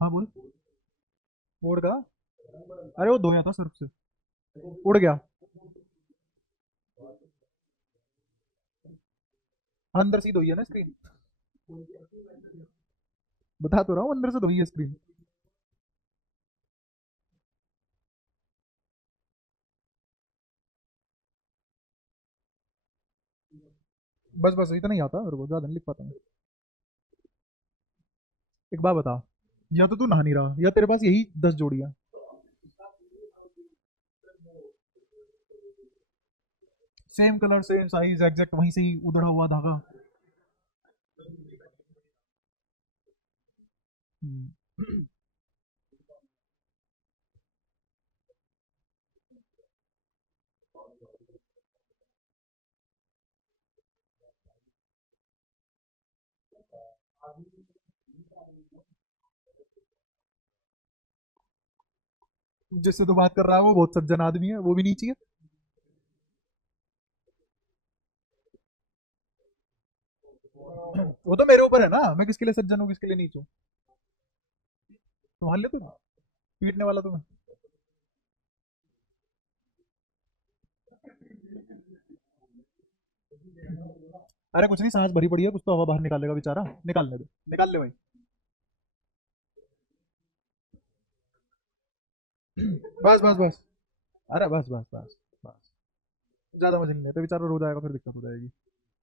हाँ बोल। उड़ गया। अरे वो धोया था सर्फ से। उड़ गया। अंदर से ही धोई है ना स्क्रीन। बता तो रहा हूँ, अंदर से धोई है स्क्रीन। बस बस इतना ही आता मेरे को, ज्यादा नहीं लिख पाता मैं। एक बात बता, या तो तू नहा नहीं रहा या तेरे पास यही 10 जोड़ियां। Same colour same size exact वहीं से ही उधड़ा हुआ धागा। हम्म। जिससे तू बात कर रहा है वो बहुत सज्जन आदमी है, वो भी नहीं चाहिए। वो तो मेरे ऊपर है ना, मैं किसके लिए सज्जन हूँ किसके लिए नहीं हूँ। संभाल ले तू, पीटने वाला तुम्हें। अरे कुछ नहीं, सांस भरी पड़ी है, कुछ तो हवा बाहर निकालेगा बेचारा, निकालने दे। निकाल ले भाई। बस बस बस। अरे बस बस बस बस। ज्यादा मजा नहीं लेते, बेचारा रो जाएगा फिर दिक्कत हो जाएगी।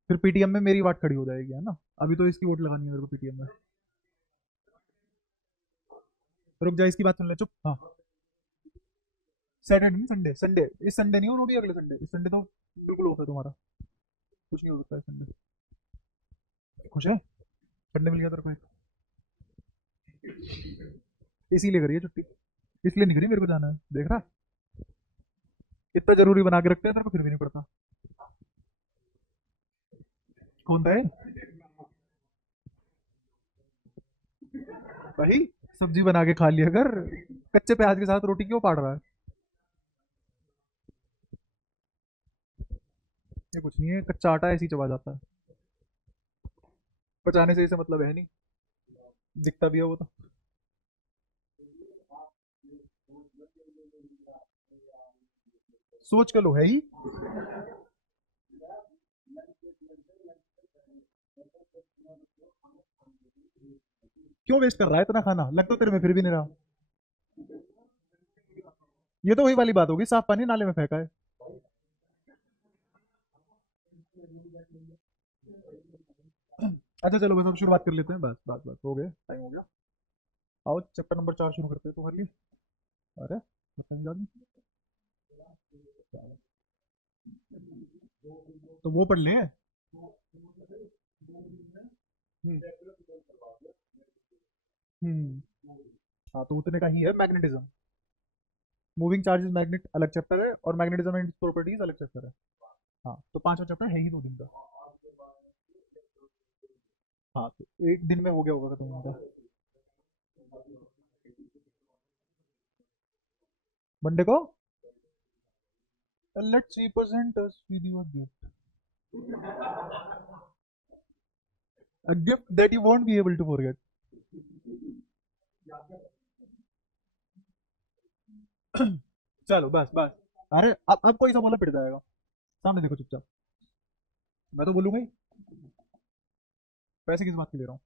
फिर पीटीएम में मेरी बात खड़ी हो जाएगी, है ना। अभी तो इसकी वोट लगानी है मेरे को पीटीएम में। रुक जा, इसकी बात सुन ले, चुप। हाँ। सैटरडे नहीं, संडे संडे। इस संडे नहीं हो, रोटी अगले संडे, इस संडे तो बिल्कुल होता है तुम्हारा। कुछ नहीं हो सकता इस संडे। खुश है। संडे मिल गया तेरे को एक। इसीलिए करिए छुट्टी। इसलिए नहीं करी, मेरे को जाना है, देख रहा। इतना जरूरी बना के रखते हैं तेरे को, फिर भी नहीं पड़ता। कौन था ये? भाई, सब्जी बना के खा लिया कर। कच्चे प्याज के साथ रोटी क्यों पाड़ रहा है? ये कुछ नहीं है, कच्चा आटा ऐसे ही चबा जाता है। पचाने से इसे मतलब है नहीं। दिखता भी है वो तो। सोच के लो है ही। क्यों वेस्ट कर रहा है इतना खाना, लग तो तेरे में फिर भी नहीं रहा। ये तो वही वाली बात होगी, साफ पानी नाले में फेंका है। अच्छा चलो, बस अब शुरुआत कर लेते हैं, बस बस बस, हो गया, टाइम हो गया। आओ चैप्टर नंबर 4 शुरू करते हैं, तो कर ली। अरे बताएं जानी। तो वो पढ़ ले। हम्म। हम्म। हाँ तो उतने का ही है मैग्नेटिज्म। मूविंग चार्जेस मैग्नेट अलग चैप्टर है, और मैग्नेटिज्म एंड प्रॉपर्टीज अलग चैप्टर है। हाँ तो पांचवा चैप्टर है ही 2 दिन का। हाँ तो एक दिन में हो गया होगा खत्म होगा। मंडे को। Let's represent us with your gift. A gift that you won't be able to forget. चलो बस बस। अरे अब कोई सा बोला पिट जाएगा। सामने देखो चुपचाप। मैं तो बोलूंगा ही। पैसे किस बात के ले रहा हूँ?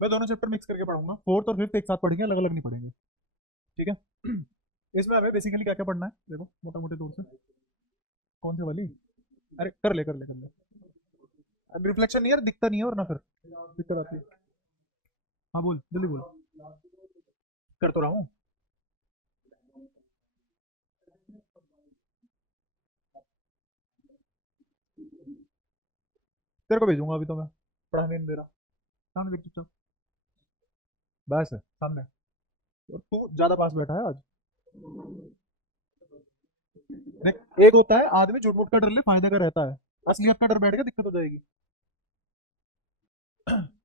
मैं दोनों चैप्टर मिक्स करके पढ़ूंगा, फोर्थ और फिफ्थ एक साथ पढ़ेंगे, अलग अलग नहीं पढ़ेंगे। ठीक है। इसमें हमें बेसिकली क्या क्या पढ़ना है, देखो मोटा मोटे तौर से। कौन सी वाली? अरे कर ले कर ले कर ले। अब रिफ्लेक्शन नहीं यार, दिखता नहीं है और ना फिर दिक्कत आती है। हाँ बोल, जल्दी बोल। कर तो रहा हूँ। तेरे को भेजूंगा अभी तो मैं। पढ़ाने नहीं दे रहा। सामने देख चुपचाप। बस है सामने। और तू ज्यादा पास बैठा है आज। देख, एक होता है आदमी झूठ मूठ का डर ले फायदे का रहता है। असलियत का डर बैठ गया दिक्कत हो जाएगी।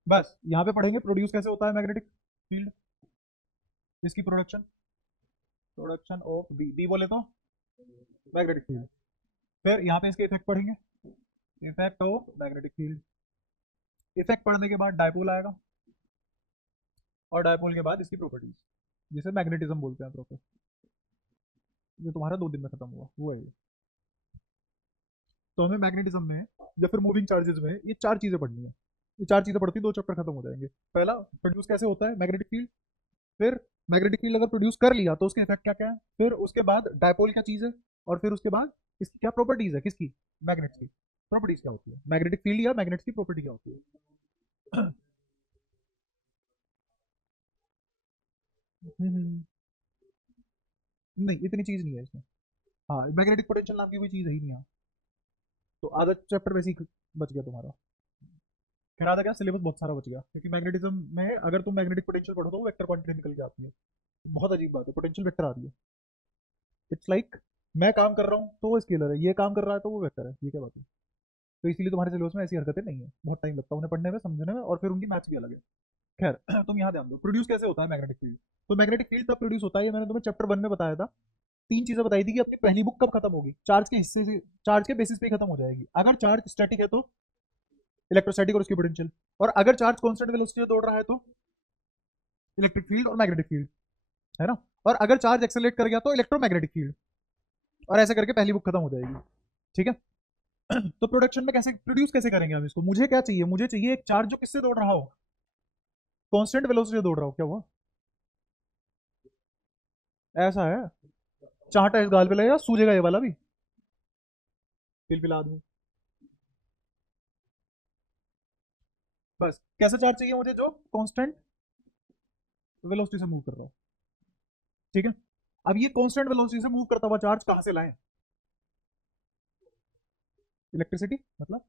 बस यहाँ पे पढ़ेंगे प्रोड्यूस कैसे होता है मैग्नेटिक फील्ड। इसकी production. Production of B, B बोले तो मैग्नेटिक फील्ड। फिर यहाँ पे इसके इफेक्ट पढ़ेंगे। Effect of magnetic field. Effect पढ़ने के बाद डायपोल आएगा, और डायपोल के बाद इसकी प्रॉपर्टीज, जिसे मैग्नेटिज्म बोलते हैं प्रॉपर। ये तुम्हारा 2 दिन में खत्म हुआ वो है ये। तो हमें मैग्नेटिज्म में या फिर मूविंग चार्जेस में ये 4 चीजें पढ़नी है। ये 4 चीजें पढ़ती 2 चैप्टर खत्म हो जाएंगे। पहला, प्रोड्यूस कैसे होता है मैग्नेटिक फील्ड। फिर मैग्नेटिक फील्ड अगर प्रोड्यूस कर लिया तो उसके इफेक्ट क्या क्या है। फिर उसके बाद डायपोल क्या चीज है। और फिर उसके बाद इसकी क्या प्रॉपर्टीज है, किसकी, मैग्नेट्स की प्रॉपर्टीज क्या होती है, मैग्नेटिक फील्ड या मैग्नेट्स की प्रॉपर्टी क्या होती है। नहीं, इतनी चीज नहीं है इसमें। हाँ, मैग्नेटिक पोटेंशियल नाम की कोई चीज है ही नहीं यहाँ। तो आधा चैप्टर वैसे ही बच गया तुम्हारा। फिर आधा क्या, सिलेबस बहुत सारा बच गया, क्योंकि मैग्नेटिज्म में अगर तुम मैग्नेटिक पोटेंशियल पढ़ो तो वो वेक्टर क्वांटिटी निकल के आती है। बहुत अजीब बात है, पोटेंशियल वेक्टर आ रही है। इट्स लाइक मैं काम कर रहा हूँ तो वो स्केलर है, ये काम कर रहा है तो वो वेक्टर है, ये क्या बात है। तो इसीलिए तुम्हारे सिलेबस में ऐसी हरकतें नहीं है, बहुत टाइम लगता है उन्हें पढ़ने में, समझने में, और फिर उनकी मैथ्स भी अलग है। खैर तुम यहाँ ध्यान दो, प्रोड्यूस कैसे होता है मैग्नेटिक फील्ड। तो मैग्नेटिक फील्ड तब प्रोड्यूस होता है, ये मैंने तुम्हें चैप्टर 1 में बताया था। 3 चीजें बताई थी कि अपनी पहली बुक कब खत्म होगी, चार्ज के हिस्से से, चार्ज के बेसिस पे ही खत्म हो जाएगी। अगर चार्ज स्टैटिक है तो इलेक्ट्रोस्टैटिक और उसकी पोटेंशियल, और अगर चार्ज कांस्टेंट वेलोसिटी से दौड़ रहा है तो इलेक्ट्रिक फील्ड और मैग्नेटिक फील्ड, है ना। और अगर चार्ज एक्सेलरेट कर गया तो इलेक्ट्रोमैग्नेटिक फील्ड, और ऐसे करके पहली बुक खत्म हो जाएगी। ठीक है। तो प्रोडक्शन में कैसे प्रोड्यूस कैसे करेंगे हम इसको, मुझे क्या चाहिए, मुझे चाहिए एक चार्ज जो किससे दौड़ रहा हो, कांस्टेंट वेलोसिटी से दौड़ रहा हो। क्या हुआ, ऐसा है। चांटा इस गाल पे लगेगा, सूझेगा ये वाला भी, पिलपिला दूं। बस कैसा चार्ज चाहिए मुझे, जो कांस्टेंट वेलोसिटी से मूव कर रहा हो। ठीक है। अब ये कांस्टेंट वेलोसिटी से मूव करता हुआ चार्ज कहां से लाएं, इलेक्ट्रिसिटी मतलब।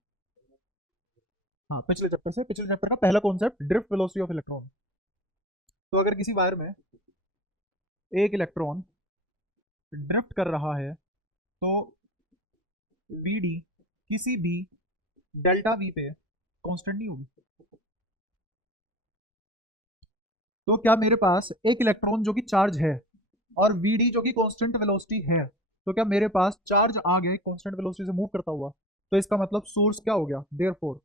हाँ, पिछले चैप्टर से, पिछले चैप्टर का पहला concept drift velocity of electron. तो अगर किसी वायर में एक इलेक्ट्रॉन ड्रिफ्ट कर रहा है तो वी डी किसी भी डेल्टा वी पे कांस्टेंट नहीं होगी। तो क्या मेरे पास एक इलेक्ट्रॉन जो कि चार्ज है और वी डी जो कि कांस्टेंट वेलोसिटी है, तो क्या मेरे पास चार्ज आ गया कांस्टेंट वेलोसिटी से मूव करता हुआ। तो इसका मतलब सोर्स क्या हो गया, therefore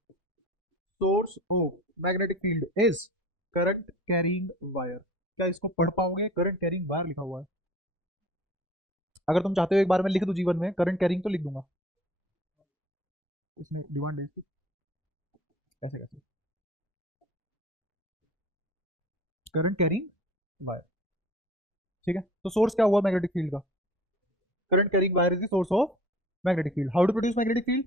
source of magnetic field is current carrying wire. क्या इसको पढ़ पाओगे, करंट कैरिंग वायर लिखा हुआ है। अगर तुम चाहते हो एक बार में लिख दूं जीवन में करंट कैरिंग, तो लिख दूंगा। इसमें डिमांड है इसकी। कैसे कैसे, करंट कैरिंग वायर। ठीक है। तो सोर्स क्या हुआ मैग्नेटिक फील्ड का, current carrying wire is the source of magnetic field. How to produce magnetic field,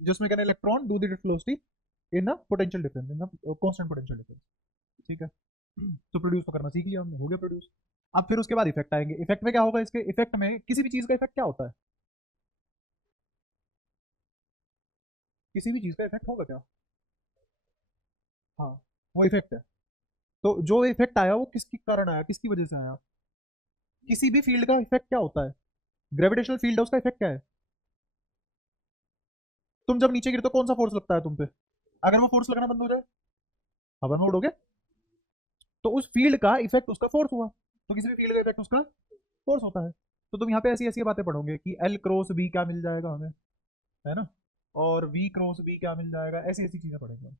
जिसमें can electron do the velocity in a potential difference, in a constant potential difference. ठीक है। तो produce तो करना सीख लिया हमने, हो गया प्रोड्यूस। अब फिर उसके बाद इफेक्ट आएंगे। इफेक्ट में क्या होगा, इसके इफेक्ट में किसी भी चीज का इफेक्ट क्या होता है, किसी भी चीज का इफेक्ट होगा क्या। हाँ, वो इफेक्ट है। तो जो इफेक्ट आया वो किसके कारण आया, किसकी वजह से आया। किसी भी फील्ड का इफेक्ट क्या होता है, ग्रेविटेशनल फील्ड है, उसका इफेक्ट क्या है। तुम जब नीचे गिरते हो कौन सा फोर्स लगता है तुम पे, अगर वो फोर्स लगना बंद हो जाए, हवा में उड़ोगे। तो उस फील्ड का इफेक्ट उसका फोर्स हुआ, तो किसी भी फील्ड का इफेक्ट उसका फोर्स होता है। तो तुम यहाँ पे ऐसी ऐसी बातें पढ़ोगे कि एल क्रॉस बी क्या मिल जाएगा हमें, है ना, और वी क्रॉस बी क्या मिल जाएगा, ऐसी ऐसी चीजें पढ़ेंगे हम।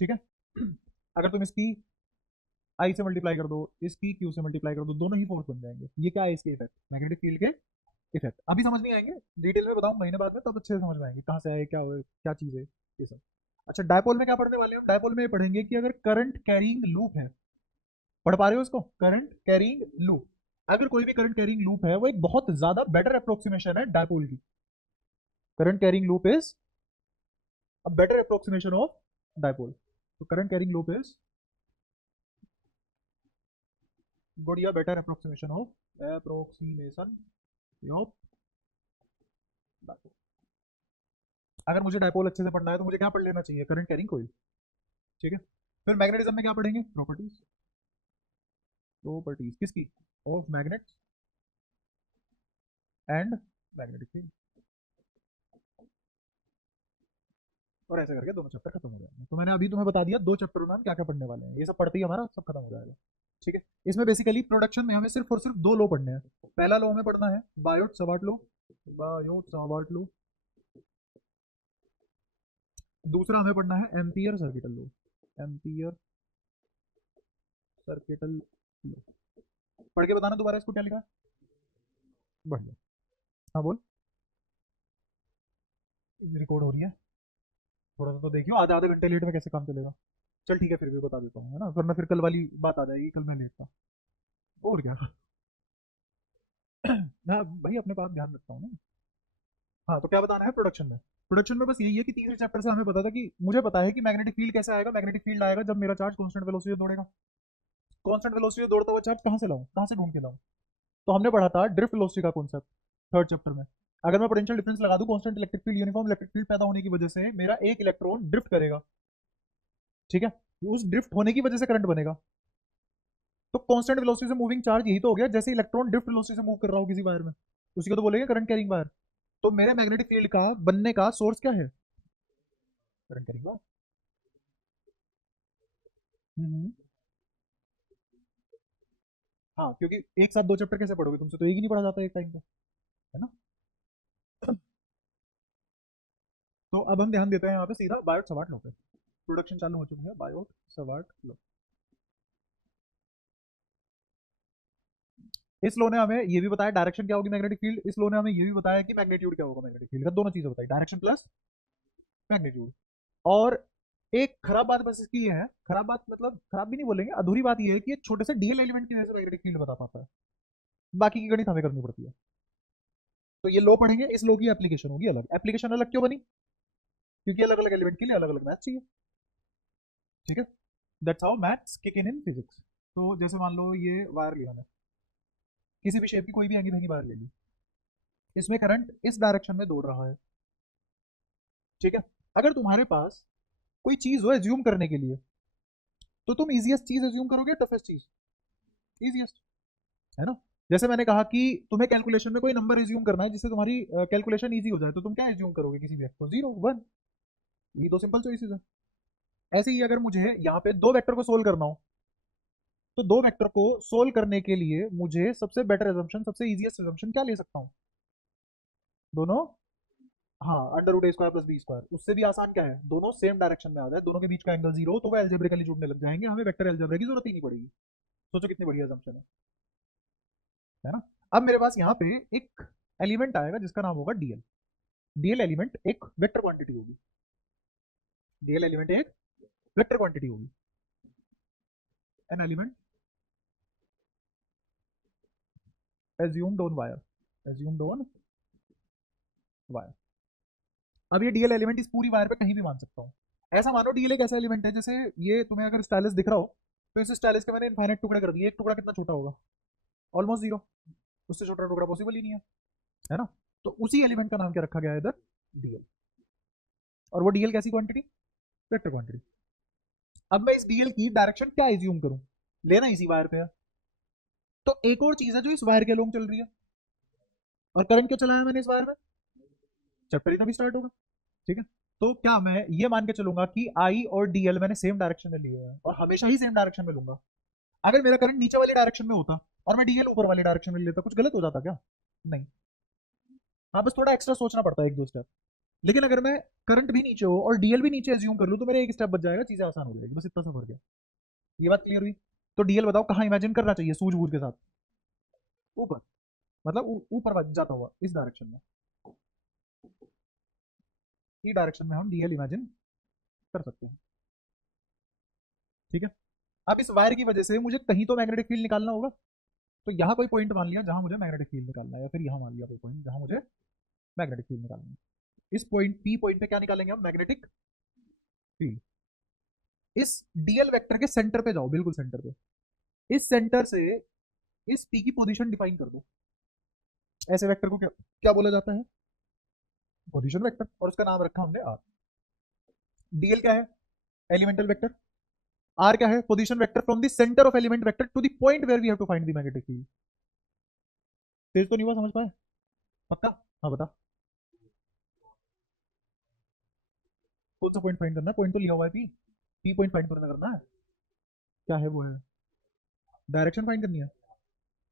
ठीक है। अगर तुम इसकी आई से मल्टीप्लाई कर दो, इसकी क्यू से मल्टीप्लाई कर दो, दोनों ही फोर्स बन जाएंगे। ये क्या है, इसके इफेक्ट, मैग्नेटिक फील्ड के इफेक्ट। अभी समझ नहीं आएंगे, डिटेल में बताऊं महीने बाद में, तब अच्छे से समझ में आएंगे कहाँ से आए, क्या हुए, क्या चीज है ये सब। अच्छा, डायपोल में क्या पढ़ने वाले हैं हम, डायपोल में ये पढ़ेंगे कि अगर करंट कैरिंग लूप है, पढ़ पा रहे हो इसको, करंट कैरिंग लूप। अगर कोई भी करंट कैरिंग लूप है, वो एक बहुत ज्यादा बेटर अप्रोक्सीमेशन है डायपोल की। Current carrying loop is a better approximation of dipole. तो current carrying loop is good या बेटर अप्रोक्सीमेशन ऑफ डायपोल। अगर मुझे डायपोल अच्छे से पढ़ना है तो मुझे क्या पढ़ लेना चाहिए, करंट कैरिंग कोई। ठीक है। फिर मैग्नेटिज्म में क्या पढ़ेंगे, प्रॉपर्टीज। प्रॉपर्टीज किसकी, of magnet and magnetic field. और ऐसे करके दोनों चैप्टर खत्म हो जाएंगे। तो मैंने अभी तुम्हें बता दिया 2 चैप्टर में हम क्या क्या पढ़ने वाले हैं, ये सब पढ़ते ही हमारा सब खत्म हो जाएगा। ठीक है। इसमें बेसिकली प्रोडक्शन में हमें सिर्फ और सिर्फ दो लॉ पढ़ने हैं। पहला लॉ हमें पढ़ना है बायोट सवार्ट लॉ, बायोट सवार्ट लॉ। दूसरा हमें पढ़ना है ampere circuital law, ampere circuital law. पढ़ के बताना दोबारा इसको क्या लिखा है। बढ़िया। हाँ बोल। रिकॉर्ड हो रही है, थोड़ा सा तो देखियो, आधे आधे घंटे लेट में कैसे काम चलेगा। चल ठीक है, फिर भी बता देता हूँ, है ना, वरना फिर कल वाली बात आ जाएगी, कल मैं लेट था। और क्या। मैं भाई अपने पास ध्यान रखता हूँ ना। हाँ तो क्या बताना है प्रोडक्शन में। प्रोडक्शन में बस यही है कि तीसरे चैप्टर से हमें पता था कि मुझे पता है कि मैग्नेटिक फील्ड कैसे आएगा। मैग्नेटिक फील्ड आएगा जब मेरा चार्ज कांस्टेंट वेलोसिटी से दौड़ेगा। कांस्टेंट वेलोसिटी से दौड़ता हुआ चार्ज कहाँ से लाऊं, कहाँ से ढूंढ के लाऊं। तो हमने पढ़ा था ड्रिफ्ट वेलोसिटी का कॉन्सेप्ट थर्ड चैप्टर में। अगर मैं पोटेंशियल डिफरेंस लगा दूं, constant electric field, uniform electric field पैदा होने की वजह से मेरा एक इलेक्ट्रॉन ड्रिफ्ट करेगा। ठीक है। उस ड्रिफ्ट होने की वजह से करंट बनेगा। तो कांस्टेंट वेलोसिटी से मूविंग चार्ज यही तो हो गया, जैसे इलेक्ट्रॉन ड्रिफ्ट वेलोसिटी से मूव कर रहा हो किसी वायर में, उसी को तो बोलेंगे करंट कैरिंग वायर। तो मेरे मैग्नेटिक फील्ड का बनने का सोर्स क्या है, करंट कैरिंग वायर। हम्म। हाँ क्योंकि एक साथ दो चैप्टर कैसे पढ़ोगे, तुमसे तो एक ही नहीं पढ़ा जाता एक टाइम पे, है ना। तो अब हम ध्यान देते हैं यहाँ पे सीधा बायोट सवार्ट लो पे। प्रोडक्शन चालू हो चुकी है बायोट सवार्ट लो। इस लो ने हमें ये भी बताया डायरेक्शन क्या होगी मैग्नेटिक फील्ड, इस लो ने हमें ये भी बताया कि मैग्नीट्यूड क्या होगा मैग्नेटिक फील्ड का, दोनों चीजें बताई, डायरेक्शन प्लस मैग्नीट्यूड। और एक खराब बात बस इसकी ये है, खराब बात मतलब खराब भी नहीं बोलेंगे, अधूरी बात ये है कि ये छोटे से डीएल एलिमेंट की वजह से मैग्नेटिक फील्ड बता पाता है, बाकी की गणित हमें करनी पड़ती है। तो ये लो पढ़ेंगे, इस लो की एप्लीकेशन होगी अलग। एप्लीकेशन अलग क्यों बनी, क्योंकि अलग अलग एलिमेंट के लिए अलग अलग मैथ चाहिए। ठीक है। That's how maths kick in physics. तो जैसे मान लो ये वायर लिया है, किसी भी शेप की कोई भी आंगी भंगी वायर ले ली, इसमें करंट इस डायरेक्शन में दौड़ रहा है। ठीक है। अगर तुम्हारे पास कोई चीज हो एज्यूम करने के लिए, तो तुम इजीएस्ट चीज एज्यूम करोगे, टफेस्ट चीज, इजीएस्ट, है ना। जैसे मैंने कहा कि तुम्हें कैलकुलेशन में कोई नंबर एज्यूम करना है जिससे तुम्हारी कैलकुलेशन इजी हो जाए, तो तुम क्या एज्यूम करोगे किसी भी को, जीरो वन। ये दो सिंपल चॉइसेस है। ऐसे ही अगर मुझे यहाँ पे दो वेक्टर को सोल्व करना हो, तो दो वेक्टर को सोल्व करने के लिए मुझे सबसे बेटर एजम्पशन, सबसे इजीएस्ट एजम्पशन क्या ले सकता हूँ, दोनों, हाँ अंडर रूट ए स्क्वायर प्लस बी स्क्वायर। उससे भी आसान क्या है, दोनों सेम डायरेक्शन में आ जाए, दोनों के बीच का एंगल जीरो, तो वो एल्जेब्रिकली जुड़ने लग जाएंगे, हमें वेक्टर एल्जेब्रा की जरूरत ही नहीं पड़ेगी। सोचो कितनी बढ़िया assumption है ना। अब मेरे पास यहाँ पे एक एलिमेंट आएगा जिसका नाम होगा डीएल। डीएल एलिमेंट एक वेक्टर क्वांटिटी होगी, डीएल एलिमेंट एक वेक्टर क्वांटिटी होगी, an element assumed on wire, assumed on wire. अब ये डीएल एलिमेंट इस पूरी वायर पे कहीं भी मान सकता हूँ। ऐसा मानो डीएल एक ऐसा एलिमेंट है, जैसे ये तुम्हें अगर स्टाइलस दिख रहा हो, तो इस स्टाइलस के मैंने इनफाइनाइट टुकड़े कर दिए, एक टुकड़ा कितना छोटा होगा, ऑलमोस्ट जीरो, उससे छोटा टुकड़ा पॉसिबल ही नहीं है ना। तो उसी एलिमेंट का नाम क्या रखा गया है इधर, डीएल। और वो डीएल कैसी क्वांटिटी, वेक्टर क्वांटिटी। अब मैं इस डीएल की डायरेक्शन क्या एज्यूम करूं, लेना इसी वायर पे है। तो एक और चीज है जो इस वायर के अलोंग चल रही है, और करंट क्या चलाया मैंने इस वायर में, चैप्टर ही तभी स्टार्ट होगा। ठीक है। तो क्या मैं ये मान के चलूंगा कि आई और डीएल मैंने सेम डायरेक्शन में लिए हैं और हमेशा ही सेम डायरेक्शन में लूंगा। अगर मेरा करंट नीचे वाली डायरेक्शन में होता और मैं डीएल ऊपर वाली डायरेक्शन में लेता, कुछ गलत हो जाता क्या, नहीं। हाँ बस थोड़ा एक्स्ट्रा सोचना पड़ता है एक दो स्टेप। लेकिन अगर मैं करंट भी नीचे हो और डीएल भी नीचे एज्यूम कर लूँ, तो मेरे एक स्टेप बच जाएगा, चीजें आसान हो जाएगी, बस इतना सा फर्क है। ये बात क्लियर हुई। तो डीएल बताओ कहाँ इमेजिन करना चाहिए सूझबूझ के साथ, ऊपर, मतलब ऊपर जाता हुआ इस डायरेक्शन में, इस डायरेक्शन में हम डीएल इमेजिन कर सकते हैं। ठीक है। अब इस वायर की वजह से मुझे कहीं तो मैग्नेटिक फील्ड निकालना होगा। तो यहाँ कोई पॉइंट मान लिया जहां मुझे मैग्नेटिक फील्ड निकालना है, या फिर यहाँ मान लिया कोई पॉइंट जहां मुझे मैग्नेटिक फील्ड निकालना है। इस पॉइंट पी पॉइंट पे क्या निकालेंगे हम, मैग्नेटिक फील्ड। इस डीएल वेक्टर के सेंटर पे जाओ, बिल्कुल सेंटर पे, इस सेंटर से इस पी की पोजीशन डिफाइन कर दो। ऐसे वेक्टर को क्या क्या बोला जाता है, पोजीशन वेक्टर, और उसका नाम रखा हमने आर। डीएल क्या है, एलिमेंटल वेक्टर। आर क्या है, position vector from the centre of element vector to the point where we have to find the magnetic field. तेज तो नहीं हुआ, समझ पाए, पक्का। हाँ बता, कौन सा पॉइंट फाइंड करना है, पॉइंट तो लिया हुआ है पी, पी पॉइंट फाइंड करना है, क्या है वो है, डायरेक्शन फाइंड करनी है,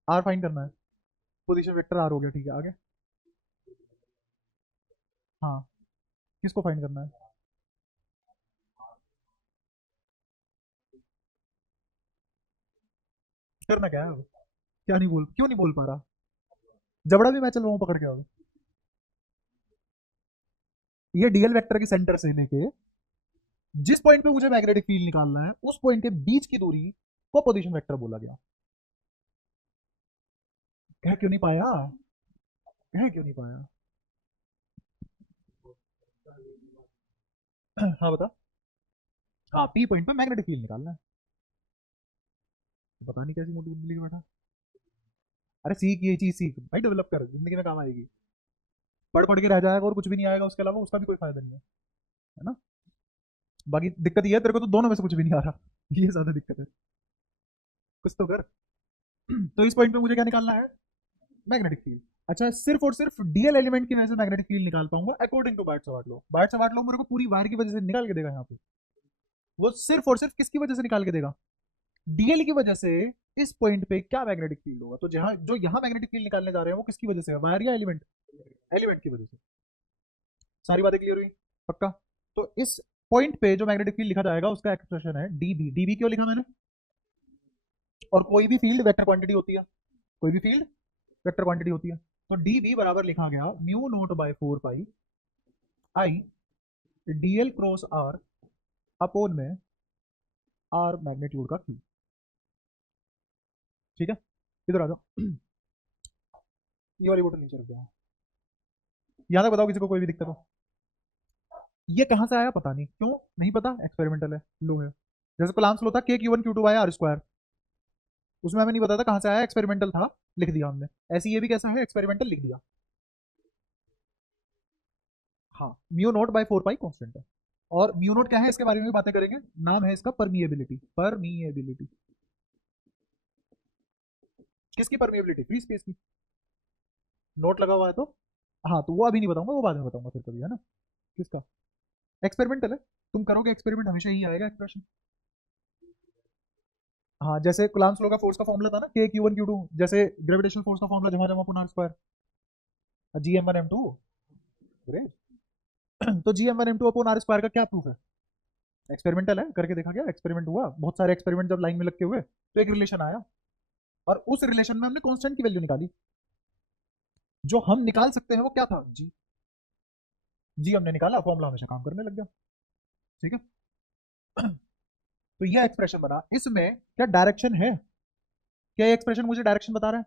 आर फाइंड करना है, पोजीशन वेक्टर आर हो गया, ठीक है आगे। हाँ, किसको फाइंड करना है? करना क्या है अब? क्या नहीं बोल, क्यों नहीं बोल पा रहा? जबड़ा भी मैं चल रहा हूँ पकड़ के अब। ये डीएल वेक्टर के सेंटर से लेके जिस पॉइंट पे मुझे मैग्नेटिक फील्ड निकालना है उस पॉइंट के बीच की दूरी को पोजीशन वेक्टर बोला गया। कह क्यों नहीं पाया? कह क्यों नहीं पाया? हाँ बता। हाँ, पी पॉइंट पे मैग्नेटिक फील्ड निकालना है। पता नहीं कैसी मोटी बुद्धि लेके बैठा। अरे सीख, ये चीज सीख भाई, डेवलप कर, जिंदगी में काम आएगी। पढ़ पढ़ के रह जाएगा और कुछ भी नहीं आएगा उसके अलावा, उसका भी कोई फायदा नहीं है ना। बाकी दिक्कत ये है, तेरे को तो दोनों में से कुछ भी नहीं आ रहा। ये ज्यादा दिक्कत है, कुछ तो कर। तो इस पॉइंट पे मुझे क्या निकालना है? Magnetic field. अच्छा, सिर्फ और सिर्फ डीएल एलिमेंट की वजह से मैग्नेटिक फील्ड निकाल पाऊंगा according to Biot Savart law. Biot Savart law मेरे को पूरी वायर की वजह से निकाल के देगा यहाँ पे। वो सिर्फ और सिर्फ किसकी वजह से निकाल के देगा? डीएल की वजह से। इस पॉइंट पे क्या मैग्नेटिक फील्ड होगा, तो जहां जो यहाँ मैग्नेटिक फील्ड निकालने जा रहे हैं वो किसकी वजह से है, वायर या एलिमेंट? एलिमेंट की वजह से। सारी बातें क्लियर हुई? पक्का? तो इस पॉइंट पे जो मैग्नेटिक फील्ड लिखा जाएगा उसका एक्सप्रेशन है डीबी। डीबी क्यों लिखा मैंने? और कोई भी फील्ड वेक्टर क्वांटिटी होती है, कोई भी फील्ड वेक्टर क्वांटिटी होती है। तो डीबी बराबर लिखा गया mu naught by 4 pi I dl cross r upon में आर मैग्नीट्यूड का क्यू। ठीक है, इधर आ जाओ। ये वाली बोतल नीचे रख दो। यहाँ तक बताओ किसी को कोई भी दिक्कत हो? ये कहाँ से आया पता नहीं, क्यों नहीं पता, एक्सपेरिमेंटल है, लो है। जैसे कोलाम्स लो था के Q one Q two by are square, उसमें हमें नहीं पता था कहाँ से आया, एक्सपेरिमेंटल था, लिख दिया हमने। ऐसे ये भी कैसा है, एक्सपेरिमेंटल लिख दिया। हाँ, mu naught by 4 pi constant है। और म्यू नोट क्या है इसके बारे में भी बातें करेंगे। नाम है इसका परमिएबिलिटी। परमिएबिलिटी किसकी परमिएबिलिटी? फ्री स्पेस की। नोट लगा हुआ है तो। हाँ, तो वो अभी नहीं बताऊंगा, वो बाद में बताऊंगा फिर कभी, है ना। किसका? एक्सपेरिमेंटल है, तुम करोगे एक्सपेरिमेंट हमेशा ही आएगा एक्सप्रेशन। हाँ, जैसे कुलाम्स लॉ का फोर्स का फॉर्मूला था ना, K Q one Q two, जैसे ग्रेविटेशनल फोर्स का फॉर्मूला जमा जमा पुनः square, G M one M two. Great. तो G M one M two upon R square का क्या प्रूफ है? एक्सपेरिमेंटल है, करके देखा गया, एक्सपेरिमेंट हुआ, बहुत सारे एक्सपेरिमेंट जब लाइन में लग के हुए तो एक रिलेशन आया, और उस रिलेशन में हमने कांस्टेंट की वैल्यू निकाली। जो हम निकाल सकते हैं वो क्या था? जी। जी हमने निकाला, फॉर्मूला हमेशा काम करने लग गया। ठीक है। तो यह एक्सप्रेशन बना, इसमें क्या डायरेक्शन है? क्या ये एक्सप्रेशन मुझे डायरेक्शन बता रहा है?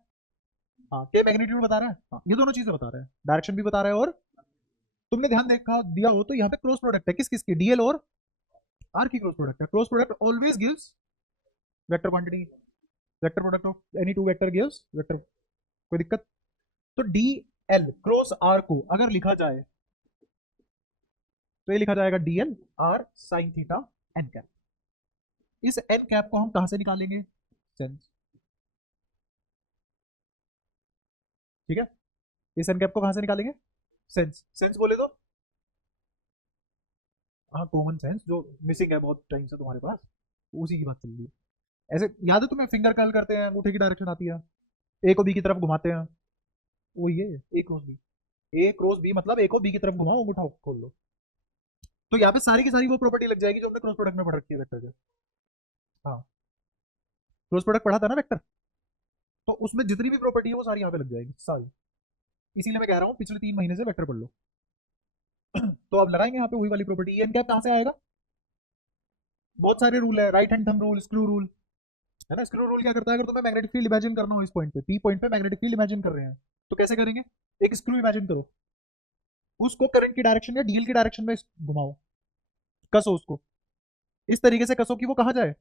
हाँ, क्या मैग्नीट्यूड बता रहा है? हाँ, ये दोनों चीजें बता रहे हैं, डायरेक्शन भी बता रहा है, और तुमने ध्यान देखा दिया हो तो यहाँ पे क्रॉस प्रोडक्ट है, किस किस की? डीएल और आर की क्रॉस प्रोडक्ट है। Cross product always gives vector quantity. Vector product of any two vector gives vector. कोई दिक्कत? तो डी एल क्रॉस आर को अगर लिखा जाए तो ये लिखा जाएगा dl r sine theta n cap. इस एन कैप को हम कहां से निकालेंगे? सेंस। ठीक है, इस एन कैप को कहां से निकालेंगे? सेंस। सेंस बोले तो हाँ, कॉमन सेंस जो मिसिंग है बहुत टाइम से तुम्हारे पास, उसी की बात चल रही है। ऐसे याद है तुम्हें, फिंगर कर्ल करते हैं, अंगूठे की डायरेक्शन आती है, ए को बी की तरफ घुमाते हैं, वो ये ए क्रॉस बी। ए क्रॉस बी मतलब ए को बी की तरफ घुमाओ, अंगूठा खोल लो। तो यहाँ पे सारी की सारी वो प्रॉपर्टी लग जाएगी जो हमने क्रॉस प्रोडक्ट में पढ़ रखी है वेक्टर के। हाँ, क्रॉस प्रोडक्ट पढ़ा था ना वेक्टर, तो उसमें जितनी भी प्रॉपर्टी है वो सारी यहाँ पे लग जाएगी सारी। इसीलिए मैं कह रहा हूँ पिछले 3 महीने से वेक्टर पढ़ लो। तो अब लगाएंगे यहाँ पे वही वाली प्रॉपर्टी। एन कैप कहाँ से आएगा? बहुत सारे रूल है, right hand thumb rule, screw rule, है ना। स्क्रू रूल क्या करता है, अगर तुम्हें मैग्नेटिक फील्ड इमेजिन करना हो, इस पॉइंट पे पी पॉइंट पे मैग्नेटिक फील्ड इमेजिन कर रहे हैं, तो कैसे करेंगे? एक स्क्रू इमेजिन करो, उसको करंट की डायरेक्शन या डीएल की डायरेक्शन में घुमाओ, कसो उसको, इस तरीके से कसो कि वो कहाँ जाए,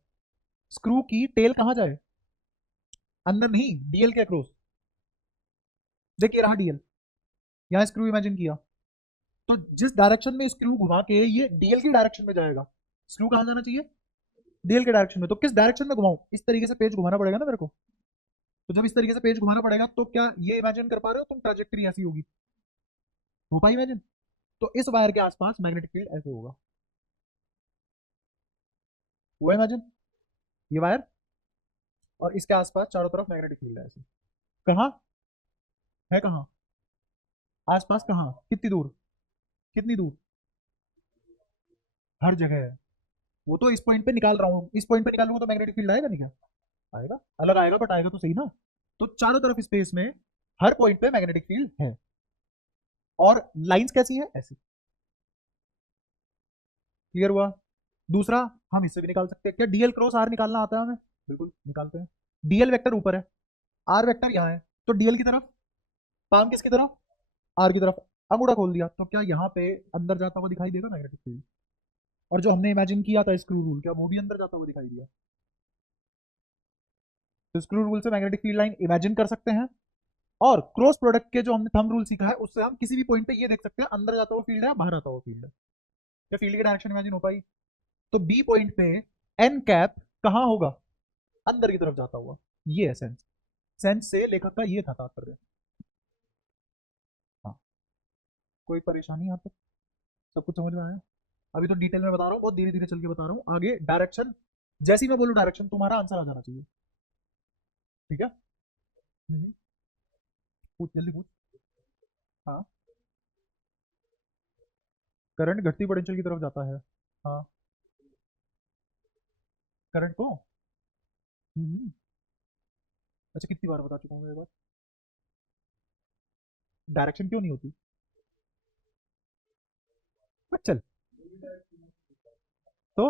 स्क्रू की टेल कहाँ जाए, अंदर नहीं, डीएल के अक्रॉस। देखिए रहा डीएल, यहाँ स्क्रू इमेजिन किया, तो जिस डायरेक्शन में स्क्रू घुमा के ये डीएल की डायरेक्शन में जाएगा, स्क्रू कहाँ जाना चाहिए? डीएल के डायरेक्शन में। तो किस डायरेक्शन में घुमाऊं? इस तरीके से पेज घुमाना पड़ेगा ना मेरे को। तो जब इस तरीके से पेज घुमाना पड़ेगा तो क्या ये इमेजिन कर पा रहे हो तुम, ट्रैजेक्टरी ऐसी होगी? हो पाई इमेजिन? तो इस वायर के आसपास मैग्नेटिक फील्ड ऐसे होगा, हुआ इमेजिन? ये वायर और इसके आसपास चारों तरफ मैग्नेटिक फील्ड है ऐसे। कहाँ है, कहाँ आसपास, कहाँ, कितनी दूर, कितनी दूर, हर जगह है। वो तो इस पॉइंट पे निकाल रहा हूँ, इस पॉइंट पे निकालूंगा तो मैग्नेटिक फील्ड आएगा नहीं क्या? आएगा, अलग आएगा बट आएगा तो सही ना। तो चारों तरफ स्पेस में हर पॉइंट पे मैग्नेटिक फील्ड है। और लाइंस कैसी है, ऐसी। क्लियर हुआ? दूसरा, हम इससे भी निकाल सकते हैं क्या, डीएल क्रॉस आर निकालना आता है हमें? बिल्कुल निकालते हैं। डीएल वेक्टर ऊपर है, आर वेक्टर यहाँ है, तो डीएल की तरफ, पाम किसकी तरफ, आर की तरफ। अंगूठा खोल दिया तो क्या यहाँ पे अंदर जाता हुआ दिखाई देगा मैग्नेटिक फील्ड? और जो हमने इमेजिन किया था स्क्रू रूल, क्या वो भी अंदर जाता हुआ दिखाई दिया? तो स्क्रू रूल से मैग्नेटिक फील्ड लाइन इमेजिन कर सकते हैं। और क्रॉस प्रोडक्ट के जो हमने थंब रूल सीखा है उससे हम किसी भी पॉइंट पे ये देख सकते हैं अंदर जाता हुआ फील्ड है, बाहर आता हुआ फील्ड है। क्या फील्ड की डायरेक्शन इमेजिन हो पाई? तो बी पॉइंट पे एन कैप कहां होगा, अंदर की तरफ जाता हुआ। ये है सेंस। सेंस से लेखक का ये था तात्पर्य। हाँ, कोई परेशानी यहाँ तक, सब कुछ समझ में आया? अभी तो डिटेल में बता रहा हूँ, बहुत धीरे धीरे चल के बता रहा हूँ। आगे डायरेक्शन, जैसी मैं बोलूँ डायरेक्शन, तुम्हारा आंसर आ जाना चाहिए। ठीक है। पूछ, जल्दी पूछ। हाँ, करंट घटती पोटेंशियल की तरफ जाता है। हाँ, करंट को। हम्म, अच्छा, कितनी बार बता चुका हूँ मैं ये बात? डायरेक्शन क्यों नहीं होती? चल, तो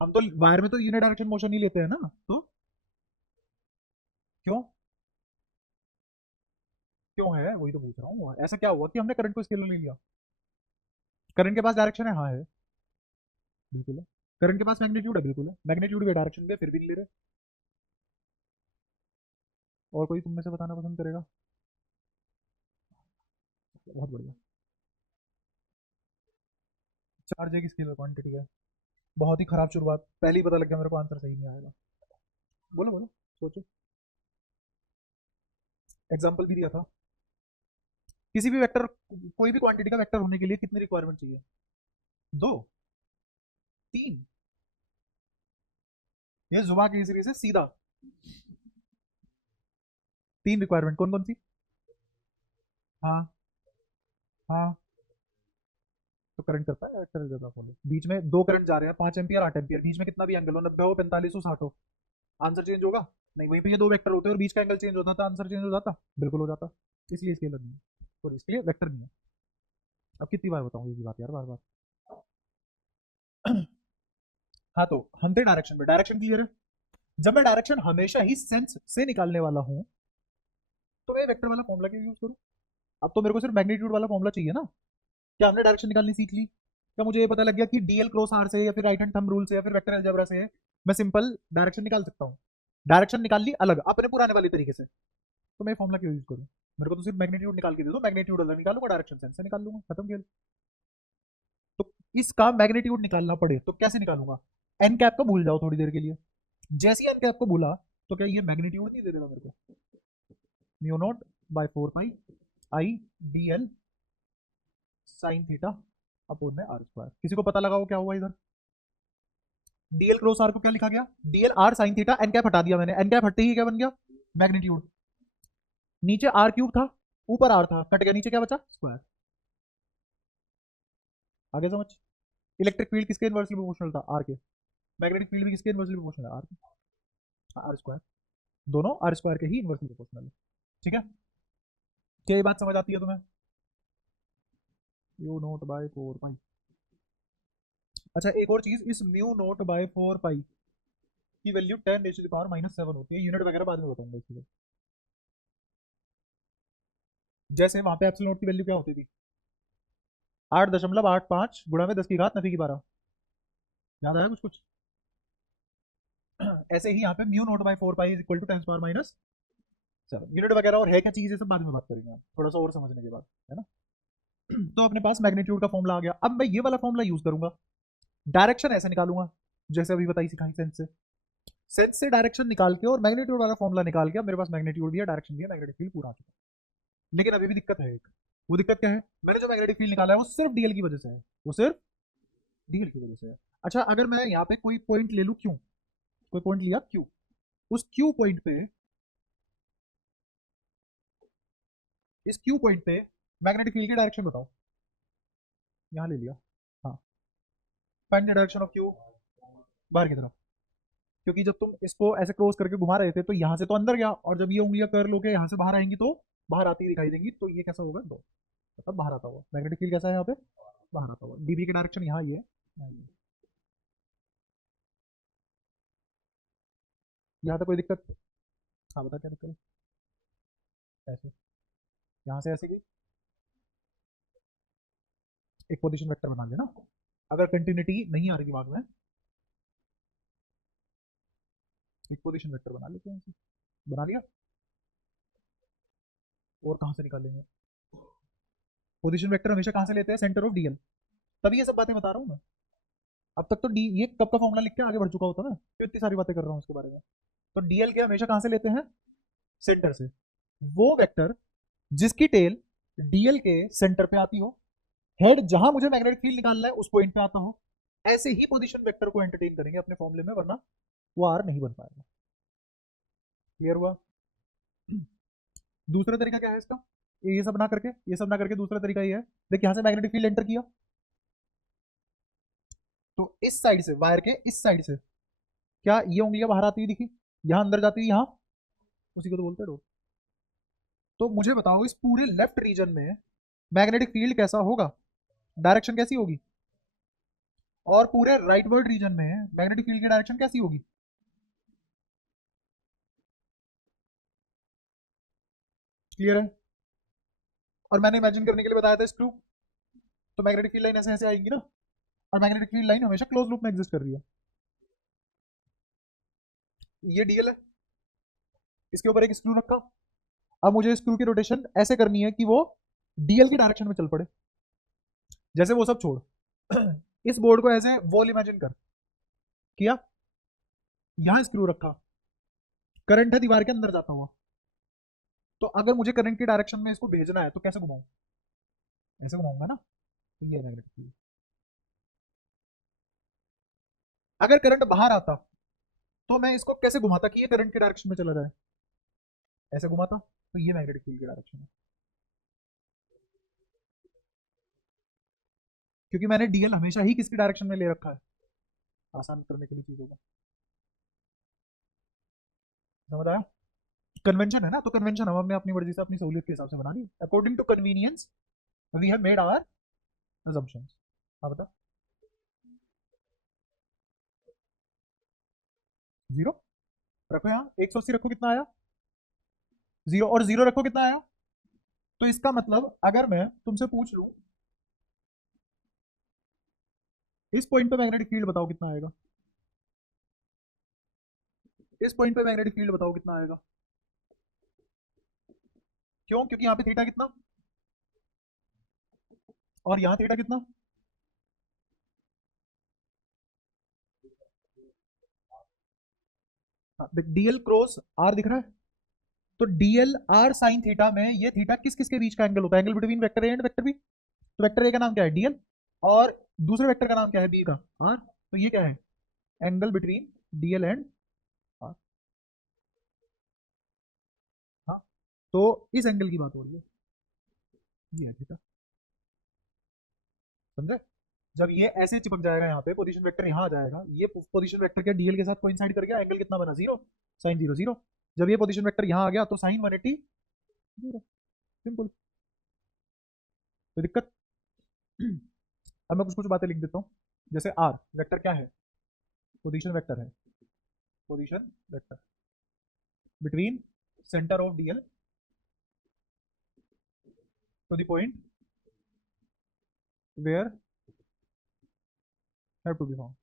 हम तो वायर में तो यूनिट डायरेक्शन मोशन ही लेते हैं ना, तो क्यों, क्यों है, वही तो पूछ रहा हूँ। ऐसा क्या हुआ कि हमने करंट को स्केलर ले लिया? करंट के पास डायरेक्शन है, हाँ है, बिल्कुल है। करंट के पास मैग्नीट्यूड है, बिल्कुल है। मैग्नीट्यूड भी डायरेक्शन भी है, फिर भी नहीं ले रहे। और कोई तुम में से बताना पसंद करेगा? बहुत बढ़िया। चार्ज एक स्केलर क्वांटिटी है। बहुत ही खराब शुरुआत, पहले ही पता लग गया मेरे को आंसर सही नहीं आएगा। बोलो बोलो, सोचो। एग्जाम्पल भी दिया था। किसी भी वेक्टर, कोई भी क्वांटिटी का वेक्टर होने के लिए कितनी रिक्वायरमेंट चाहिए? दो, तीन? ये जुबा की सीरीज है सीधा। तीन रिक्वायरमेंट कौन कौन सी? हाँ, हाँ, तो करंट करता है, करंट देता है। बीच में दो करंट जा रहे हैं, 5 एम्पियर 8 एम्पियर, बीच में कितना भी एंगल हो, 90 हो, 45 हो, 60 हो, आंसर चेंज होगा? नहीं, वहीं पे ये दो वेक्टर होते हैं और बीच का एंगल चेंज होता था, आंसर चेंज हो जाता, बिल्कुल हो जाता। इसलिए स्केलर नहीं है, और इसलिए वेक्टर नहीं है। अब कितनी बार बताऊंगी ये बात यार, बार बार। हाँ, तो हम थे डायरेक्शन पे, डायरेक्शन क्लियर है। जब मैं डायरेक्शन हमेशा ही सेंस से निकालने वाला हूं, तो मैं वेक्टर वाला फॉर्मूला क्यों यूज करूं? अब तो मेरे को सिर्फ मैग्नीट्यूड वाला फॉर्मूला चाहिए ना। क्या हमने डायरेक्शन निकालनी सीख ली? क्या मुझे ये पता लग गया कि डीएल क्रॉस आर से या फिर राइट हैंड थंब रूल से या फिर वेक्टर अलजेब्रा से मैं सिंपल डायरेक्शन निकाल सकता हूँ? डायरेक्शन निकाल ली अलग अपने पुराने वाले तरीके से, तो मैं फॉर्मूला क्यों यूज करूँ? मेरे को तो सिर्फ मैग्नीट्यूड निकाल के दे दो, मैग्नीट्यूड अलग निकालूंगा, डायरेक्शन सेंस से निकाल लूंगा, खत्म खेल। तो इसका मैग्नीट्यूड निकालना पड़े तो कैसे निकालूंगा? एन कैप को भूल जाओ थोड़ी देर के लिए। जैसे ही एन कैप को भूला, तो क्या ये मैग्नीट्यूड नहीं दे देगा मेरे को? Mu naught by 4 pi I D L sine theta upon में आर स्क्वायर। किसी को पता लगाओ क्या हुआ इधर? डीएल क्रॉस आर को क्या लिखा गया? Dl r sine theta, n cap हटा दिया मैंने, एन कैप हटते ही क्या बन गया? मैग्नीट्यूड। नीचे आर क्यूब था, ऊपर आर था, कट गया, नीचे क्या बचा? स्क्वायर। आगे समझ। इलेक्ट्रिक फील्ड किसके इनवर्सली प्रोपोर्शनल था? आर के। मैग्नेटिक फील्ड भी किसके इनवर्सली प्रोपोर्शनल है? आर के। आर स्क्वायर, दोनों आर स्क्वायर के ही इनवर्सली प्रोपोर्शनल है। ठीक है, क्या ये बात समझ आती है तुम्हें? म्यू नोट बाय 4 पाई। अच्छा, एक और चीज, इस म्यू नोट बाय 4 पाई की वैल्यू 10⁻⁻7 होती है, यूनिट वगैरह बाद में बताऊंगा इसकी। जैसे वहां पे एप्सिलॉन नोट की वैल्यू क्या होती थी? 8.85 गुणा में 10⁻⁻⁴। याद आया कुछ कुछ? ऐसे ही यहाँ पे mu naught by 4 pi is equal to 10⁻⁻7। Unit वगैरह और है क्या चीज, ये सब बाद में बात करेंगे थोड़ा सा और समझने के बाद, है ना। तो अपने पास मैग्नीट्यूड का फॉर्मूला आ गया, अब मैं ये वाला फॉर्मूला यूज करूंगा। डायरेक्शन ऐसे निकालूंगा जैसे अभी बताई सिखाई सेंस से। सेंस से डायरेक्शन निकाल के और मैग्नीट्यूड वाला फॉर्मूला निकाल के, अब मेरे पास मैग्नीट्यूड भी है, डायरेक्शन भी है, मैग्नेटिक फील्ड पूरा आ चुका है। लेकिन अभी भी दिक्कत है एक। वो दिक्कत क्या है? मैंने जो मैग्नेटिक फील्ड निकाला है वो सिर्फ डीएल की वजह से है, वो सिर्फ डीएल की वजह से है। अच्छा, अगर मैं यहाँ पे कोई पॉइंट ले लूँ, क्यों? कोई पॉइंट लिया क्यों? उस क्यू पॉइंट पे, इस क्यू पॉइंट पे मैग्नेटिक फील्ड की डायरेक्शन बताओ। यहां ले लिया। हाँ, find the direction of Q बाहर की तरफ। क्योंकि जब तुम इसको ऐसे क्लोज करके घुमा रहे थे तो यहाँ से तो अंदर गया, और जब ये उंगलियां कर्ल होके यहाँ से बाहर आएंगी तो बाहर आती दिखाई देंगी, तो ये कैसा होगा, दो, मतलब बाहर आता हुआ मैग्नेटिक फील्ड कैसा है यहाँ पे, बाहर आता हुआ। डीबी की डायरेक्शन यहाँ ये है, यहाँ तक कोई दिक्कत? हाँ बता क्या दिक्कत है? ऐसे यहाँ से ऐसे की एक पोजीशन वेक्टर बना लिया ना। अगर कंटिन्यूटी नहीं आ रही दिमाग में, एक पोजीशन वेक्टर बना लेते हैं, बना लिया। और कहाँ से निकालेंगे? पोजीशन वेक्टर हमेशा कहाँ से लेते हैं, सेंटर ऑफ डीएल। तभी ये सब बातें बता रहा हूँ मैं। अब तक तो डी, ये कब का फॉर्मूला लिख के आगे बढ़ चुका होता है ना, क्यों इतनी सारी बातें कर रहा हूँ उसके बारे में। तो डीएल के हमेशा कहाँ से लेते हैं, सेंटर से। वो वेक्टर जिसकी टेल डीएल के सेंटर पे आती हो, हेड जहां मुझे मैग्नेटिक फील्ड निकालना है उस पॉइंट पे आता हो, ऐसे ही पोजीशन वेक्टर को एंटरटेन करेंगे अपने फॉर्मूले में, वरना वो आर नहीं बन पाएगा। क्लियर हुआ? दूसरा तरीका क्या है इसका, ये सब ना करके, ये सब ना करके दूसरा तरीका ये है, देख यहां से मैग्नेटिक फील्ड एंटर किया, तो इस साइड से, वायर के इस साइड से, क्या ये उंगलियां बाहर आती हुई दिखी, यहां अंदर जाती हुई, यहां, उसी को तो बोलते हैं डॉट। तो मुझे बताओ इस पूरे लेफ्ट रीजन में मैग्नेटिक फील्ड कैसा होगा, डायरेक्शन कैसी होगी, और पूरे राइट वर्ड रीजन में मैग्नेटिक फील्ड की डायरेक्शन कैसी होगी? क्लियर है? और मैंने इमेजिन करने के लिए बताया था स्क्रू, तो मैग्नेटिक फील्ड लाइन ऐसे ऐसे आएगी ना, और मैग्नेटिक फील्ड लाइन हमेशा क्लोज लूप में एग्जिस्ट कर रही है। ये डीएल है, इसके ऊपर एक स्क्रू रखा, अब मुझे स्क्रू की रोटेशन ऐसे करनी है कि वो डीएल की डायरेक्शन में चल पड़े। जैसे वो सब छोड़, इस बोर्ड को ऐसे वॉल इमेजिन कर, किया, यहां स्क्रू रखा, करंट है दीवार के अंदर जाता हुआ, तो अगर मुझे करंट की डायरेक्शन में इसको भेजना है तो कैसे घुमाऊं, ऐसे घुमाऊंगा ना, तो ये मैग्नेटिक फील्ड। अगर करंट बाहर आता तो मैं इसको कैसे घुमाता कि ये करंट की डायरेक्शन में चला जाए, ऐसे घुमाता, तो ये मैग्नेटिक फील्ड की डायरेक्शन है। क्योंकि मैंने डीएल हमेशा ही किसकी डायरेक्शन में ले रखा है, आसान करने के लिए चीजों को। समझ आया? कन्वेंशन है ना, तो कन्वेंशन हम हमने अपनी मर्जी से अपनी सहूलियत के हिसाब से बना ली, according to convenience we have made our assumptions। हाँ बता। जीरो रखो, यहाँ 180 रखो, कितना आया, जीरो, और जीरो रखो, कितना आया। तो इसका मतलब अगर मैं तुमसे पूछ लूं इस पॉइंट पे मैग्नेटिक फील्ड बताओ कितना आएगा, इस पॉइंट पे मैग्नेटिक फील्ड बताओ कितना आएगा। क्यों? क्योंकि यहाँ पे थीटा कितना, और यहाँ थीटा कितना, डीएल क्रॉस आर दिख रहा है, तो डीएल आर साइन थीटा में ये थीटा किस किस के बीच का एंगल होता है, angle between vector A and vector B. तो वेक्टर ए का नाम क्या है, डीएल, और दूसरे वेक्टर का नाम क्या है, बी का, आर। तो ये क्या है, angle between dl and r. हाँ, तो इस एंगल की बात हो रही है, ये है थीटा। समझे? जब ये ऐसे चिपक जाएगा यहाँ पे, पोजीशन वेक्टर यहाँ आ जाएगा, ये पोजीशन वेक्टर के डीएल के साथ कोइंसाइड कर गया, एंगल कितना बना, जीरो, साइन जीरो जीरो। जब ये पोजीशन वेक्टर यहाँ आ गया तो साइन 180 जीरो, सिंपल। कोई दिक्कत? अब मैं कुछ कुछ बातें लिख देता हूँ। जैसे आर वेक्टर क्या है, पोजीशन वेक्टर है, position vector between centre of dl to the point where have to be found.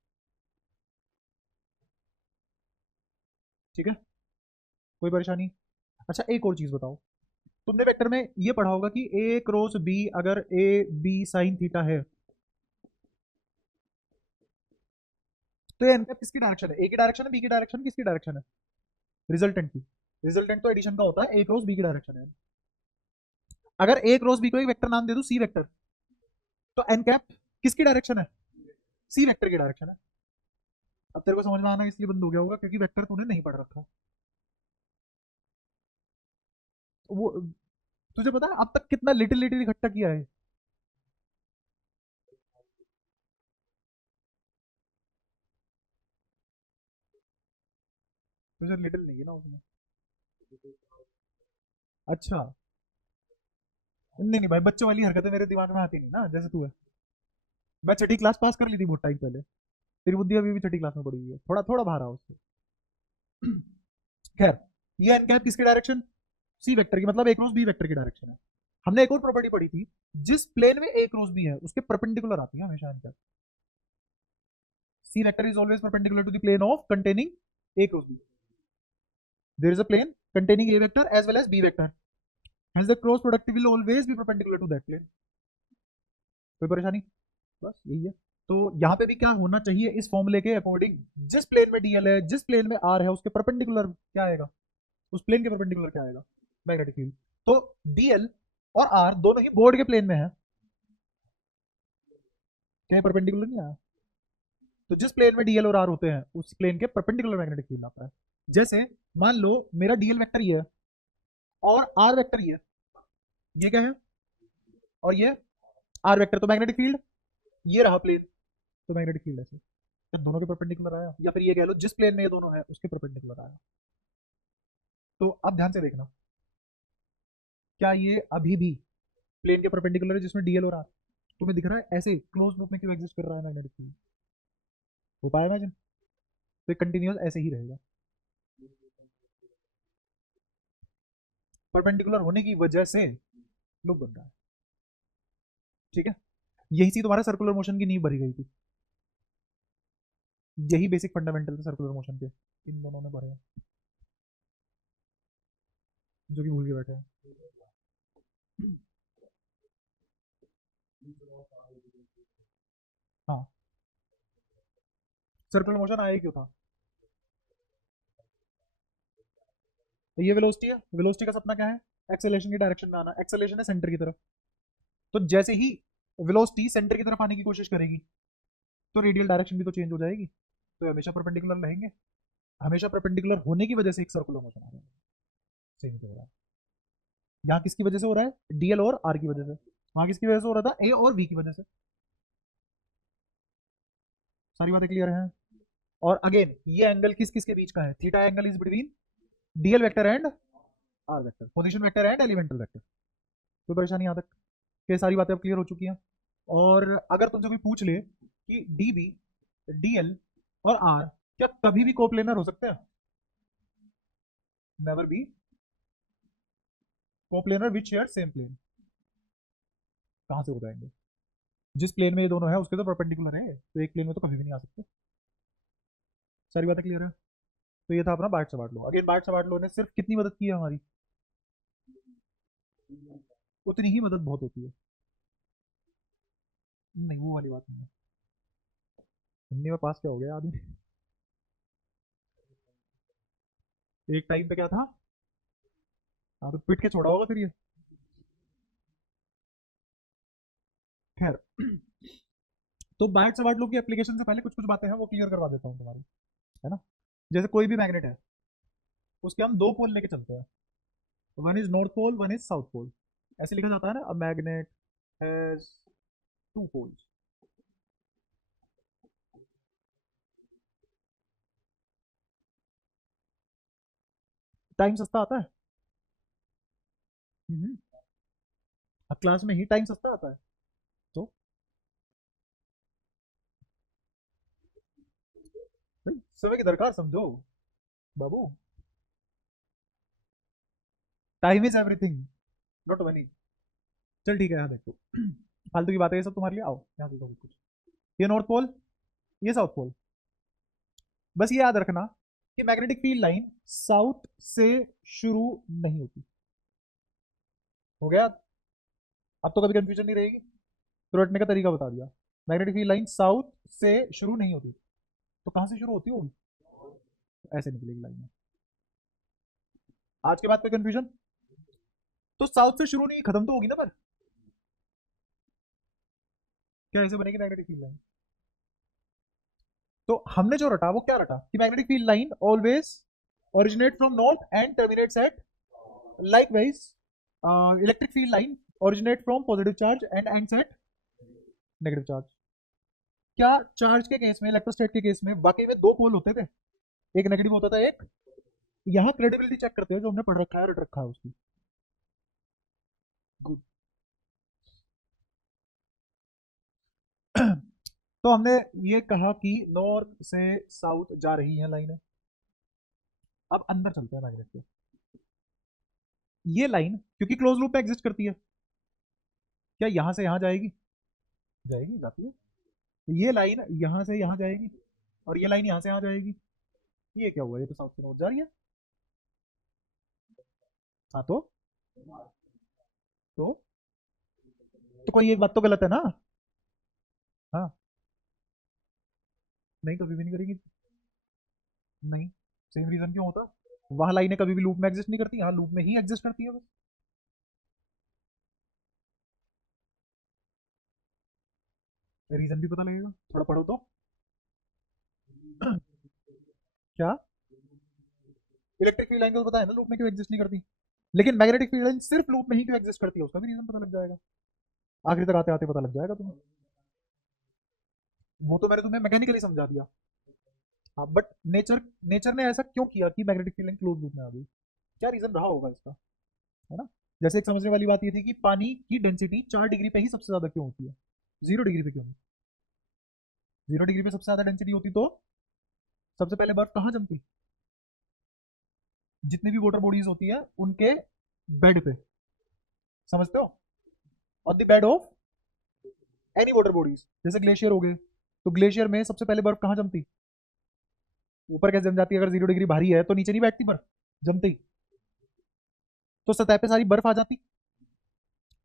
ठीक है, कोई परेशानी? अच्छा एक और चीज बताओ, तुमने वेक्टर में ये पढ़ा होगा कि ए क्रॉस बी, अगर ए बी साइन थीटा है, तो ये एनकैप किसकी डायरेक्शन है, ए की डायरेक्शन है, बी की डायरेक्शन, किसकी डायरेक्शन है, रिजल्टेंट की। रिजल्टेंट तो एडिशन का होता है, ए क्रॉस बी की डायरेक्शन है। अगर ए क्रॉस बी को एक वेक्टर नाम दे दूं सी वेक्टर, तो एनकैप किसकी डायरेक्शन है, सी वेक्टर की डायरेक्शन है। अब तेरे को समझ में आना इसलिए बंद हो गया होगा क्योंकि वेक्टर तूने नहीं पढ़ रखा। वो तुझे पता है अब तक कितना लिटिल लिटिल इकट्ठा किया है? तुझे लिटिल नहीं है ना उसमें। अच्छा। नहीं नहीं भाई, बच्चों वाली हरकतें मेरे दिमाग में आती नहीं ना, जैसे तू है। मैं छठी क्लास पास कर ली थी बहुत टाइम पहले। तेरी बुद्धि अभी भी छठी क्लास में पड़ी हुई है, थोड़ा थोड़ा बाहर आओ उससे। खैर, ये एन कैप किसकी डायरेक्शन? सी वेक्टर की, मतलब ए क्रॉस बी वेक्टर की डायरेक्शन है। हमने एक और प्रॉपर्टी पढ़ी थी, जिस प्लेन में ए क्रॉस बी है उसके परपेंडिकुलर आती है हमेशा n cap. C vector is always perpendicular to the plane of containing A cross B. There is a plane containing a vector as well as b vector, hence the cross product will always be perpendicular to that plane। कोई परेशानी? बस यही है। तो यहाँ पे भी क्या होना चाहिए इस फॉर्मूले के अकॉर्डिंग, जिस प्लेन में डीएल है, जिस प्लेन में आर है, उसके परपेंडिकुलर क्या आएगा? उस प्लेन के परपेंडिकुलर क्या आएगा? Magnetic field. तो डीएल और आर दोनों ही बोर्ड के प्लेन में है, क्या परपेंडिकुलर नहीं आया? तो जिस प्लेन में डीएल और आर होते हैं उस प्लेन के परपेंडिकुलर मैग्नेटिक फील्ड आता है। जैसे मान लो मेरा डीएल वेक्टर ये है और आर वेक्टर ये है, ये क्या है और ये आर वेक्टर, तो मैग्नेटिक फील्ड ये रहा प्लेन, तो मैग्नेटिक फील्ड ऐसे तो दोनों के परपेंडिकुलर आया, या फिर ये कह लो जिस प्लेन में ये दोनों है उसके परपेंडिकुलर आया। तो अब ध्यान से देखना, क्या ये अभी भी प्लेन के परपेंडिकुलर है जिसमें डीएल और आर? तुम्हें दिख रहा है ऐसे क्लोज लूप में क्यों एग्जिस्ट कर रहा है मैग्नेटिक फील्ड? हो पाया इमेजिन? तो कंटिन्यूस ऐसे ही रहेगा, परपेंडिकुलर होने की वजह से लूप बन रहा है। ठीक है, यही चीज तुम्हारे सर्कुलर मोशन की नींव भरी गई थी, यही बेसिक फंडामेंटल थे सर्कुलर मोशन के, इन दोनों ने भरे हैं, जो कि भूल के बैठे हैं। हाँ, सर्कुलर मोशन आया ही क्यों था? तो ये वेलोसिटी है, वेलोसिटी का सपना क्या है? एक्सेलरेशन की डायरेक्शन में आना, एक्सेलरेशन है सेंटर की तरफ। तो जैसे ही वेलोसिटी सेंटर की तरफ आने की कोशिश करेगी तो रेडियल डायरेक्शन भी तो चेंज हो जाएगी, तो हमेशा परपेंडिकुलर रहेंगे। हमेशा परपेंडिकुलर होने की वजह से एक सर्कुलर मोशन आ रहा है, सेम तो हो रहा है। यहाँ किसकी वजह से हो रहा है? डीएल और आर की वजह से। वहां किसकी वजह से हो रहा था? ए और बी की वजह से। सारी बातें क्लियर हैं? और अगेन ये एंगल किस किस के बीच का है? Theta angle is between dl vector and r vector, position vector and elemental vector. कोई परेशानी यहाँ तक? ये सारी बातें अब क्लियर हो चुकी हैं। और अगर तुमसे कोई पूछ ले कि डी बी, डीएल और आर क्या कभी भी कोप्लेनर हो सकते हैं? Never be coplanar which share same plane. कहाँ से हो जाएंगे? जिस प्लेन में ये दोनों है उसके तो परपेंडिकुलर है, तो एक प्लेन में तो कभी भी नहीं आ सकते। सारी बातें क्लियर है? तो ये था अपना बार्ट सवार्ट लो। अगेन बार्ट सवार्ट लो ने सिर्फ कितनी मदद की है हमारी? उतनी ही मदद बहुत होती है। नहीं वो वाली बात नहीं है। हिंदी में पास क्या हो गया आदमी? एक टाइम पे क्या था? हाँ तो पिट के छोड़ा होगा फिर ये। खैर, तो बार्ट सवार्ट लो की एप्लीकेशन से पहले कुछ कुछ बातें हैं वो क्लियर करवा देता हूँ तुम्हारी, है ना? जैसे कोई भी मैग्नेट है उसके हम दो पोल लेके चलते हैं, one is north pole, one is south pole. ऐसे लिखा जाता है ना, a magnet has two poles. Time सस्ता आता है। हम्म। अब क्लास में ही टाइम सस्ता आता है। तो भाई समय की दरकार समझो बाबू, time is everything, not money. चल ठीक है, यहाँ देखो फालतू की बातें ये सब तुम्हारे लिए, आओ यहाँ देखो कुछ। ये नॉर्थ पोल, ये साउथ पोल। बस ये याद रखना कि मैग्नेटिक फील्ड लाइन साउथ से शुरू नहीं होती। हो गया? अब तो कभी कंफ्यूजन नहीं रहेगी, तो रटने का तरीका बता दिया। मैग्नेटिक फील्ड लाइन साउथ से शुरू नहीं होती, तो कहां से शुरू होती होगी? ऐसे निकलेगी लाइन। आज के बाद कोई कंफ्यूजन? तो साउथ से शुरू नहीं, खत्म तो होगी ना पर। क्या ऐसे बनेगी मैग्नेटिक फील्ड लाइन? तो हमने जो रटा वो क्या रटा कि magnetic field line always originate from north and terminates at, likewise electric field line originate from positive charge and ends at negative charge. क्या चार्ज के केस में, इलेक्ट्रोस्टैट के केस में वाकई में दो पोल होते थे, एक नेगेटिव होता था एक, यहाँ क्रेडिबिलिटी चेक करते हैं जो हमने पढ़ रखा है, रट रखा है उसकी। Good. तो हमने ये कहा कि नॉर्थ से साउथ जा रही है लाइनें। अब अंदर चलते हैं मैग्नेट के। ये लाइन क्योंकि क्लोज लूप पे एग्जिस्ट करती है, क्या यहां से यहां जाएगी? जाएगी, जाती है। ये लाइन यहां से यहां जाएगी और ये लाइन यहां से यहां जाएगी। ये क्या हुआ? ये तो साउथ से नॉर्थ जा रही है। हाँ तो तो कोई एक बात तो गलत है ना? हाँ, नहीं कभी भी नहीं करेगी। नहीं, सेम रीजन क्यों होता? वहां लाइनें कभी भी लूप में एग्जिस्ट नहीं करती, यहाँ लूप में ही एग्जिस्ट करती है बस। रीजन भी पता लगेगा, थोड़ा पढ़ो तो। क्या? इलेक्ट्रिक फील्ड लाइन को तो पता है ना लूप में क्यों एग्जिस्ट नहीं करती, लेकिन मैग्नेटिक फील्ड लाइन सिर्फ लूप में ही क्यों एग्जिस्ट करती है उसका भी रीजन पता लग जाएगा। आखिरी तक आते आते पता लग जाएगा तुम्हें। वो तो मैंने तुम्हें मैकेनिकली समझा दिया। हाँ, बट नेचर नेचर ने ऐसा क्यों किया कि magnetic field line close loop में आ गई? क्या रीजन रहा होगा इसका, है ना? जैसे एक समझने वाली बात ये थी कि पानी की डेंसिटी 4 डिग्री पे ही सबसे ज्यादा क्यों होती है, 0 डिग्री पे क्यों नहीं? 0 डिग्री पे सबसे ज्यादा डेंसिटी होती तो सबसे पहले बर्फ कहाँ जमती? जितनी भी वाटर बॉडीज होती है उनके बेड पे, समझते हो? On the bed of any water bodies, जैसे ग्लेशियर हो गए, तो ग्लेशियर में सबसे पहले बर्फ कहाँ जमती? ऊपर कैसे जम जाती है? अगर 0 डिग्री भारी है तो नीचे नहीं बैठती बर्फ जमती ही, तो सतह पे सारी बर्फ आ जाती।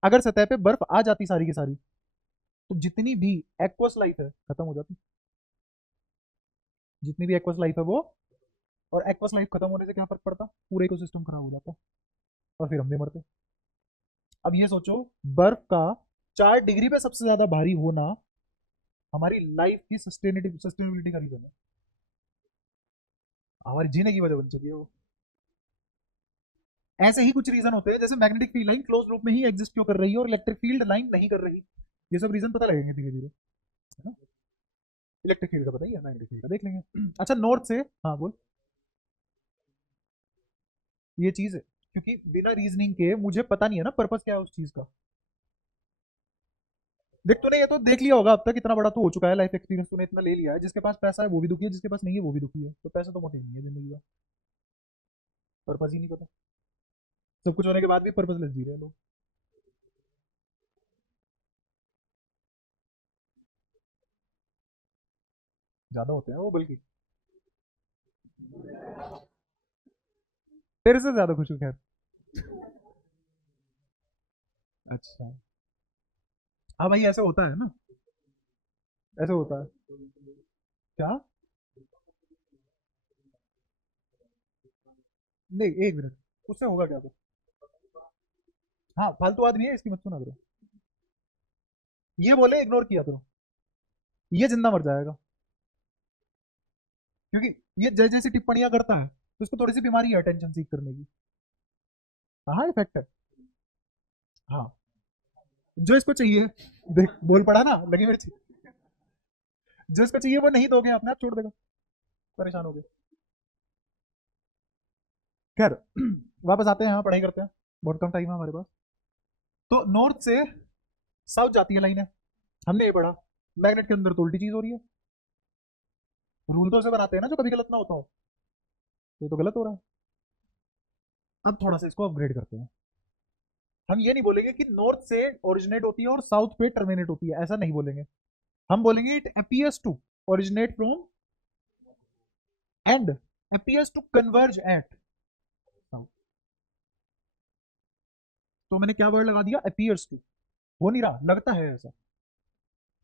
अगर सतह पे बर्फ आ जाती सारी की सारी, तो जितनी भी एक्वस लाइफ है खत्म हो जाती। जितनी भी एक्वस लाइफ है वो, और एक्वस लाइफ खत्म होने से क्या फर्क पड़ता? पूरा इकोसिस्टम खराब हो जाता और फिर हम भी मरते। अब ये सोचो, बर्फ का 4 डिग्री पे सबसे ज्यादा भारी होना हमारी लाइफ की सस्टेनेबिलिटी का रीजन है, हमारी जीने की वजह बन चुकी है वो। ऐसे ही कुछ रीजन होते हैं, जैसे magnetic field line close loop में ही एग्जिस्ट क्यों कर रही है और इलेक्ट्रिक फील्ड लाइन नहीं कर रही। ये सब रीजन पता लगेंगे धीरे धीरे, है ना? इलेक्ट्रिक फील्ड का पता ही है, मैग्नेटिक फील्ड का देख लेंगे। अच्छा, नॉर्थ से, हाँ बोल। ये चीज है क्योंकि बिना रीजनिंग के मुझे पता नहीं है ना पर्पस क्या है उस चीज का। देख, तूने ये तो देख लिया होगा अब तक, इतना बड़ा तो हो चुका है, लाइफ एक्सपीरियंस तूने इतना ले लिया है। जिसके पास पैसा है वो भी दुखी है, जिसके पास नहीं है वो भी दुखी है, तो पैसा तो मोटिव नहीं है जिंदगी का। पर्पस ही नहीं पता, सब कुछ होने के बाद भी पर्पसलेस जी रहे हैं लोग। ज्यादा होते हैं वो बल्कि, तेरे से ज्यादा खुश हूँ खैर। अच्छा, हाँ भाई ऐसे होता है ना, ऐसे होता है। क्या? नहीं, एक मिनट, उससे होगा क्या तो? हाँ, फालतू आदमी है, इसकी मत सुना करो। ये बोले इग्नोर किया तो ये जिंदा मर जाएगा, क्योंकि ये जैसे जैसी टिप्पणियां करता है तो इसको थोड़ी सी बीमारी है अटेंशन सीख करने की। हाँ, इफेक्ट है। हाँ, जो इसको चाहिए, देख बोल पड़ा ना, लगी मिर्ची। जो इसको चाहिए वो नहीं दोगे, अपने आप छोड़ देगा, परेशान हो गए। खैर, वापस आते हैं, यहाँ पढ़ाई करते हैं, बहुत कम टाइम है हमारे पास। तो नॉर्थ से साउथ जाती है लाइनें, हमने ये पढ़ा। मैग्नेट के अंदर तो उल्टी चीज हो रही है। रूल तो से बनाते हैं ना जो कभी गलत ना होता हो, ये तो गलत हो रहा है। अब थोड़ा सा इसको अपग्रेड करते हैं। हम ये नहीं बोलेंगे कि नॉर्थ से ओरिजिनेट होती है और साउथ पे टर्मिनेट होती है, ऐसा नहीं बोलेंगे। हम बोलेंगे it appears to originate from and appears to converge at south. तो मैंने क्या वर्ड लगा दिया? Appears to. हो नहीं रहा, लगता है ऐसा।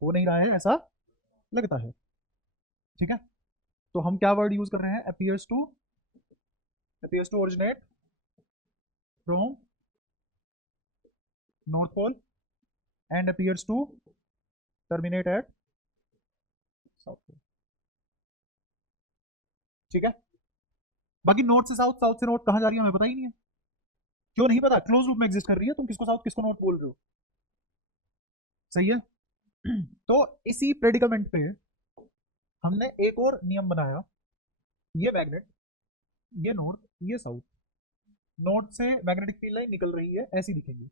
हो नहीं रहा है ऐसा, लगता है। ठीक है, तो हम क्या वर्ड यूज कर रहे हैं? Appears to originate from north pole and appears to terminate at south pole. ठीक है, बाकी नॉर्थ से साउथ, साउथ से नॉर्थ कहाँ जा रही है हमें पता ही नहीं है। क्यों नहीं पता? क्लोज लूप में एग्जिस्ट कर रही है, तुम किसको साउथ किसको नॉर्थ बोल रहे हो। सही है। तो इसी प्रेडिकमेंट पे हमने एक और नियम बनाया, ये मैग्नेट, ये नॉर्थ, ये साउथ, नॉर्थ से मैग्नेटिक फील्ड लाइन निकल रही है, ऐसी दिखेगी,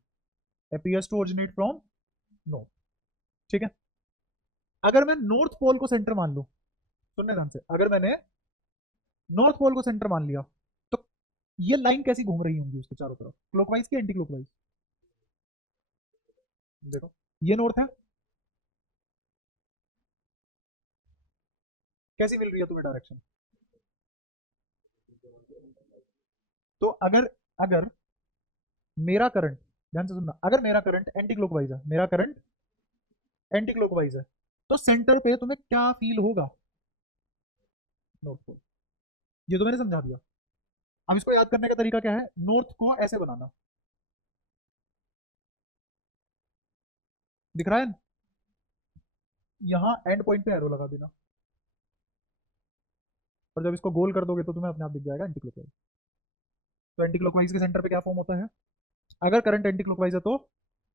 appears to originate from north. ठीक है। अगर मैं नॉर्थ पोल को सेंटर मान लूं, सुनने ध्यान से, अगर मैंने नॉर्थ पोल को सेंटर मान लिया, तो ये लाइन कैसी घूम रही होंगी उसके चारों तरफ, क्लॉकवाइज की एंटी क्लॉकवाइज? देखो, ये नॉर्थ है, कैसी मिल रही है तुम्हें डायरेक्शन? तो अगर अगर मेरा करंट, ध्यान से सुनना, अगर मेरा करंट एंटी क्लॉकवाइज है, मेरा करंट एंटी क्लॉकवाइज है, तो सेंटर पे तुम्हें क्या फील होगा? North pole. ये तो मैंने समझा दिया। अब इसको याद करने का तरीका क्या है? नॉर्थ को ऐसे बनाना, दिख रहा है? यहाँ एंड पॉइंट पे एरो लगा देना, और जब इसको गोल कर दोगे तो तुम्हें अपने आप दिख जाएगा एंटी क्लॉकवाइज। तो एंटी क्लॉकवाइज के सेंटर पे क्या फॉर्म होता है? अगर करंट एंटी क्लॉकवाइज है तो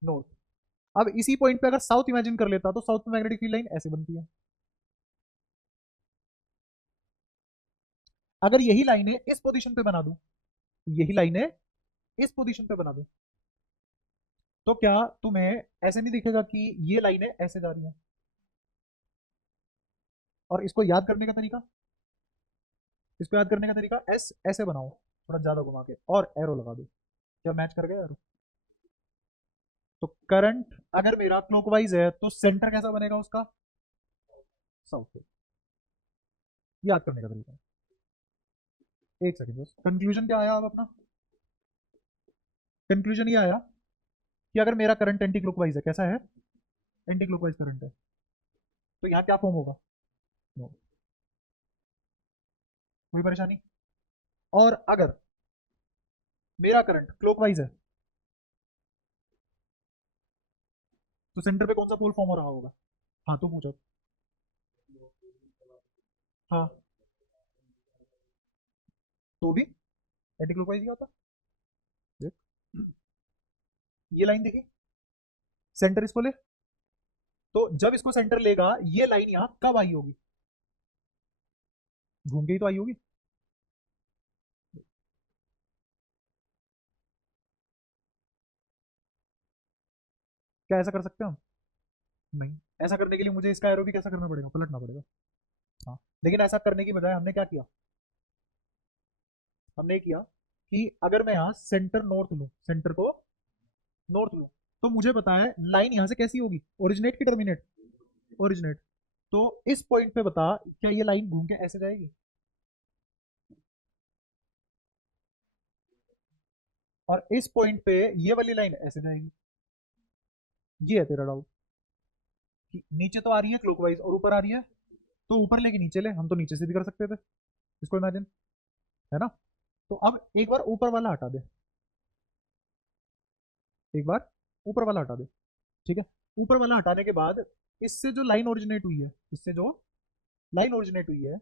नॉर्थ। अब इसी पॉइंट पे अगर साउथ इमेजिन कर लेता तो साउथ में मैग्नेटिक फील्ड लाइन ऐसे बनती है। अगर यही लाइनें इस पोजीशन पे बना दूं, यही लाइनें इस पोजीशन पे बना दूं, तो क्या तुम्हें ऐसे नहीं दिखेगा कि ये लाइनें ऐसे जा रही हैं? और इसको याद करने का तरीका, इसको याद करने का तरीका, एस ऐसे बनाओ, थोड़ा ज्यादा घुमा के, और एरो लगा दो। क्या मैच कर गया एरो? तो करंट अगर मेरा क्लॉकवाइज है तो सेंटर कैसा बनेगा उसका? साउथ पे। याद करने का तरीका। एक सेकंड बस, कंक्लूजन क्या आया अब अपना? कंक्लूजन ये आया कि अगर मेरा करंट एंटी क्लॉकवाइज है, कैसा है? एंटी क्लॉकवाइज करंट है, तो यहाँ क्या फॉर्म होगा? नो। कोई परेशानी? और अगर मेरा करंट क्लॉकवाइज है, तो सेंटर पे कौन सा पोल फॉर्म हो रहा होगा? हाँ तो पूछो। हाँ, तो भी एंटी क्लॉकवाइज ही होता। देख, ये लाइन देखी, सेंटर इसको ले, तो जब इसको सेंटर लेगा, ये लाइन यहाँ कब आई होगी? घूम के ही तो आई होगी। क्या ऐसा कर सकते हैं हम? नहीं। ऐसा करने के लिए मुझे इसका एरो भी कैसा करना पड़ेगा? पलटना पड़ेगा। हाँ, लेकिन ऐसा करने की बजाय हमने क्या किया? हमने ये किया कि अगर मैं यहाँ सेंटर नॉर्थ लूँ, सेंटर को नॉर्थ लूँ, तो मुझे पता है लाइन यहाँ से कैसी होगी? ओरिजिनेट की टर्मिनेट? ओरिजिनेट। तो इस पॉइंट पे बता, क्या ये लाइन घूम के ऐसे जाएगी? और इस पॉइंट पे ये वाली लाइन ऐसे जाएगी। ये है तेरा डाउट, कि नीचे तो आ रही है क्लॉकवाइज और ऊपर आ रही है, तो ऊपर लेके नीचे ले, हम तो नीचे से भी कर सकते थे इसको इमेजिन, है ना? तो अब एक बार ऊपर वाला हटा दे, एक बार ऊपर वाला हटा दे। ठीक है। ऊपर वाला हटाने के बाद इससे जो लाइन ओरिजिनेट हुई है, इससे जो लाइन ओरिजिनेट हुई है,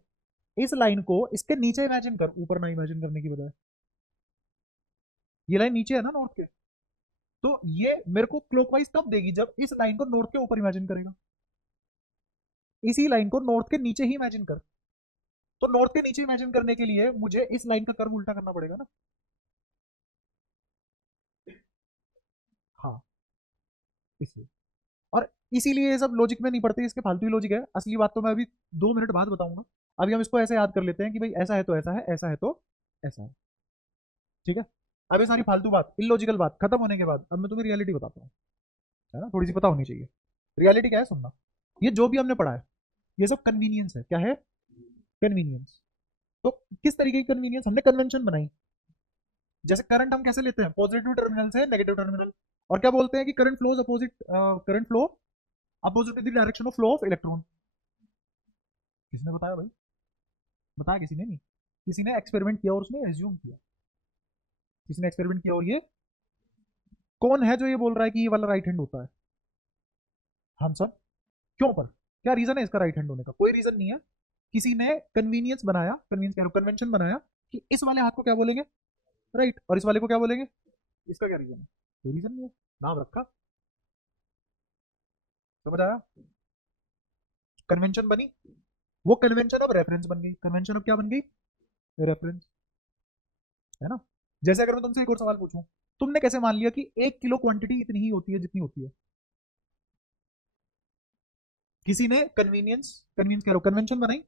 इस लाइन को इसके नीचे इमेजिन कर, ऊपर ना इमेजिन करने की बजाय। ये लाइन नीचे है ना नॉर्थ के, तो ये मेरे को क्लॉकवाइज कब देगी? जब इस लाइन को नॉर्थ के ऊपर इमेजिन करेगा। इसी लाइन को नॉर्थ के नीचे ही इमेजिन कर। तो नॉर्थ के नीचे इमेजिन करने के लिए मुझे इस लाइन का कर्व उल्टा करना पड़ेगा ना। हाँ, इसलिए। और इसीलिए ये सब लॉजिक में नहीं पढ़ते, इसके फालतू ही लॉजिक है, असली बात तो मैं अभी 2 मिनट बाद बताऊंगा। अभी हम इसको ऐसे याद कर लेते हैं कि भाई ऐसा है तो ऐसा है, ऐसा है तो ऐसा है। ठीक है। अब ये सारी फालतू बात, इलॉजिकल बात खत्म होने के बाद अब मैं तुम्हें रियलिटी बताता हूँ, है ना? थोड़ी सी पता होनी चाहिए। रियलिटी क्या है, सुनना। ये जो भी हमने पढ़ा है, ये सब कन्वीनियंस है। क्या है? कन्वीनियंस। तो किस तरीके की कन्वीनियंस? हमने कन्वेंशन बनाई। जैसे करंट हम कैसे लेते हैं? पॉजिटिव टर्मिनल से नेगेटिव टर्मिनल। और क्या बोलते हैं कि current flows opposite, current flow opposite the direction of flow of electron. किसने बताया भाई? बताया किसी ने नहीं। किसी ने एक्सपेरिमेंट किया और उसने एज्यूम किया। किसी ने एक्सपेरिमेंट किया, और ये कौन है जो ये बोल रहा है कि ये वाला राइट हैंड होता है? हम सब। क्यों पर? क्या रीजन है इसका राइट हैंड होने का? कोई रीजन नहीं है। किसी ने कन्वीनियंस बनाया, कन्वीनियंस कह रहा हूं, कन्वेंशन बनाया कि इस वाले हाथ को क्या बोलेंगे? राइट, और इस वाले को क्या बोलेंगे? इसका क्या रीजन है? कोई रीजन नहीं है, नाम रखा, समझ आया? कन्वेंशन बनी, वो कन्वेंशन अब रेफरेंस बन गई, कन्वेंशन अब क्या बन गई? रेफरेंस, है ना? जैसे अगर मैं तुमसे एक और सवाल पूछूं, तुमने कैसे मान लिया कि 1 किलो क्वांटिटी इतनी ही होती है जितनी होती है? किसी ने कन्वीनियंस, कन्वीनियंस कह रहा हूं, कन्वेंशन बनाई,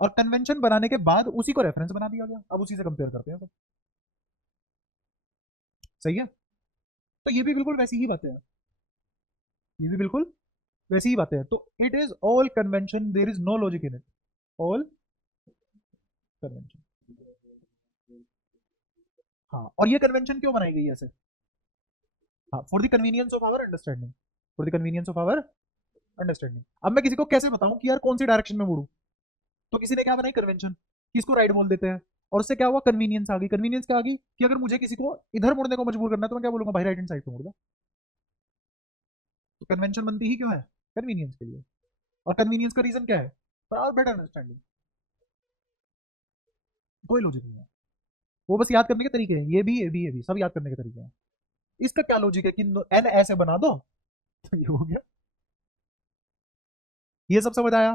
और कन्वेंशन बनाने के बाद उसी को रेफरेंस बना दिया गया, अब उसी से कंपेयर करते हैं सब। सही है? तो ये भी बिल्कुल वैसी ही बातें हैं, ये भी बिल्कुल वैसी ही बातें हैं। तो it is all convention, there is no logic in it, all convention. हाँ, और ये कन्वेंशन क्यों बनाई गई है ऐसे? हाँ, for the convenience of our understanding, for the convenience of our understanding. अब मैं किसी को कैसे बताऊं कि यार कौन सी डायरेक्शन में मुड़ूं? तो किसी ने क्या बनाई कन्वेंशन कि इसको राइट बोल देते हैं, और उससे क्या हुआ? कन्वीनियंस आ गई। कन्वीनियंस क्या आ गई कि अगर मुझे किसी को इधर मुड़ने को मजबूर करना है तो मैं क्या बोलूंगा? भाई राइट हैंड साइड पे मुड़ जा। तो कन्वेंशन बनती ही क्यों है? कन्वीनियंस के लिए। और कन्वीनियंस का रीजन क्या है? For our better understanding. कोई लॉजिक नहीं है, वो बस याद करने के तरीके हैं, ये भी सब याद करने के तरीके हैं। इसका क्या लॉजिक है कि एन ऐसे बना दो तो ये हो गया। ये सब समझ आया?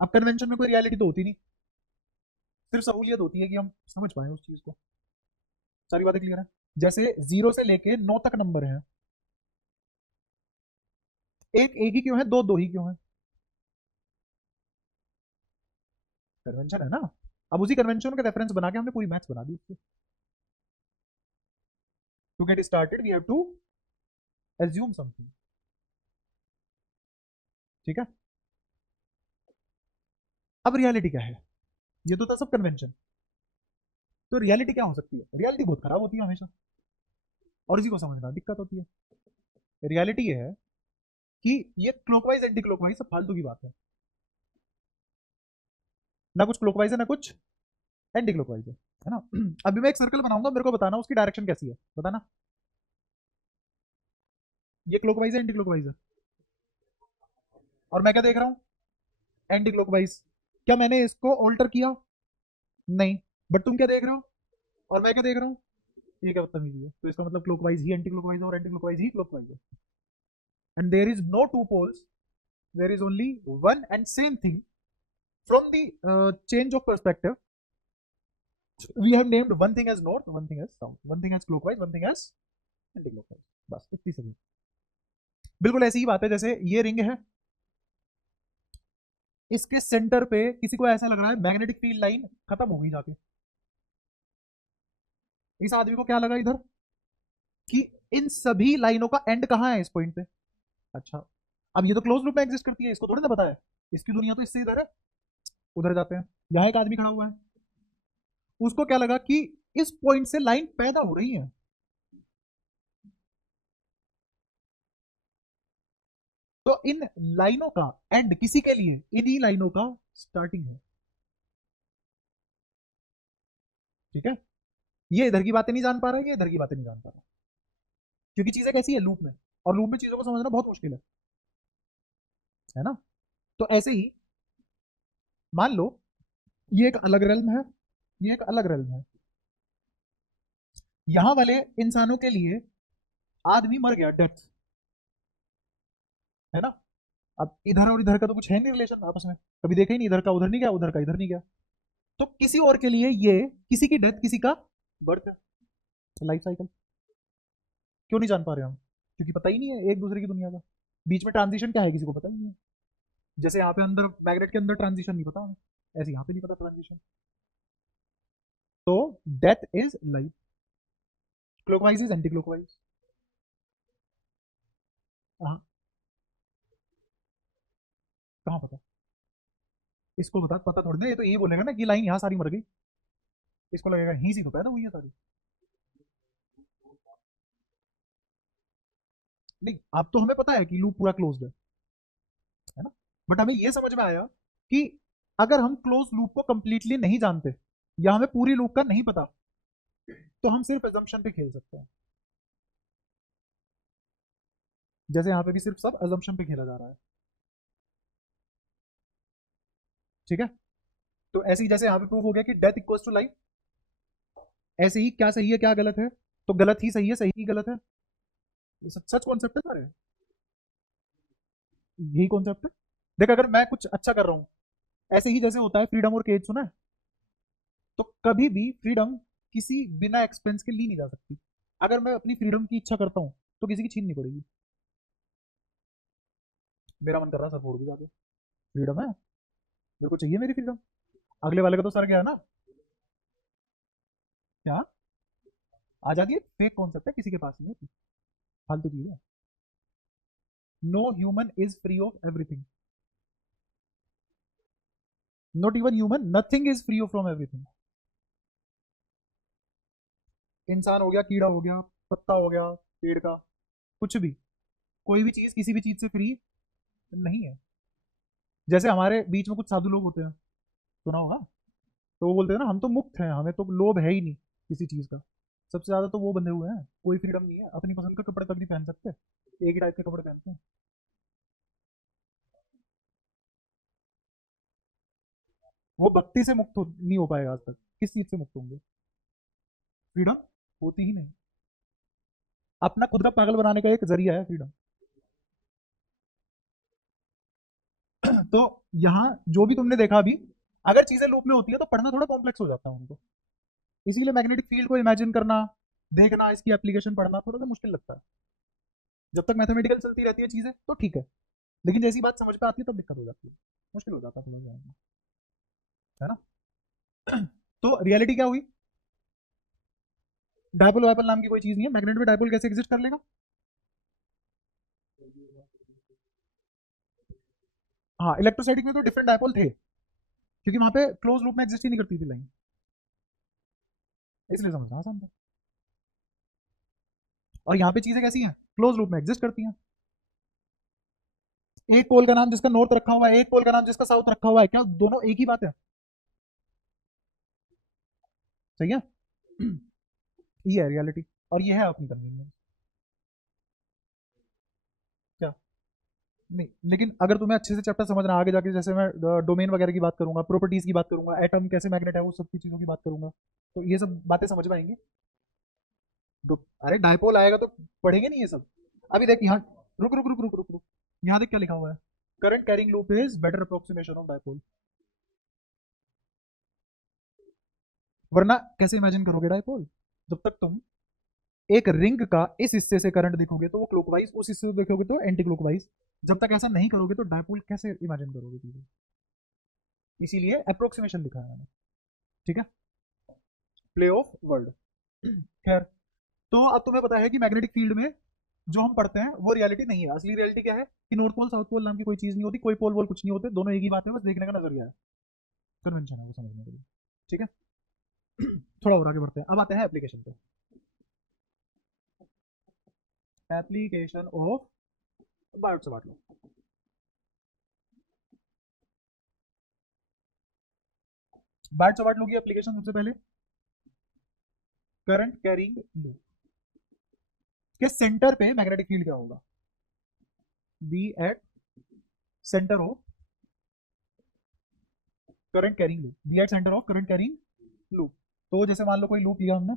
अब कन्वेंशन में कोई रियलिटी तो होती नहीं, सिर्फ सहूलियत होती है कि हम समझ पाए उस चीज को। सारी बातें क्लियर है? जैसे 0 से लेके 9 तक नंबर है, एक एक ही क्यों है, दो दो ही क्यों है? कन्वेंशन है ना। अब उसी कन्वेंशन का रेफरेंस बना के हमने पूरी मैथ्स बना दी उसकी। To get started we have to assume something. ठीक है? अब रियलिटी क्या है? ये तो था सब कन्वेंशन। तो रियलिटी क्या हो सकती है? रियलिटी बहुत खराब होती है हमेशा, और इसी को समझना दिक्कत होती है। रियलिटी ये है कि ये क्लॉकवाइज एंटी क्लॉकवाइज सब फालतू की बात है, ना कुछ क्लॉकवाइज है ना कुछ एंटी क्लॉकवाइज है ना? अभी मैं एक सर्कल बनाऊंगा, मेरे को बताना उसकी डायरेक्शन कैसी है, बताना। ये क्लॉकवाइज है एंटी क्लॉकवाइज है? और मैं क्या देख रहा हूँ? Anti clockwise. क्या मैंने इसको ऑल्टर किया? नहीं। बट तुम क्या देख रहे हो? और मैं क्या देख रहा हूँ? ये क्या बदतमीजी है? तो इसका मतलब क्लॉकवाइज ही एंटी क्लॉकवाइज है और एंटी क्लॉकवाइज ही क्लॉकवाइज है। And there is no two poles, there is only one and same thing. From the change of perspective, we have named one thing as north, one thing as south, one thing as clockwise, one thing as anti-clockwise। बस इतनी सी। बिल्कुल ऐसी ही बात है, जैसे ये ring है, इसके सेंटर पे किसी को ऐसा लग रहा है मैग्नेटिक फील्ड लाइन खत्म हो गई जाके। इस आदमी को क्या लगा इधर कि इन सभी लाइनों का एंड कहाँ है? इस पॉइंट पे। अच्छा, अब ये तो क्लोज लूप में एग्जिस्ट करती है, इसको थोड़ी ना पता है, इसकी दुनिया तो इससे इधर है, उधर जाते हैं। यहाँ एक आदमी खड़ा हुआ है, उसको क्या लगा कि इस पॉइंट से लाइन पैदा हो रही है, तो इन लाइनों का एंड किसी के लिए इन्हीं लाइनों का स्टार्टिंग है। ठीक है? ये इधर की बातें नहीं जान पा रहा है, ये इधर की बातें नहीं जान पा रहा, क्योंकि चीजें कैसी है लूप में, और लूप में चीजों को समझना बहुत मुश्किल है ना? तो ऐसे ही मान लो ये एक अलग रेल्म है, ये एक अलग रेल्म है। यहां वाले इंसानों के लिए आदमी मर गया, डेथ, है ना? अब इधर और इधर का तो कुछ है नहीं रिलेशन आपस में, कभी देखा ही नहीं, इधर का उधर नहीं गया, उधर का इधर नहीं गया। तो किसी और के लिए ये किसी की डेथ, किसी का बर्थ, लाइफ साइकिल। क्यों नहीं जान पा रहे हम? क्योंकि पता ही नहीं है एक दूसरे की दुनिया का। बीच में ट्रांजिशन क्या है किसी को पता ही नहीं है। जैसे यहाँ पे अंदर मैग्नेट के अंदर ट्रांजिशन नहीं पता हमें, ऐसे यहाँ पे नहीं पता ट्रांजिशन। तो death is life, clockwise is anti clockwise. हाँ, कहाँ पता? इसको बता, पता थोड़ी ना, ये तो यही बोलेगा ना कि लाइन यहाँ सारी मर गई, इसको लगेगा यहीं से तो पैदा हुई है सारी। नहीं, अब तो हमें पता है कि लूप पूरा क्लोज्ड है ना? बट हमें ये समझ में आया कि अगर हम क्लोज लूप को कंप्लीटली नहीं जानते, या हमें पूरी लूप का नहीं पता, तो हम सिर्फ एजम्पशन पे खेल सकते हैं। जैसे यहाँ पे भी सिर्फ सब एजम्पशन पे खेला जा रहा है। ठीक है? तो ऐसे ही जैसे यहाँ पे प्रूव हो गया कि डेथ इक्वल्स टू लाइफ, ऐसे ही क्या सही है क्या गलत है, तो गलत ही सही है, सही ही गलत है। ये सच सच कॉन्सेप्ट है सारे, यही कॉन्सेप्ट है। देख अगर मैं कुछ अच्छा कर रहा हूँ, ऐसे ही जैसे होता है फ्रीडम और केज, सुना है? तो कभी भी फ्रीडम किसी बिना एक्सपेंस के ली नहीं जा सकती। अगर मैं अपनी फ्रीडम की इच्छा करता हूँ तो किसी की छीन नहीं पड़ेगी। मेरा मन कर रहा है सर फोड़ भी जाके, फ्रीडम है, मेरे को चाहिए मेरी फ्रीडम। अगले वाले का तो सर गया ना। क्या? आजादी एक फेक कॉन्सेप्ट है, किसी के पास नहीं होती, फालतू चीज है। No human is free of everything, not even human, nothing is free from everything. इंसान हो गया, कीड़ा हो गया, पत्ता हो गया पेड़ का, कुछ भी, कोई भी चीज किसी भी चीज से फ्री नहीं है। जैसे हमारे बीच में कुछ साधु लोग होते हैं, सुना होगा, तो वो बोलते हैं ना हम तो मुक्त हैं, हमें तो लोभ है ही नहीं किसी चीज का। सबसे ज्यादा तो वो बंधे हुए हैं, कोई फ्रीडम नहीं है, अपनी पसंद का कपड़े तक नहीं पहन सकते, एक ही टाइप के कपड़े पहनते हैं। वो भक्ति से नहीं हो पाएगा आज तक, किस चीज से मुक्त होंगे? फ्रीडम होती ही नहीं। अपना खुद का पागल बनाने का एक जरिया है फ्रीडम। तो यहाँ जो भी तुमने देखा अभी, अगर चीजें लूप में होती है तो पढ़ना थोड़ा कॉम्प्लेक्स हो जाता है उनको। इसीलिए मैग्नेटिक फील्ड को इमेजिन करना, देखना, इसकी एप्लीकेशन पढ़ना थोड़ा सा मुश्किल लगता है। जब तक मैथमेटिकल चलती रहती है चीजें तो ठीक है, लेकिन जैसी बात समझ पे आती है तब दिक्कत हो जाती है, मुश्किल हो जाता है थोड़ा सा, है ना? तो रियलिटी क्या हुई? डायपोल वायपोल नाम की कोई चीज नहीं है, मैग्नेट में डायपोल कैसे एग्जिस्ट कर लेगा? हाँ, इलेक्ट्रोस्टैटिक में तो डिफरेंट डायपोल थे, क्योंकि वहां पे क्लोज लूप में एग्जिस्ट ही नहीं करती थी लाइन, इसलिए समझना आसान था। और यहाँ पे चीजें कैसी हैं, क्लोज लूप में एग्जिस्ट करती हैं। एक पोल का नाम जिसका नॉर्थ रखा हुआ है, एक पोल का नाम जिसका साउथ रखा हुआ है, क्या दोनों एक ही बात है? सही है। ये है रियलिटी, और ये है अपनी कन्वीनियंस। क्या? नहीं, लेकिन अगर तुम्हें अच्छे से चैप्टर समझना आगे जाके, जैसे मैं डोमेन वगैरह की बात करूंगा, प्रॉपर्टीज की बात करूंगा, एटम कैसे मैग्नेट है, वो सब की चीजों की बात करूंगा, तो ये सब बातें समझ में आएंगी। अरे डायपोल आएगा तो पढ़ेंगे नहीं ये सब। अभी देख यहाँ, रुक रुक रुक रुक रुक रुक, यहाँ देख क्या लिखा हुआ है, current carrying loop is better approximation of dipole. वरना कैसे इमेजिन करोगे डायपोल? जब तक तुम एक रिंग का इस हिस्से से करंट देखोगे तो वो क्लॉकवाइज, उस हिस्से से देखोगे तो एंटी क्लॉकवाइज। जब तक ऐसा नहीं करोगे तो डायपोल कैसे इमेजिन करोगे चीजें? इसीलिए अप्रोक्सीमेशन लिखा है मैंने। ठीक है, प्ले ऑफ वर्ड। खैर, तो अब तुम्हें पता है कि मैग्नेटिक फील्ड में जो हम पढ़ते हैं वो रियलिटी नहीं है। असली रियलिटी क्या है कि नॉर्थ पोल साउथ पोल नाम की कोई चीज नहीं होती, कोई पोल वोल कुछ नहीं होते, दोनों एक ही बात है, बस देखने का नजरिया है, कन्वेंशन है वो समझने के लिए। ठीक है। थोड़ा और आगे बढ़ते हैं, अब आते हैं एप्लीकेशन पे। एप्लीकेशन ऑफ, बायोट से बांट लो। बायोट से बांट लो की एप्लीकेशन सबसे पहले, करंट कैरिंग लूप के सेंटर पे मैग्नेटिक फील्ड क्या होगा? B at centre of current carrying loop, B at centre of current carrying loop. तो जैसे मान लो कोई लूप लिया हमने,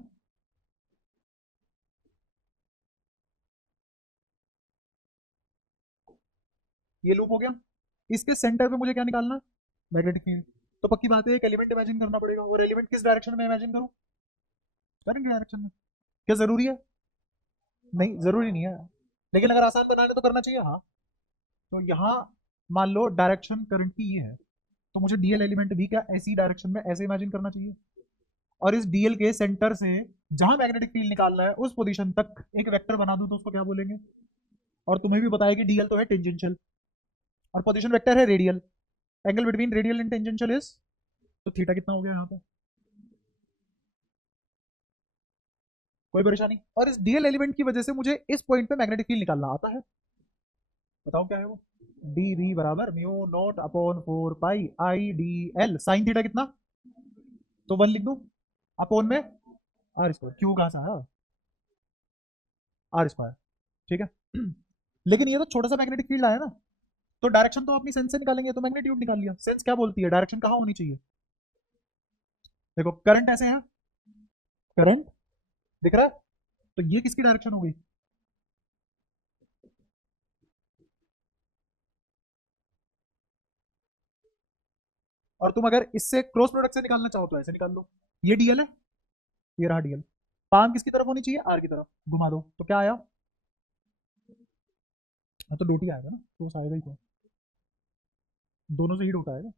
ये लूप हो गया, इसके सेंटर पे मुझे क्या निकालना? Magnetic field. तो पक्की बात है एक एलिमेंट इमेजिन करना पड़ेगा, और एलिमेंट किस डायरेक्शन में इमेजिन करूं? करंट की डायरेक्शन में। क्या जरूरी है? नहीं जरूरी नहीं है, लेकिन अगर आसान बनाने तो करना चाहिए, हाँ। तो यहाँ मान लो डायरेक्शन करंट की ये है, तो मुझे डीएल एलिमेंट भी क्या ऐसी डायरेक्शन में ऐसे इमेजिन करना चाहिए, और इस डीएल के सेंटर से जहां मैग्नेटिक फील्ड निकालना है उस पोजीशन तक एक वेक्टर बना दूं तो उसको क्या बोलेंगे? और तुम्हें भी बताया कि डीएल तो है टेंजेंशियल, और पोजीशन वेक्टर है radial, angle between radial and tangential is, तो थीटा कितना हो गया यहाँ पे? कोई परेशानी? और इस डीएल एलिमेंट की वजह से मुझे इस पॉइंट पे मैग्नेटिक फील्ड निकालना आता है, बताओ क्या है वो? डी वी बराबर mu naught upon 4 pi I D L sine theta कितना? तो 1 लिख दूं, अपॉन में आर स्क्वायर, क्यू कहाँ सा है, आर स्क्वायर। ठीक है। लेकिन ये तो छोटा सा मैग्नेटिक फील्ड आया ना, तो डायरेक्शन तो अपनी सेंस से निकालेंगे, तो मैग्नीट्यूड निकाल लिया। सेंस क्या बोलती है, डायरेक्शन कहाँ होनी चाहिए? देखो करंट ऐसे है, करंट दिख रहा है, तो ये किसकी डायरेक्शन हो गई? और तुम अगर इससे क्रॉस प्रोडक्ट से निकालना चाहो तो ऐसे निकाल लो, ये डीएल है, ये रहा डीएल। पाम किसकी तरफ होनी चाहिए? आर की तरफ। घुमा दो तो क्या आया? हाँ तो डोट ही आएगा ना, क्रॉस आएगा ही तो, दोनों से ही डोट आएगा।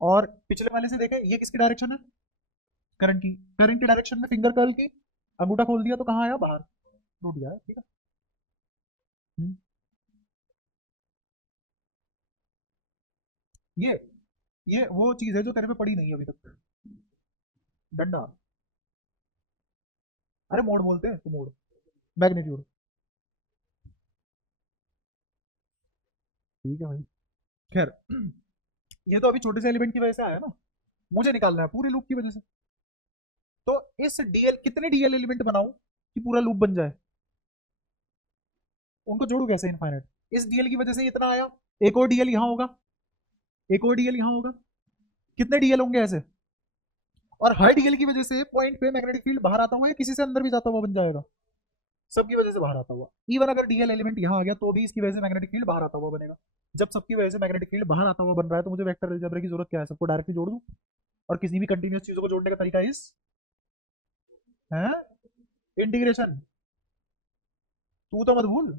और पिछले वाले से देखें, ये किसकी डायरेक्शन है? करंट की। करंट की डायरेक्शन में फिंगर कर्ल की, अंगूठा खोल दिया तो कहाँ आया? बाहर, डोट गया है, ठीक है। हम्म, ये ये वो चीज है जो तेरे पे पड़ी नहीं है अभी तक, डंडा। अरे मोड बोलते हैं तो मोड, मैग्नीट्यूड। ठीक है भाई। खैर, ये तो अभी छोटे से एलिमेंट की वजह से आया ना, मुझे निकालना है पूरे लूप की वजह से। तो इस डीएल, कितने डीएल एलिमेंट बनाऊं कि पूरा लूप बन जाए? उनको जोड़ू कैसे इनफाइनाइट? इस डीएल की वजह से इतना आया, एक और डीएल यहां होगा, एक और डीएल यहां होगा, कितने डीएल होंगे ऐसे? और हर डीएल की वजह से पॉइंट पे मैग्नेटिक फील्ड बाहर आता हुआ है, किसी से अंदर भी जाता हुआ बन जाएगा, सबकी वजह से बाहर आता हुआ। इवन अगर डीएल एलिमेंट यहाँ आ गया तो भी इसकी वजह से मैग्नेटिक फील्ड बाहर आता हुआ बनेगा। जब सबकी वजह से मैग्नेटिक फील्ड बाहर आता हुआ बन रहा है तो मुझे वेक्टर अलजेब्रा की जरूरत क्या है? सबको डायरेक्टली जोड़ दूं। और किसी भी कंटिन्यूस चीजों को जोड़ने का तरीका इस है इंटीग्रेशन। तू तो मत भूल,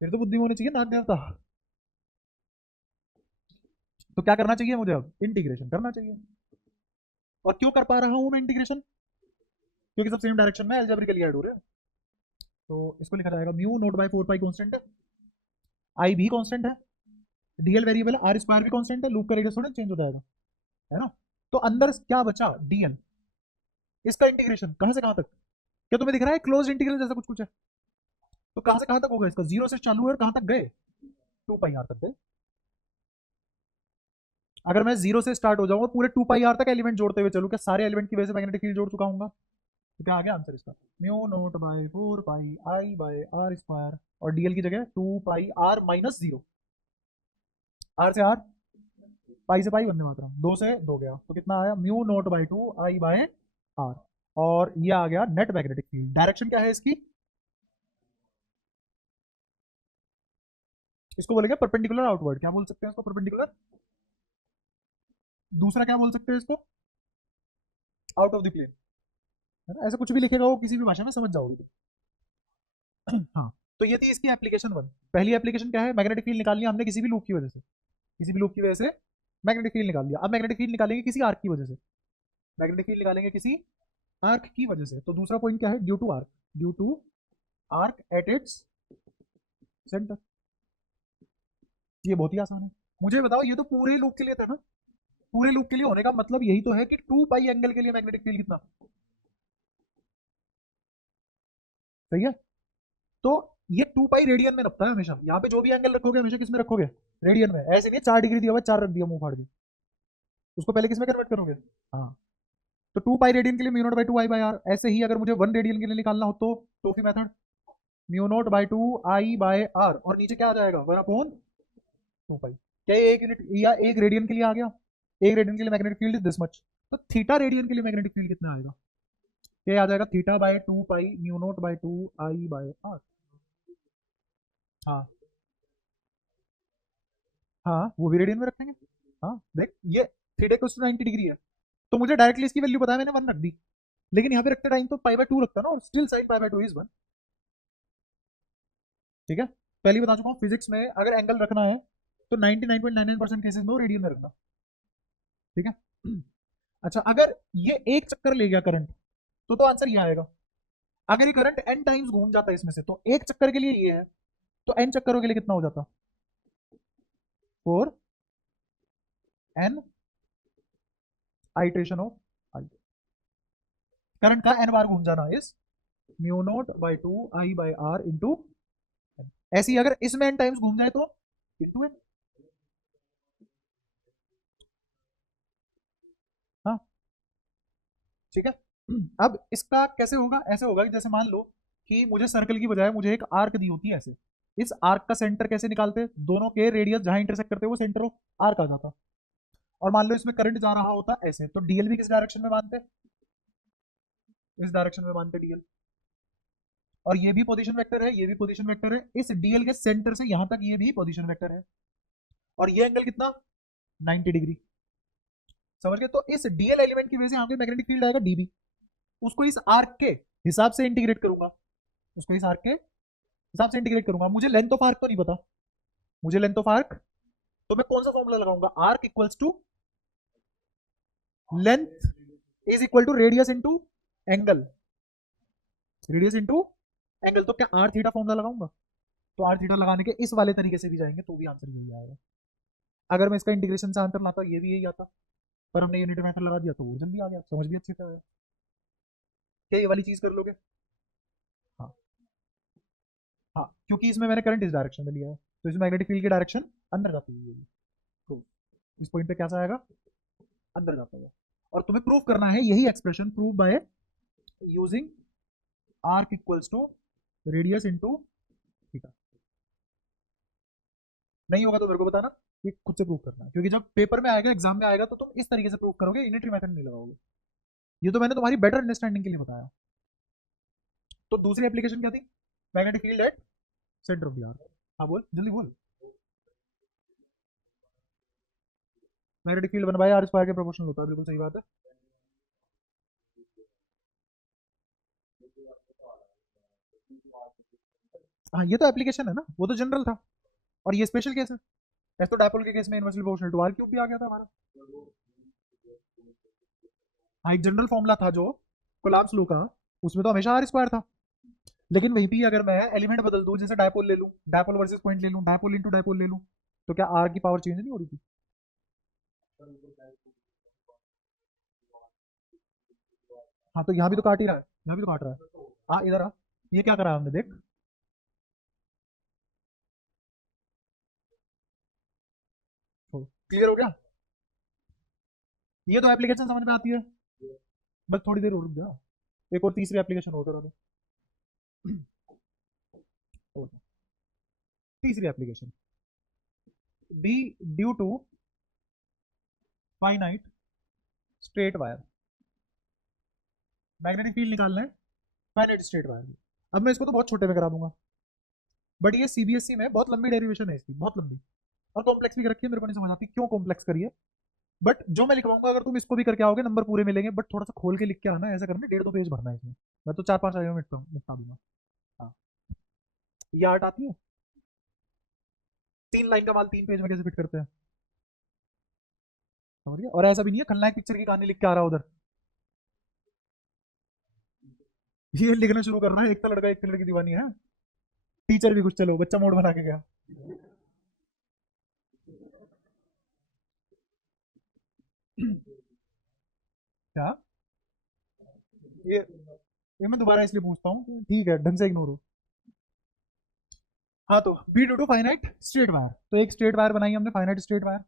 फिर तो बुद्धि होनी चाहिए नाग देवता। तो क्या करना चाहिए मुझे? अब इंटीग्रेशन करना चाहिए। और क्यों कर पा रहा हूं मैं इंटीग्रेशन? क्योंकि सब सेम डायरेक्शन में अलजेब्रिकली ऐड हो रहे हैं। तो इसको लिखा जाएगा mu naught by 4 pi constant है, आई भी कांस्टेंट है, डीएल वेरिएबल है, आर स्क्वायर भी कांस्टेंट है, लूप का रेडियस थोड़ा चेंज हो जाएगा, है ना। तो अंदर क्या बचा? डीएल। इसका इंटीग्रेशन कहां से कहां तक? क्या तुम्हें दिख रहा है क्लोज इंटीग्रल जैसा कुछ कुछ है? तो कहां से कहां तक होगा इसका? जीरो से चालू है और कहां तक गए? 2 पाई आर तक गए। अगर मैं जीरो से स्टार्ट हो जाऊंगा पूरे 2 पाई आर तक एलिमेंट जोड़ते हुए चलूं, क्या सारे एलिमेंट की वजह से मैग्नेटिक फील्ड जोड़ चुका हूँ? तो क्या आ गया आंसर इसका? Mu naught by 4 pi I by are square, और डीएल की जगह 2 पाई आर-0। आर से आर, पाई से पाई, वंदे मातरम, 2 से 2 गया तो कितना आया? Mu naught by 2 I by R. और ये आ गया नेट मैग्नेटिक फील्ड। डायरेक्शन क्या है इसकी? इसको बोलेंगे परपेंडिकुलर आउटवर्ड। क्या बोल सकते हैं इसको? परपेंडिकुलर। दूसरा क्या बोल सकते हैं इसको? आउट ऑफ द प्लेन, है ना। ऐसा कुछ भी लिखेगा वो किसी भी भाषा में समझ जाओगे। हाँ, तो ये थी इसकी एप्लीकेशन 1। पहली एप्लीकेशन क्या है? मैग्नेटिक फील्ड निकालनी है हमने किसी भी लूप की वजह से, किसी भी लूप की वजह से मैग्नेटिक फील्ड निकाल लिया। अब मैग्नेटिक फील्ड निकालेंगे किसी आर्क की वजह से, मैग्नेटिक फील्ड निकालेंगे किसी आर्क की वजह से। तो दूसरा पॉइंट क्या है? Due to arc, due to arc at its centre. ये बहुत ही आसान है। मुझे बताओ, ये तो पूरे लूप के लिए था ना, पूरे लूप के लिए होने का मतलब यही तो है कि 2 पाई एंगल के लिए मैग्नेटिक फील्ड कितना सही है। तो ये 2 पाई रेडियन में रखता है हमेशा। यहाँ पे जो भी एंगल रखोगे हमेशा किस में रखोगे? रेडियन में। ऐसे नहीं 4 डिग्री दिया हुआ 4 रख दिया मुंह फाड़ के, उसको पहले किस में कन्वर्ट करोगे? हाँ। तो 2 पाई रेडियन के लिए mu naught by 2 I by R. ऐसे ही अगर मुझे 1 रेडियन के लिए निकालना हो तो टोफी method, mu naught by 2 I by R, और नीचे क्या आ जाएगा? 1/2 पाई। क्या ये 1 यूनिट या 1 रेडियन के लिए आ गया? 1 रेडियन के लिए magnetic field is this much. तो थीटा रेडियन के लिए मैग्नेटिक फील्ड कितना आएगा? क्या आ जाएगा? Theta by 2 pi mu naught by 2 I by R. हाँ, हाँ वो भी रेडियन में रखेंगे। हाँ देख, ये थीटा इक्वल्स टू 90 डिग्री है, तो मुझे डायरेक्टली इसकी वैल्यू पता है, मैंने 1 रख दी। लेकिन यहाँ पे रखते टाइम तो पाई/2 रखता ना, और स्टिल साइन पाई/2 इज 1। ठीक है, पहले बता चुका हूँ फिजिक्स में अगर एंगल रखना है तो 99.99% केसेस में वो रेडियन में रखना। ठीक है। अच्छा, अगर ये एक चक्कर ले गया करंट तो आंसर ये आएगा। अगर ये करंट n टाइम्स घूम जाता है इसमें से, तो एक चक्कर के लिए ये है, तो n चक्करों के लिए कितना हो जाता? 4n iteration of I. Current का n बार घूम जाना इस mu naught by 2 I by R into. ऐसी अगर इसमें n टाइम्स घूम जाए तो इंटू n। हाँ ठीक है। अब इसका कैसे होगा? ऐसे होगा कि जैसे मान लो कि मुझे सर्कल की बजाय मुझे एक आर्क दी होती है ऐसे। इस आर्क का सेंटर कैसे निकालते? दोनों के रेडियस जहां इंटरसेक्ट करते हैं वो सेंटर ऑफ आर्क आ जाता। और मान लो इसमें करंट जा रहा होता ऐसे, तो डीएल भी किस डायरेक्शन में मानते, इस डायरेक्शन में मानते डीएल। और ये भी पोजीशन वेक्टर है, ये भी पोजीशन वेक्टर है, इस डीएल के सेंटर से यहां तक ये भी पोजीशन वेक्टर है, और ये एंगल कितना 90 डिग्री, समझ गए। तो इस डीएल एलिमेंट की वजह से यहाँ पे मैग्नेटिक फील्ड आएगा डीबी, उसको इस आर्क के हिसाब से इंटीग्रेट करूंगा, उसको इस आर्क के हिसाब से इंटीग्रेट करूंगा। मुझे लेंथ ऑफ आर्क तो नहीं पता, मुझे लेंथ ऑफ आर्क, तो मैं कौन सा फॉर्मूला लगाऊंगा, arc equals to length is equal to radius into angle, radius into angle. तो क्या आर थीटा फॉर्मूला लगाऊंगा, तो आर थीटा लगाने के इस वाले तरीके से भी जाएंगे तो भी आंसर यही आएगा। अगर मैं इसका इंटीग्रेशन से आंसर लाता ये भी यही आता, पर हमने यूनिट मेथड लगा दिया तो वो जल्दी आ गया, समझ भी अच्छे से आया। क्या ये वाली चीज कर लोगे, हाँ हाँ, क्योंकि इसमें मैंने करंट इस डायरेक्शन में लिया है, तो इसमें मैग्नेटिक फील्ड की डायरेक्शन अंदर जाती हुई होगी, तो इस पॉइंट पे कैसा आएगा, अंदर जाता हुआ। और तुम्हें प्रूव करना है यही expression, prove by using arc equals to radius into theta. नहीं होगा तो मेरे को बताना, ये खुद से प्रूव करना है, क्योंकि जब पेपर में आएगा, एग्जाम में आएगा, तो तुम इस तरीके से प्रूव करोगे, यूनिटरी मेथड नहीं लगाओगे। ये तो मैंने तुम्हारी बेटर अंडरस्टैंडिंग के लिए बताया। तो दूसरी एप्लीकेशन क्या थी, magnetic field eight centre of the earth. हाँ बोल, जल्दी बोल। मैग्नेटिक फील्ड 1/r² के प्रोपोर्शनल होता है, बिल्कुल सही बात है। हाँ ये तो एप्लीकेशन है ना, वो तो जनरल था, और ये स्पेशल केस है। ऐसे तो डायपोल के केस में inversely proportional to R cube भी आ गया था हमारा। हाँ एक जनरल फॉर्मूला था जो कोलाप्स लू का, उसमें तो हमेशा r² था। लेकिन वहीं भी अगर मैं एलिमेंट बदल दूं, जैसे डायपोल ले लूं, डायपोल वर्सेस पॉइंट ले लूं, डायपोल इंटू डायपोल ले लूं, तो क्या आर की पावर चेंज नहीं हो रही थी। हाँ तो यहाँ भी तो काट ही रहा है, यहाँ भी तो काट रहा है। हाँ इधर आ, ये क्या करा हमने देख, क्लियर हो गया। ये तो एप्लीकेशन समझ में आती है, बस थोड़ी देर और रुक जा, एक और तीसरी एप्लीकेशन और करा दो। तीसरी application, B due to finite straight wire, magnetic field निकालना है फाइनाइट स्ट्रेट वायर में। अब मैं इसको तो बहुत छोटे में करा दूंगा, बट ये सीबीएसई में बहुत लंबी डेरिवेशन है इसकी, बहुत लंबी, और कॉम्प्लेक्स भी कर रखी है, मेरे को नहीं समझ आती क्यों कॉम्प्लेक्स करी है। बट जो मैं लिखवाऊंगा अगर तुम इसको भी करके आओगे नंबर पूरे मिलेंगे, बट थोड़ा सा खोल के लिख के आना, ऐसा करना 1.5-2 पेज भरना है इसमें, मैं तो 4-5 आगे में निपटा दूंगा। हाँ ये आर्ट आती है, 3 लाइन का माल 3 पेज में कैसे फिट करते हैं, समझ गया। और ऐसा भी नहीं है खलनायक पिक्चर की कहानी लिख के आ रहा उधर, ये लिखना शुरू कर रहा है, एक तो लड़का एक लड़की दीवानी है, टीचर भी कुछ चलो बच्चा मोड बना के गया। क्या ये मैं दोबारा इसलिए पूछता हूँ, ठीक है ढंग से इग्नोर हो। हाँ तो B due to finite straight wire, तो एक स्ट्रेट वायर बनाई हमने, फाइनाइट स्ट्रेट वायर,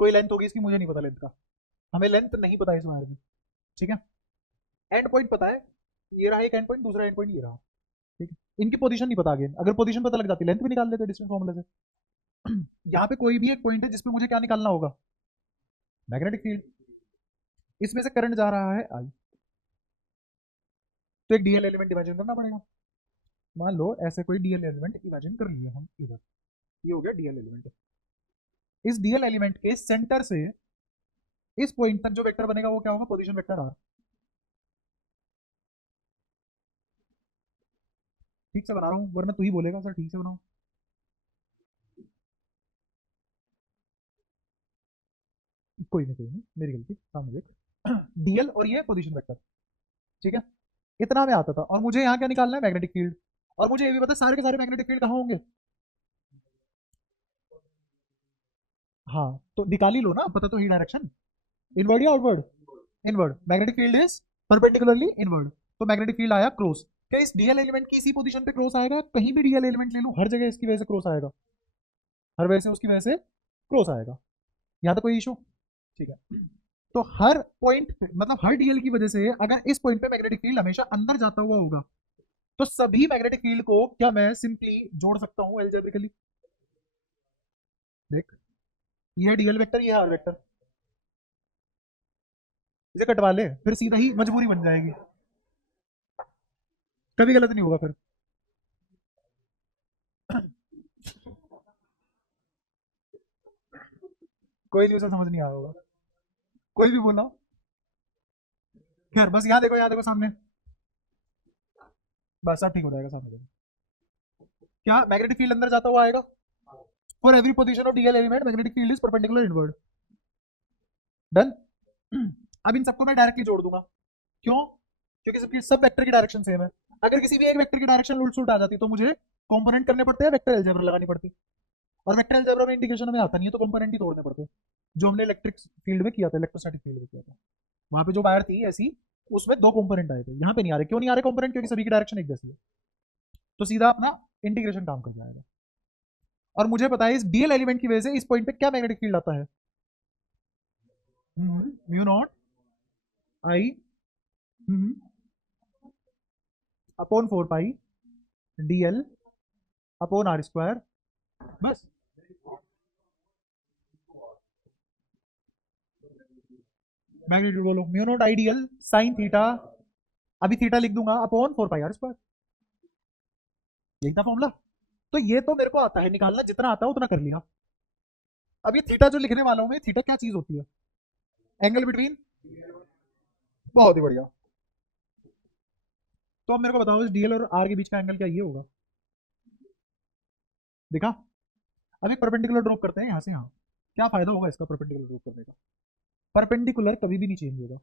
कोई लेंथ होगी इसकी, मुझे नहीं पता लेंथ का, हमें लेंथ नहीं पता इस वायर की, ठीक है। एंड पॉइंट पता है, ये रहा एक एंड पॉइंट, दूसरा एंड पॉइंट ये रहा, ठीक है। इनकी पोजीशन नहीं पता, आगे अगर पोजीशन पता लग जाती लेंथ भी निकाल लेते डिस्टेंस फॉर्मूले से। यहाँ पे कोई भी एक पॉइंट है जिसपे मुझे क्या निकालना होगा, मैग्नेटिक फील्ड, इसमें से करंट जा रहा है आई, तो एक डीएल एलिमेंट इमेजिन करना पड़ेगा। मान लो ऐसे कोई डीएल एलिमेंट इमेजिन कर लिए हम इधर, ये हो गया डीएल एलिमेंट। इस डीएल एलिमेंट के सेंटर से इस पॉइंट तक जो वेक्टर बनेगा वो क्या होगा, पोजीशन वेक्टर आर। ठीक से बना रहा हूँ वरना तू ही बोलेगा सर ठीक से बनाओ। कोई नहीं मेरी गलती, सामने देख डीएल और ये पोजीशन वेक्टर, ठीक है। इतना में आता था, और मुझे यहाँ क्या निकालना है, मैग्नेटिक फील्ड। और मुझे ये भी पता है सारे के सारे मैग्नेटिक फील्ड कहाँ होंगे, हाँ तो निकाल ही लो ना, पता तो ही डायरेक्शन, इनवर्ड या outward, inward, magnetic field is perpendicularly inward, तो मैग्नेटिक फील्ड आया क्रॉस। क्या इस डीएल एलिमेंट की इसी पोजीशन पे क्रॉस आएगा, कहीं भी डीएल एलिमेंट ले लूं हर जगह इसकी वजह से क्रॉस आएगा, हर वजह से उसकी वजह से क्रॉस आएगा, यहाँ तो कोई इशू, ठीक है। तो हर पॉइंट मतलब हर डीएल की वजह से अगर इस पॉइंट पे मैग्नेटिक फील्ड हमेशा अंदर जाता हुआ होगा, तो सभी मैग्नेटिक फील्ड को क्या मैं सिंपली जोड़ सकता हूं एल्जेब्रिकली, देख ये डीएल वेक्टर, ये आर वेक्टर, इसे कटवा ले, फिर सीधा ही मजबूरी बन जाएगी, कभी गलत नहीं होगा फिर। कोई नहीं, उसे समझ नहीं आया होगा, कोई भी बोला। खैर बस यहाँ देखो सामने, बस सब ठीक हो जाएगा सामने देखो। क्या मैग्नेटिक फील्ड अंदर जाता हुआ आएगा, for every position of DL element magnetic field is perpendicular inward. Done. अब इन सबको मैं डायरेक्टली जोड़ दूंगा, क्यों? क्योंकि सबकी सब वेक्टर की डायरेक्शन सेम है। अगर किसी भी एक वेक्टर की डायरेक्शन उल्ट सुल्ट आ जाती तो मुझे कंपोनेंट करने पड़ते हैं, वेक्टर अलजेब्रा लगानी पड़ती, और वेक्टर अलजेब्रा में इंटीग्रेशन में आता नहीं है, तो कंपोनेंट ही तोड़ने पड़ते, जो हमने इलेक्ट्रिक फील्ड में किया था, इलेक्ट्रोस्टैटिक फील्ड में किया था। वहां पे जो वायर थी ऐसी, उसमें दो कंपोनेंट आए थे, यहाँ पे नहीं आ रहे। क्यों नहीं आ रहे कंपोनेंट? क्योंकि सभी की डायरेक्शन एक जैसी है, तो सीधा अपना इंटीग्रेशन काम कर जाएगा। और मुझे पता है इस डीएल एलिमेंट की वजह से इस पॉइंट पे क्या मैग्नेटिक फील्ड आता है, mu naught I upon 4 pi DL upon R square, बस। मैग्नीट्यूड बोलो, mu naught I DL sine theta, अभी थीटा लिख दूंगा, अपॉन 4 पाई आर स्क्वायर, यही था फॉर्मूला। तो ये तो मेरे को आता है निकालना, जितना आता है उतना कर लिया। अब ये थीटा जो लिखने वाला हूं मैं, थीटा क्या चीज होती है? एंगल बिटवीन, बहुत ही बढ़िया। तो अब मेरे को बताओ इस डीएल और आर के बीच का एंगल क्या ये होगा? देखा? अभी परपेंडिकुलर ड्रॉप करते हैं यहाँ से यहाँ, क्या फायदा होगा इसका परपेंडिकुलर ड्रॉप करने का? परपेंडिकुलर कभी भी नहीं चेंज होगा।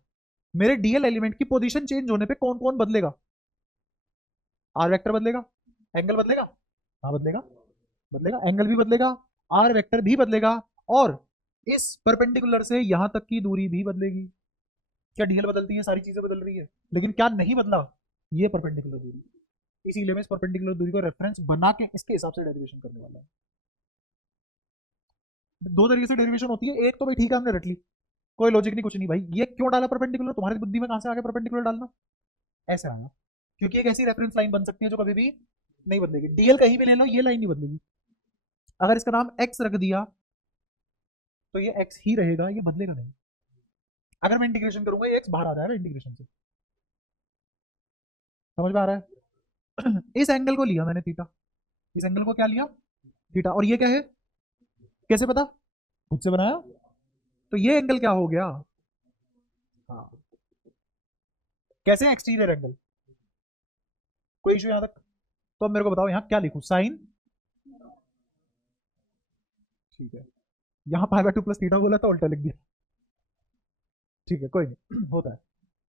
मेरे डीएल एलिमेंट की पोजीशन चेंज होने पे कौन कौन बदलेगा? आर वेक्टर बदलेगा, एंगल बदलेगा, हाँ बदलेगा, बदलेगा, एंगल भी बदलेगा, आर वेक्टर भी बदलेगा, और इस परपेंडिकुलर से यहां तक की दूरी भी बदलेगी। क्या डीएल बदलती है? सारी चीजें बदल रही है, लेकिन क्या नहीं बदला? ये परपेंडिकुलर दूरी। इसीलिए मैं इस परपेंडिकुलर दूरी को रेफरेंस बना के इसके हिसाब से डेरिवेशन करने वाला हूं। दो तरीके से डेरिवेशन होती है, एक तो भाई ठीक है हमने रट ली, कोई लॉजिक नहीं, कुछ नहीं भाई, ये क्यों डाला परपेंडिकुलर? तुम्हारी बुद्धि में कहां से आ गया परपेंडिकुलर डालना? ऐसे आया, क्योंकि एक ऐसी रेफरेंस लाइन बन सकती है जो कभी भी नहीं बदलेगी। डीएल कहीं भी ले लो, ये लाइन नहीं बदलेगी। अगर इसका नाम एक्स रख दिया तो ये एक्स ही रहेगा, ये बदलेगा नहीं। अगर मैं इंटीग्रेशन करूंगा ये एक्स बाहर आ जाएगा इंटीग्रेशन से, समझ में आ रहा है? इस एंगल को लिया मैंने थीटा, इस एंगल को क्या लिया? थीटा, और ये क्या है? कैसे पता? खुद से बनाया। तो ये एंगल क्या हो गया? हाँ, कैसे? Exterior angle. कोई इशू यहां तक? तो अब मेरे को बताओ यहाँ क्या लिखूं, साइन, ठीक है, यहाँ पाई बाय 2 प्लस थीटा बोला था, उल्टा लिख दिया, ठीक है कोई नहीं होता है।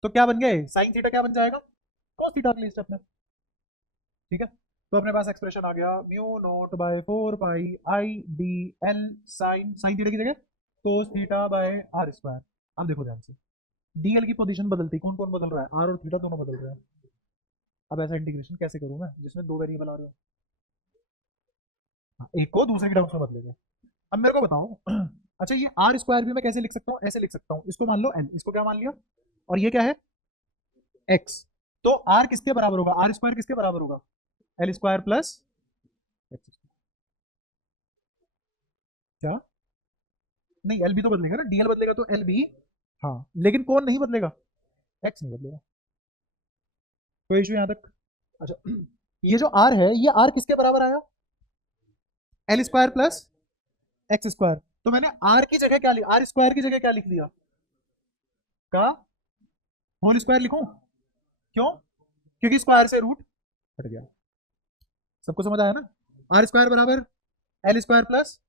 तो क्या बन गए? साइन थीटा क्या बन जाएगा? cos थीटा के लिए स्टेप में, ठीक है। तो अपने पास एक्सप्रेशन आ गया, mu naught by 4 pi I D L sine, sine theta की जगह cos theta by are square. अब देखो ध्यान से, डीएल की पोजीशन बदलती, कौन कौन बदल रहा है? आर और थीटा दोनों बदल रहे हैं। अब ऐसा इंटीग्रेशन कैसे करूं मैं जिसमें दो वेरिएबल आ रहे हो? हाँ, एक को दूसरे की टर्म्स में बदलेगा। अब मेरे को बताओ अच्छा ये आर स्क्वायर भी मैं कैसे लिख सकता हूँ? ऐसे लिख सकता हूँ, इसको मान लो एन, इसको क्या मान लिया, और ये क्या है? एक्स। तो आर किसके बराबर होगा? आर स्क्वायर किसके बराबर होगा? L square plus x. क्या? नहीं, एल भी तो बदलेगा ना, डीएल बदलेगा तो एल भी, हाँ, लेकिन कौन नहीं बदलेगा? एक्स नहीं बदलेगा। कोई इशू यहां तक? अच्छा ये जो आर है, ये आर किसके बराबर आया? L square plus X square. तो मैंने आर की जगह क्या लिखा? आर स्क्वायर की जगह क्या लिख दिया? का होल स्क्वायर लिखूं? क्यों? क्योंकि स्क्वायर से रूट हट गया। सबको समझ आया ना? आर स्क्वायर बराबर एल स्क्वायर प्लस,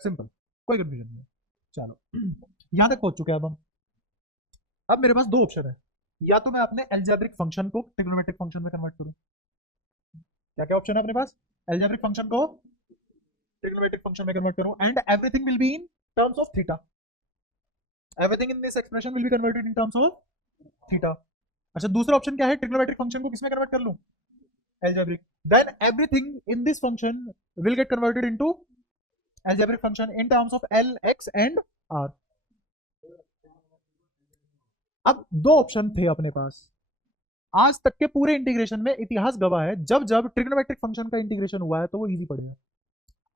सिंपल, कोई कंफ्यूजन नहीं है। चलो यहां तक पहुंच चुके हैं अब हम। अब मेरे पास दो ऑप्शन है, या तो मैं अपने एल्जेब्रिक फंक्शन को ट्रिग्नोमेट्रिक फंक्शन में कन्वर्ट करूं। क्या क्या ऑप्शन है अपने पास? एल्जेब्रिक फंक्शन को ट्रिग्नोमेट्रिक फंक्शन में कन्वर्ट करूं, and everything will be in terms of theta. Everything in this expression will be converted in terms of theta. अच्छा दूसरा ऑप्शन क्या है? ट्रिग्नोमेट्रिक फंक्शन को किसमें कन्वर्ट कर लूं? Algebraic. Then everything in this function will get converted into algebraic function in terms of L, X and R। अब दो ऑप्शन थे अपने पास। आज तक के पूरे इंटीग्रेशन में इतिहास गवाह है, जब जब ट्रिग्नोमेट्रिक फंक्शन का इंटीग्रेशन हुआ है तो वो इजी पड़ेगा।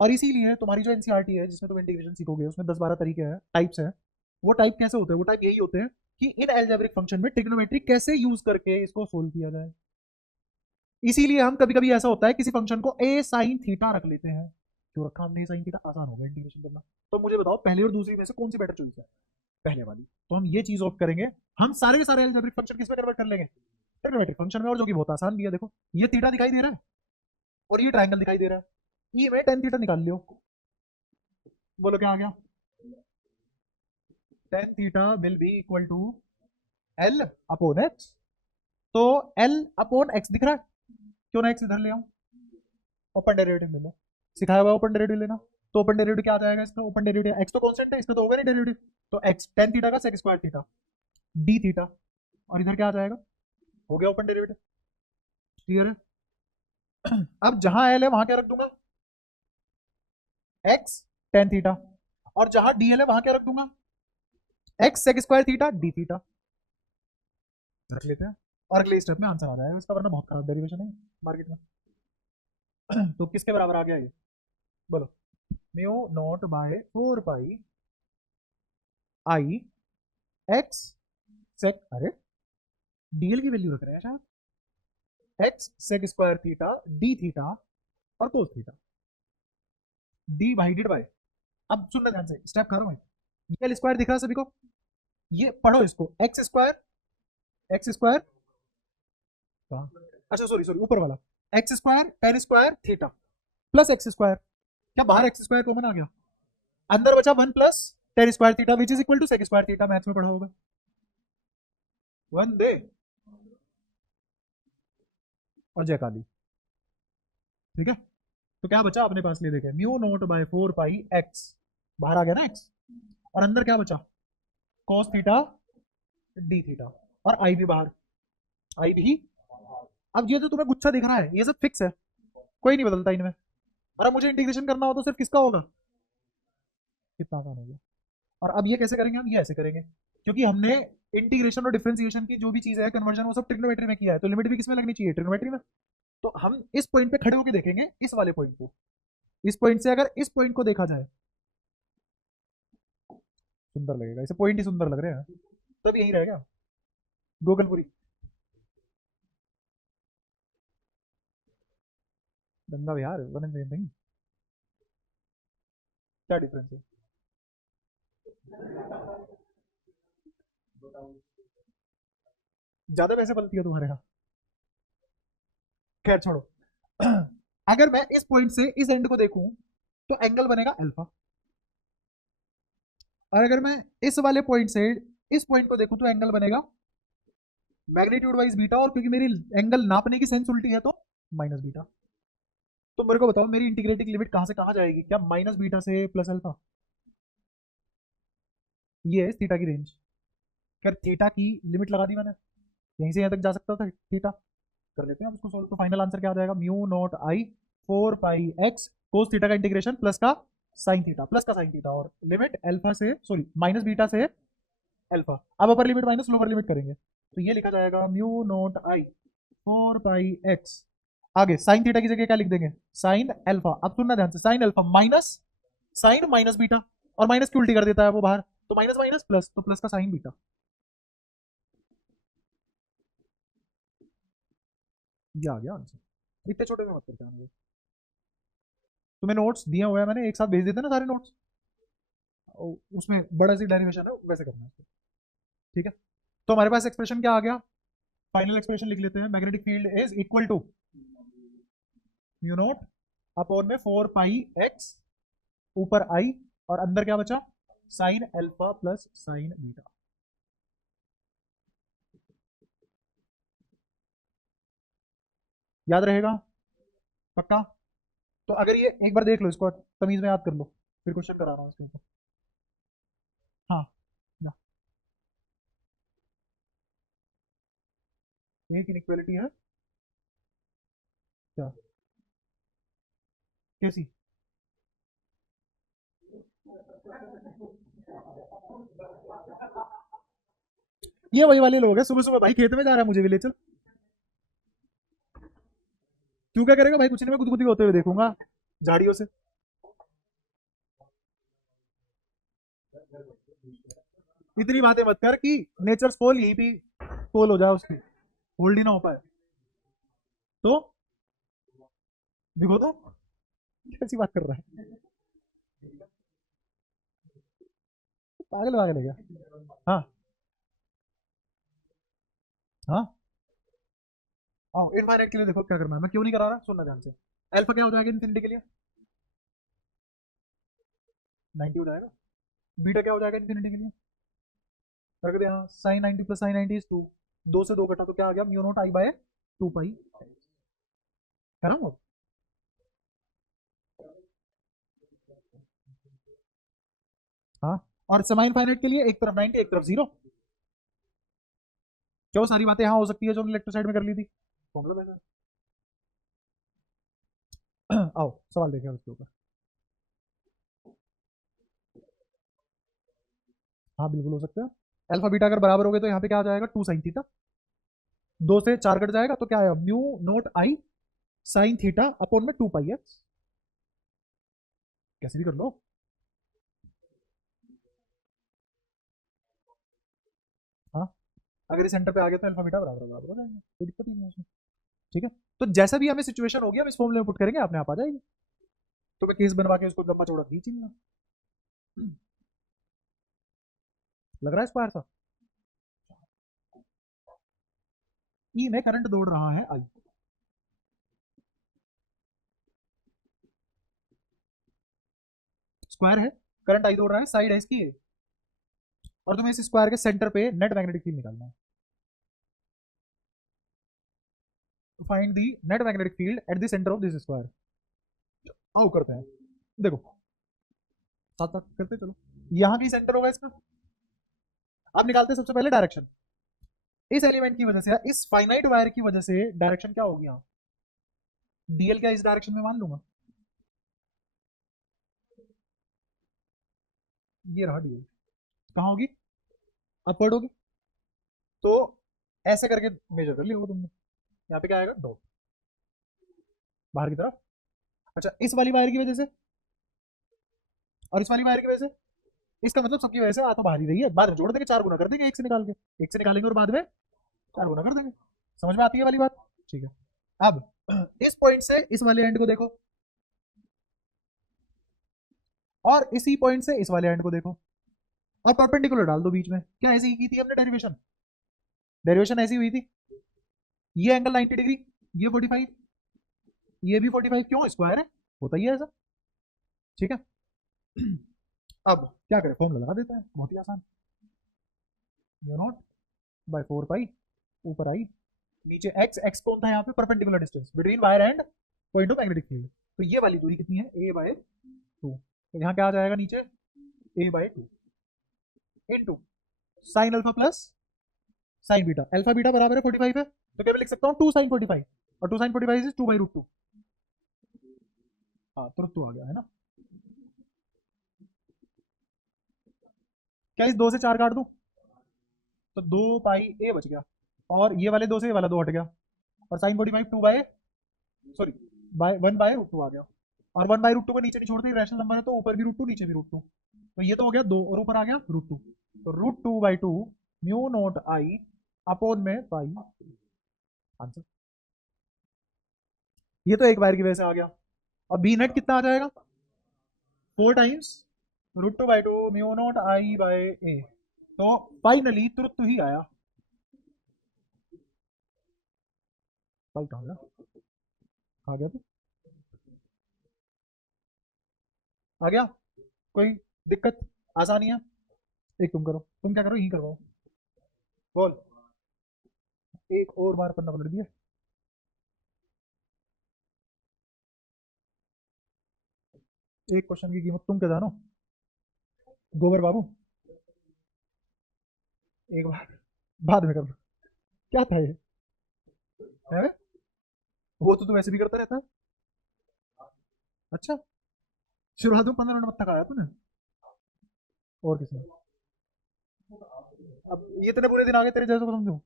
और इसीलिए तुम्हारी जो एनसीईआरटी है जिसमें तुम इंटीग्रेशन सीखोगे उसमें 10-12 तरीके हैं, टाइप्स हैं। वो टाइप कैसे होते हैं? वो टाइप यही होते हैं कि इन एल्जेब्रिक फंक्शन में ट्रिग्नोमेट्री कैसे यूज करके इसको सोल्व किया जाए। इसीलिए हम कभी कभी ऐसा होता है किसी फंक्शन को ए साइन थीटा रख लेते हैं। क्यों रखा हमने ए साइन थीटा? आसान होगा इंटीग्रेशन करना। तो मुझे बताओ पहली और दूसरी में से कौन सी बेटर चॉइस है? पहले वाली। तो हम ये चीज ऑप्ट करेंगे। हम सारे के सारे एल्जेब्रिक फंक्शन किस में कन्वर्ट कर लेंगे? ट्रिग्नोमेट्रिक फंक्शन में। और जो कि बहुत आसान भी है। देखो ये थीटा दिखाई दे रहा है और ये ट्रायंगल दिखाई दे रहा है। ई में टेन थीटा निकाल लियो। बोलो क्या आ गया? Tan theta will be equal to L upon X. तो एल अपॉन एक्स दिख रहा है, क्यों ना एक्स इधर ले आऊं? ओपन डेरिवेटिव ले लो। सिखाया हुआ ओपन डेरिवेटिव लेना। तो ओपन डेरिवेटिव क्या आ जाएगा इसका? ओपन डेरिवेटिव एक्स तो कांस्टेंट है, इसका तो होगा नहीं डेरिवेटिव। तो एक्स टेन थीटा का sec square theta D theta, और इधर क्या आ जाएगा? हो गया ओपन डेरिवेटिव। क्लियर है? अब जहां एल है वहां क्या रख दूंगा? X tan theta. और जहां डी एल है वहां क्या रख दूंगा? X sec square theta D theta रख लेते हैं। और अगले स्टेप में आंसर आ जाएगा इसका, वरना बहुत खराब डेरिवेशन है मार्केट में। तो किसके बराबर आ गया ये? बोलो। Mu naught by 4 pi I X sec, अरे डीएल की वैल्यू रख रहे हैं शायद, X sec square theta D theta और कोस थीटा डिवाइडेड बाय। अब सुनना ध्यान से, स्टेप कर रहा हूं। ये एल स्क्वायर दिख रहा है सभी को? ये पढ़ो इसको, एक्स स्क्वायर, अच्छा सॉरी सॉरी ऊपर वाला, X square tan square theta plus X square. क्या बाहर एक्स स्क्वायर कॉमन आ गया? अंदर बचा one plus tan square theta which is equal to sec square theta. Maths में पढ़ा होगा। वन दे और जय काली। ठीक है, तो क्या बचा अपने पास? ले देखे mu naught by 4 pi x, बाहर आ गया ना एक्स, और अंदर क्या बचा? कॉस थीटा डी थीटा, और आई भी बाहर, आई भी। अब ये जो तुम्हें गुच्छा दिख रहा है ये सब फिक्स है, कोई नहीं बदलता इनमें। और अब मुझे इंटीग्रेशन करना हो तो सिर्फ किसका होगा? कितना आसान हो गया। और अब ये कैसे करेंगे? हम ये ऐसे करेंगे, क्योंकि हमने इंटीग्रेशन और डिफरेंशिएशन की जो भी चीज है, कन्वर्जन, वो सब ट्रिग्नोमेट्री में किया है, तो लिमिट भी किसमें लगनी चाहिए? ट्रिग्नोमेट्री में। तो हम इस पॉइंट पे खड़े होकर देखेंगे, इस वाले पॉइंट को। इस पॉइंट से अगर इस पॉइंट को देखा जाए, सुंदर लगेगा, इसे पॉइंट ही सुंदर लग रहे हैं, तब यही रहेगा गोगलपुरी। गंगा विहार वन एंड सेम थिंग। क्या डिफरेंस है? ज्यादा पैसे पलती है तुम्हारे यहाँ। खैर छोड़ो। अगर मैं इस पॉइंट से इस एंड को देखूं तो एंगल बनेगा अल्फा, और अगर मैं इस वाले पॉइंट से इस पॉइंट को देखूं तो एंगल बनेगा मैग्नीट्यूड वाइज बीटा, और क्योंकि मेरी एंगल नापने की सेंस उल्टी है तो माइनस बीटा। तो मेरे को बताओ मेरी इंटीग्रेटिंग लिमिट कहां से कहां जाएगी? क्या माइनस बीटा से प्लस अल्फा? ये है थीटा की रेंज। क्या थीटा की लिमिट लगा दी मैंने, यहीं से यहां तक जा सकता था थीटा। कर लेते हैं हम इसको सोल्व। तो फाइनल आंसर क्या आ जाएगा? Mu naught I 4 pi X cos theta का इंटीग्रेशन प्लस का साइन थीटा, प्लस का साइन थीटा, और लिमिट अल्फा से, सॉरी माइनस बीटा से अल्फा। अब upper limit minus lower limit करेंगे तो ये लिखा जाएगा mu naught I 4 pi X, आगे साइन थीटा की जगह क्या लिख देंगे? Sine alpha. अब सुनना ध्यान से, sine alpha minus sine minus beta, और माइनस की उल्टी कर देता है वो बाहर, तो माइनस माइनस प्लस, तो प्लस का साइन बीटा। ये आ गया आंसर। इतने छोटे में मत करते हैं। तुम्हें नोट्स दिए हुए हैं मैंने, एक साथ भेज देते ना सारे नोट्स, उसमें बड़ा सी डेरिवेशन है वैसे करना है। ठीक है, तो हमारे पास एक्सप्रेशन क्या आ गया? फाइनल एक्सप्रेशन लिख लेते हैं। Magnetic field is equal to mu naught upon में 4 पाई एक्स ऊपर आई, और अंदर क्या बचा? Sign alpha plus sine beta. याद रहेगा? पक्का? तो अगर ये एक बार देख लो, इसको तमीज में याद कर लो, फिर क्वेश्चन करा रहा हूँ इसके ऊपर। हाँ ना, एक इनइक्वालिटी है क्या? कैसी? ये वही वाले लोग हैं, सुबह सुबह भाई खेत में जा रहा है मुझे भी ले चल। तू क्या करेगा भाई? कुछ नहीं, मैं गुदगुदी होते हुए देखूंगा झाड़ियों से। इतनी बातें मत कर कि नेचर पोल यही भी पोल हो जाए, उसकी होल्ड ही ना हो पाए तो देखो तो कैसी बात कर रहा है, पागल पागल है क्या? हाँ हाँ। आओ इनफाइनाइट के लिए देखो क्या करना है, मैं क्यों नहीं करा रहा, सुनना ध्यान से। अल्फा क्या हो जाएगा इन्फिनिटी के लिए? 90 हो जाएगा। बीटा क्या हो जाएगा इन्फिनिटी के लिए? रख दे यहाँ, साइन 90 प्लस साइन 90 इज 2, 2 से 2 घटा तो क्या आ गया, म्यू नॉट आई बाय 2 पाई, है ना वो? हाँ। और सेमी इनफाइनाइट के लिए एक तरफ 90 एक तरफ 0, क्यों सारी बातें यहाँ हो सकती है जो इलेक्ट्रो साइड में कर ली थी, फॉर्मूला देखा। आओ सवाल देखें उसके ऊपर। हाँ बिल्कुल हो सकता है। अल्फा बीटा अगर बराबर हो गए तो यहाँ पे क्या आ जाएगा, 2 साइन थीटा, 2 से 4 कट जाएगा तो क्या आएगा, म्यू नोट आई साइन थीटा अपॉन में 2 पाई एक्स, कैसे भी कर लो। हाँ, अगर ये सेंटर पे आ गया तो अल्फा बीटा बराबर बराबर हो जाएंगे, कोई दिक्कत ही नहीं है उसमें। ठीक है, तो जैसा भी हमें सिचुएशन होगी हम इस फॉर्मूले में पुट करेंगे, अपने आप आ जाएगी। तो मैं केस बनवा के उसको लंबा चौड़ा खींचूंगा। लग रहा है स्क्वायर सा। ई में करंट दौड़ रहा है आई, स्क्वायर है, करंट आई दौड़ रहा है, साइड है इसकी A, और तुम्हें इस स्क्वायर के सेंटर पे नेट मैग्नेटिक फील्ड निकालना है। To find the net magnetic field at the centre of this square. आओ करते हैं, देखो साथ साथ करते चलो। यहाँ की सेंटर होगा इसका, आप निकालते हैं सबसे पहले डायरेक्शन। इस एलिमेंट की वजह से, इस फाइनाइट वायर की वजह से डायरेक्शन क्या होगी यहाँ, डीएल क्या इस डायरेक्शन में मान लूंगा, ये रहा डीएल, कहाँ होगी, अपवर्ड होगी, तो ऐसे करके मेजर कर लिया तुमने। यहाँ पे क्या आएगा, डॉट बाहर की तरफ। अच्छा इस वाली वायर की वजह से और इस वाली वायर की वजह से, इसका मतलब सबकी वजह से आ तो बाहर ही रही है, बाद में जोड़ देंगे, 4 गुना कर देंगे एक से निकाल के, एक से निकालेंगे और बाद में 4 गुना कर देंगे। समझ में आती है वाली बात? ठीक है। अब इस पॉइंट से इस वाले एंड को देखो, और इसी पॉइंट से इस वाले एंड को देखो, और परपेंडिकुलर डाल दो बीच में। क्या ऐसी ही की थी हमने डेरिवेशन, डेरिवेशन ऐसी हुई थी, ये एंगल 90 डिग्री, ये 45, ये भी 45, क्यों, स्क्वायर है, होता ही है ऐसा। ठीक है। अब क्या करें, फॉर्मूला लगा देते हैं, बहुत ही आसान, म्यू नॉट बाय 4 पाई, ऊपर आई, नीचे एक्स, एक्स कौन था यहाँ पे, perpendicular distance between wire and point of magnetic field, तो ये वाली दूरी कितनी है, ए बाय 2, तो यहाँ क्या आ जाएगा नीचे, A by 2 into sine alpha plus sine beta, alpha beta बराबर है 45 है, तो क्या मैं लिख सकता हूँ 2 साइन 45, और 2 साइन 45 इज 2 बाई रूट 2। हाँ तुरंत 2 आ गया है ना। क्या इस 2 से 4 काट दूं, तो 2 पाई ए बच गया, और ये वाले 2 से ये वाला 2 हट गया, और sine 45 2 by, sorry by 1 by root 2 आ गया, और 1 बाय रूट 2 को नीचे नहीं छोड़ते, रैशनल नंबर है तो ऊपर भी रूट 2 नीचे भी रूट 2, तो ये तो हो गया 2, और ऊपर आ गया रूट 2, तो root 2 by 2 mu naught I upon में पाई, आंसर। ये तो एक वायर की वजह से आ गया। अब बी नेट कितना आ जाएगा, 4 times root 2 by 2 mu naught I by A, तो फाइनली तुरंत ही आया, फाइव कहाँ गया, आ गया, तो आ गया, कोई दिक्कत, आसानी है। एक तुम करो, तुम क्या करो, यही करवाओ, बोल, एक और बार करना पलट दिया। एक क्वेश्चन की कीमत तुम क्या जानो, गोबर बाबू, एक बार बाद में करो, क्या था ये, है? वो तो तू वैसे भी करता रहता है। अच्छा, शुरुआत में 15 मिनट तक आया तूने, और किसने, अब ये इतने बुरे दिन आ गए तेरे जैसे को समझू,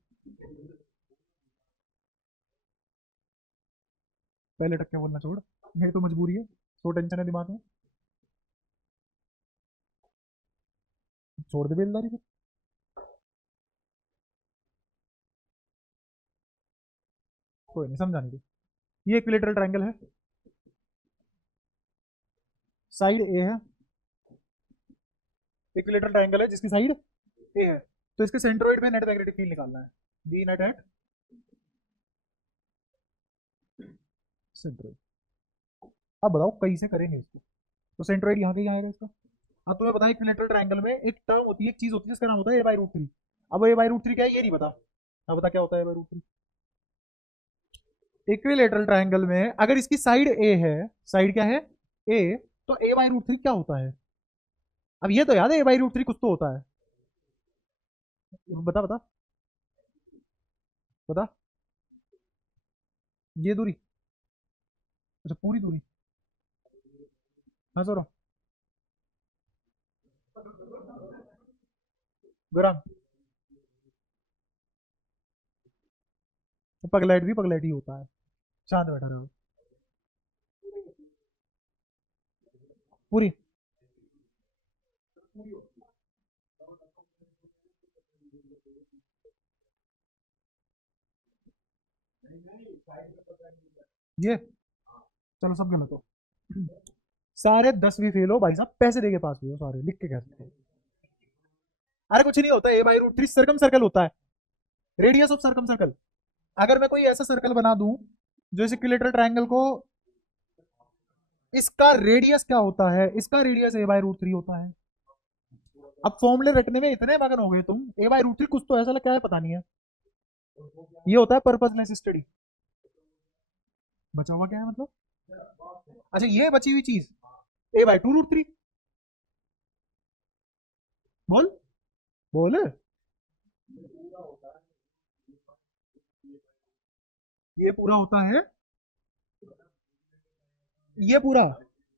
पहले टक्के बोलना छोड़, मेरी तो मजबूरी है, सो टेंशन है दिमाग में, छोड़ दे बेलदारी फिर। कोई नहीं, समझाने दो। ये इक्विलेटरल ट्रायंगल है, साइड ए है, इक्विलेटरल ट्रायंगल है जिसकी साइड ए है। तो इसके सेंट्रोइड में नेट मैग्नेटिक फील्ड निकालना है, बी नेट एट सेंट्रोइड। अब बताओ कैसे करेंगे इसको। तो सेंट्रोइड यहाँ के यहाँ आएगा इसका। अब तुम्हें पता है इक्विलेटरल ट्रायंगल में एक टर्म होती है, एक चीज होती है जिसका नाम होता है a/√3। अब a/√3 क्या है ये नहीं पता, अब बता क्या होता है a/√3। इक्विलेटरल ट्रायंगल में अगर इसकी साइड ए है, साइड क्या है ए, तो a/√3 क्या होता है। अब ये तो याद है a/√3 कुछ तो होता है, बता बता बता। ये दूरी, अच्छा पूरी दूरी, हाँ सर ग्राम। पगलेट भी पगलेट ही होता है, चांद बैठा रहा पूरी। ये चलो सब गलत हो, सारे 10 भी फेल हो भाई साहब, पैसे दे के पास हुए हो सारे, लिख के कैसे। अरे कुछ नहीं होता, a/√3 सर्कम सर्कल होता है, रेडियस ऑफ सर्कम सर्कल। अगर मैं कोई ऐसा सर्कल बना दूं जो इस इक्विलेटरल ट्रायंगल को, इसका रेडियस क्या होता है, इसका रेडियस a/√3 होता है। अब फॉर्मूले रटने में इतने मगन हो गए तुम, a/√3 कुछ तो ऐसा क्या है पता नहीं है। ये होता है पर्पजलेस स्टडी। बचा हुआ क्या है मतलब, अच्छा ये बची हुई चीज a/2√3। बोल बोल, ये पूरा होता है, ये पूरा,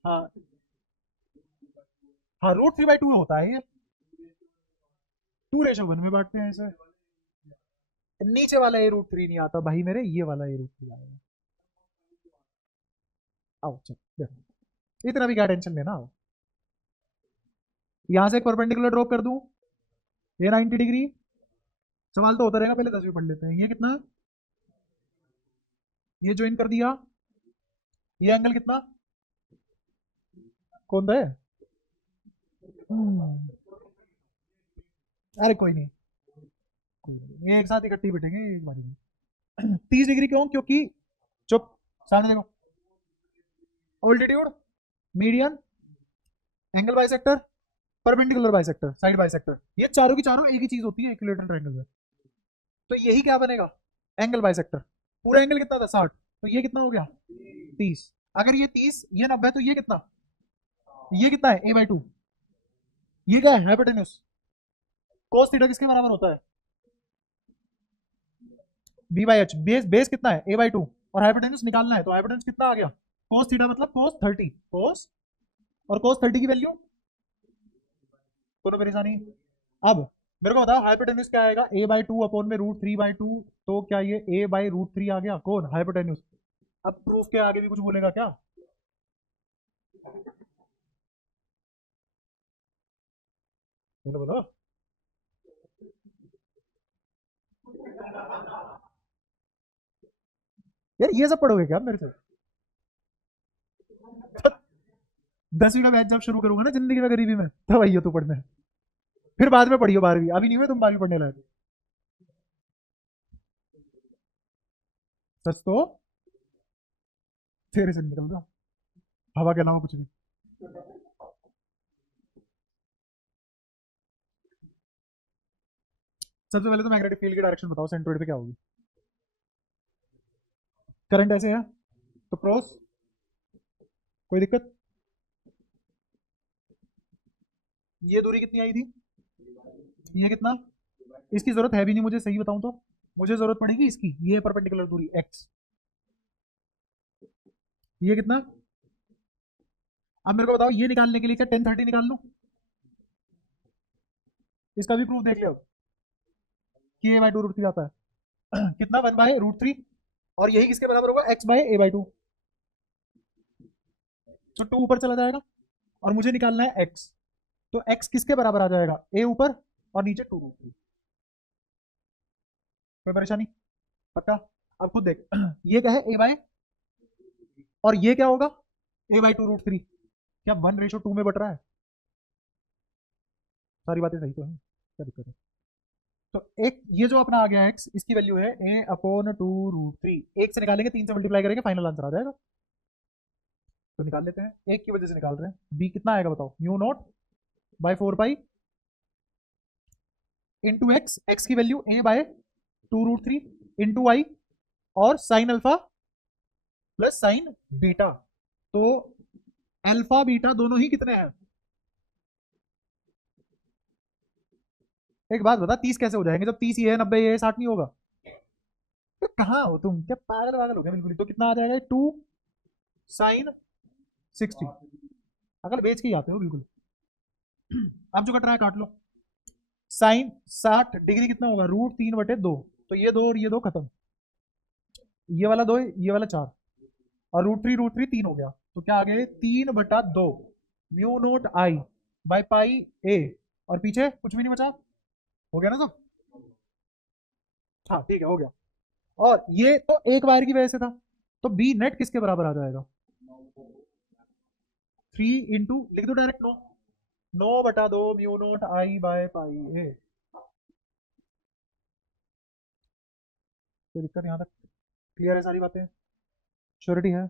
हाँ हाँ √3/2 होता है ये। 2:1 में बांटते हैं ऐसे। नीचे वाला a√3 नहीं आता भाई मेरे, ये वाला a√3 आएगा। आओ चल देखो, इतना भी क्या टेंशन लेना। आओ यहां से एक परपेंडिकुलर ड्रॉप कर दूं, ये 90 डिग्री। सवाल तो होता रहेगा, पहले 10 भी पढ़ लेते हैं। ये कितना, ये ज्वाइन कर दिया, ये एंगल कितना, कौन सा है। हम्म, अरे कोई नहीं, ये एक साथ इकट्ठी बैठेंगे एक बारी में। 30 डिग्री क्यों, क्योंकि चुप, सामने देखो, altitude, median, angle bisector, perpendicular bisector, side bisector, ये चारों की चारों एक ही चीज होती है इक्विलेटरल ट्रायंगल में। तो यही क्या बनेगा, एंगल बाइसेक्टर। पूरा एंगल कितना था 60, तो ये कितना हो गया 30। अगर ये 30 ये 90 तो ये कितना है a/2। ये क्या है हाइपोटेन्यूज, कोस थीटा किसके बराबर होता है b/h। बेस बेस कितना है a/2, और हाइपोटेन्यूज निकालना है, तो हाइपोटेन्यूज कितना आ गया कोस थीटा, मतलब कोस 30, कोस, और कोस 30 की वैल्यू, कोनो परेशानी। अब मेरे को बताओ हाइपोटेन्यूज क्या आएगा, a/2 अपॉन में √3/2। तो क्या ये a/√3 आ गया, कौन हाइपोटेन्यूज। अब प्रूफ के आगे भी कुछ बोलेगा क्या, बोलो बोलो। यार ये सब पढ़ोगे क्या मेरे से। 10वीं का बैच जब शुरू करूंगा ना जिंदगी में गरीबी में, तब आइयो तू पढ़ने, फिर बाद में पढ़ियो 12वीं, अभी नहीं हुए तुम 12वीं पढ़ने लायक। सच तो तेरे से निकल दो, हवा के अलावा कुछ नहीं। सबसे पहले तो मैग्नेटिक फील्ड की डायरेक्शन बताओ, सेंट्रोइड पे क्या होगी। करंट ऐसे है तो क्रॉस, कोई दिक्कत। ये दूरी कितनी आई थी, ये कितना, इसकी जरूरत है भी नहीं मुझे, सही बताऊं तो मुझे जरूरत पड़ेगी इसकी, ये परपेंडिकुलर दूरी x। ये कितना, अब मेरे को बताओ ये निकालने के लिए क्या 10 30 निकाल लूं, इसका भी प्रूफ देख लिया कि a/2√3 आता है। कितना 1/√3, और यही किसके बराबर होगा x/a/2। तो 2 ऊपर चला जाएगा, और मुझे निकालना है x। तो x किसके बराबर आ जाएगा, a ऊपर और नीचे 2√3। कोई परेशानी, पक्का। अब खुद देख ये क्या है a बाय, और ये क्या होगा a/2√3। क्या 1:2 में बट रहा है? सारी बातें सही तो है, क्या दिक्कत है? तो एक ये जो अपना आ गया x, इसकी वैल्यू है a/2√3। एक से निकालेंगे, 3 से मल्टीप्लाई करेंगे, फाइनल आंसर आ जाएगा। तो निकाल लेते हैं, एक की वजह से निकाल रहे हैं। b कितना आएगा बताओ? Mu naught by 4 pi into X, X की वैल्यू a/2√3 इंटू आई, और sine alpha plus sine beta. तो अल्फा बीटा दोनों ही कितने हैं? एक बात बता, 30 कैसे हो जाएंगे जब 30 ही है, 90 ये है, 60 नहीं होगा? तो कहाँ हो तुम, क्या पागल वागल हो गया बिल्कुल ही? तो कितना आ जाएगा? 2 sin 60। अगर बेच के ही आते हो बिल्कुल। अब जो कट रहा है काट लो। साइन 60 डिग्री कितना होगा? √3/2। तो ये दो और ये दो खत्म, ये वाला 2, ये वाला 4, और √3 3 हो गया। तो क्या आ गया? 3/2 mu naught I by pi A, और पीछे कुछ भी नहीं बचा। हो गया ना सब? हाँ ठीक है, हो गया। और ये तो एक वायर की वजह से था, तो बी नेट किसके बराबर आ जाएगा? 3 इंटू, लिख दो direct, 9/2 mu naught I by pi A. कोई दिक्कत यहाँ तक क्लियर है? सारी बातें श्योरिटी है?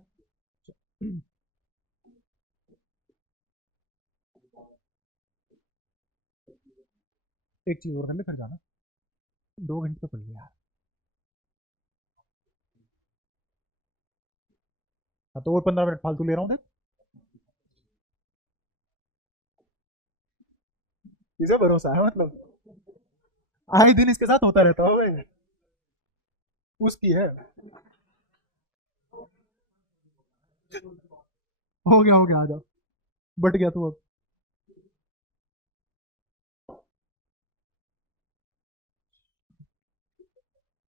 एक चीज और कर ले फिर जाना, 2 घंटे तो पड़ गया यार। हाँ तो और 15 मिनट फालतू ले रहा हूँ देख, इसे भरोसा है मतलब? आए दिन इसके साथ होता रहता हो भाई। उसकी है। हो गया, आ जाओ। बट गया तू अब।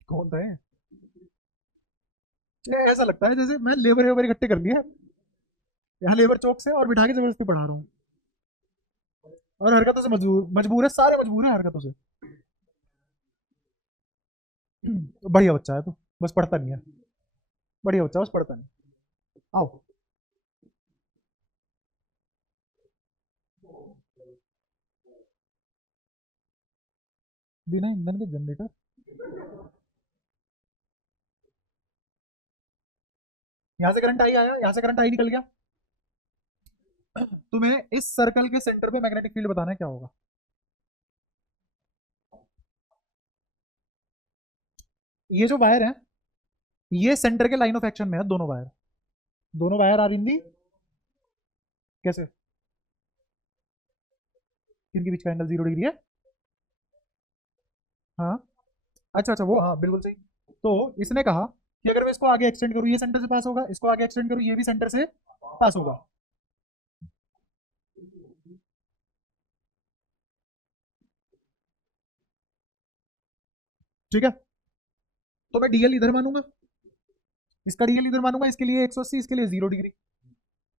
कौन था ये? ये ऐसा लगता है जैसे मैं लेबर वेबर इकट्ठे कर लिया यहाँ लेबर चौक से, और बिठा के जबरदस्ती पढ़ा रहा हूँ। और हरकतों से मजबूर मजबूर है, सारे मजबूर है हरकतों से। बढ़िया बच्चा है तू, बस पढ़ता नहीं है। बढ़िया बच्चा, बस पढ़ता नहीं। आओ। बिना ईंधन के जनरेटर? यहाँ से करंट आई आया, यहाँ से करंट आई निकल गया। तुम्हें इस सर्कल के सेंटर पे मैग्नेटिक फील्ड बताना है क्या होगा। ये जो वायर है, ये सेंटर के लाइन ऑफ एक्शन में है, दोनों वायर। दोनों वायर आर इन दी, कैसे? इनके बीच का एंगल 0 डिग्री है। हाँ, अच्छा अच्छा, वो हाँ बिल्कुल सही। तो इसने कहा कि अगर मैं इसको आगे एक्सटेंड करूँ, ये सेंटर से पास होगा, इसको आगे एक्सटेंड करूँ, ये भी सेंटर से पास होगा। ठीक है, तो मैं डीएल इधर मानूंगा, इसका डीएल इधर मानूंगा, इसके लिए 180, इसके लिए 0 डिग्री।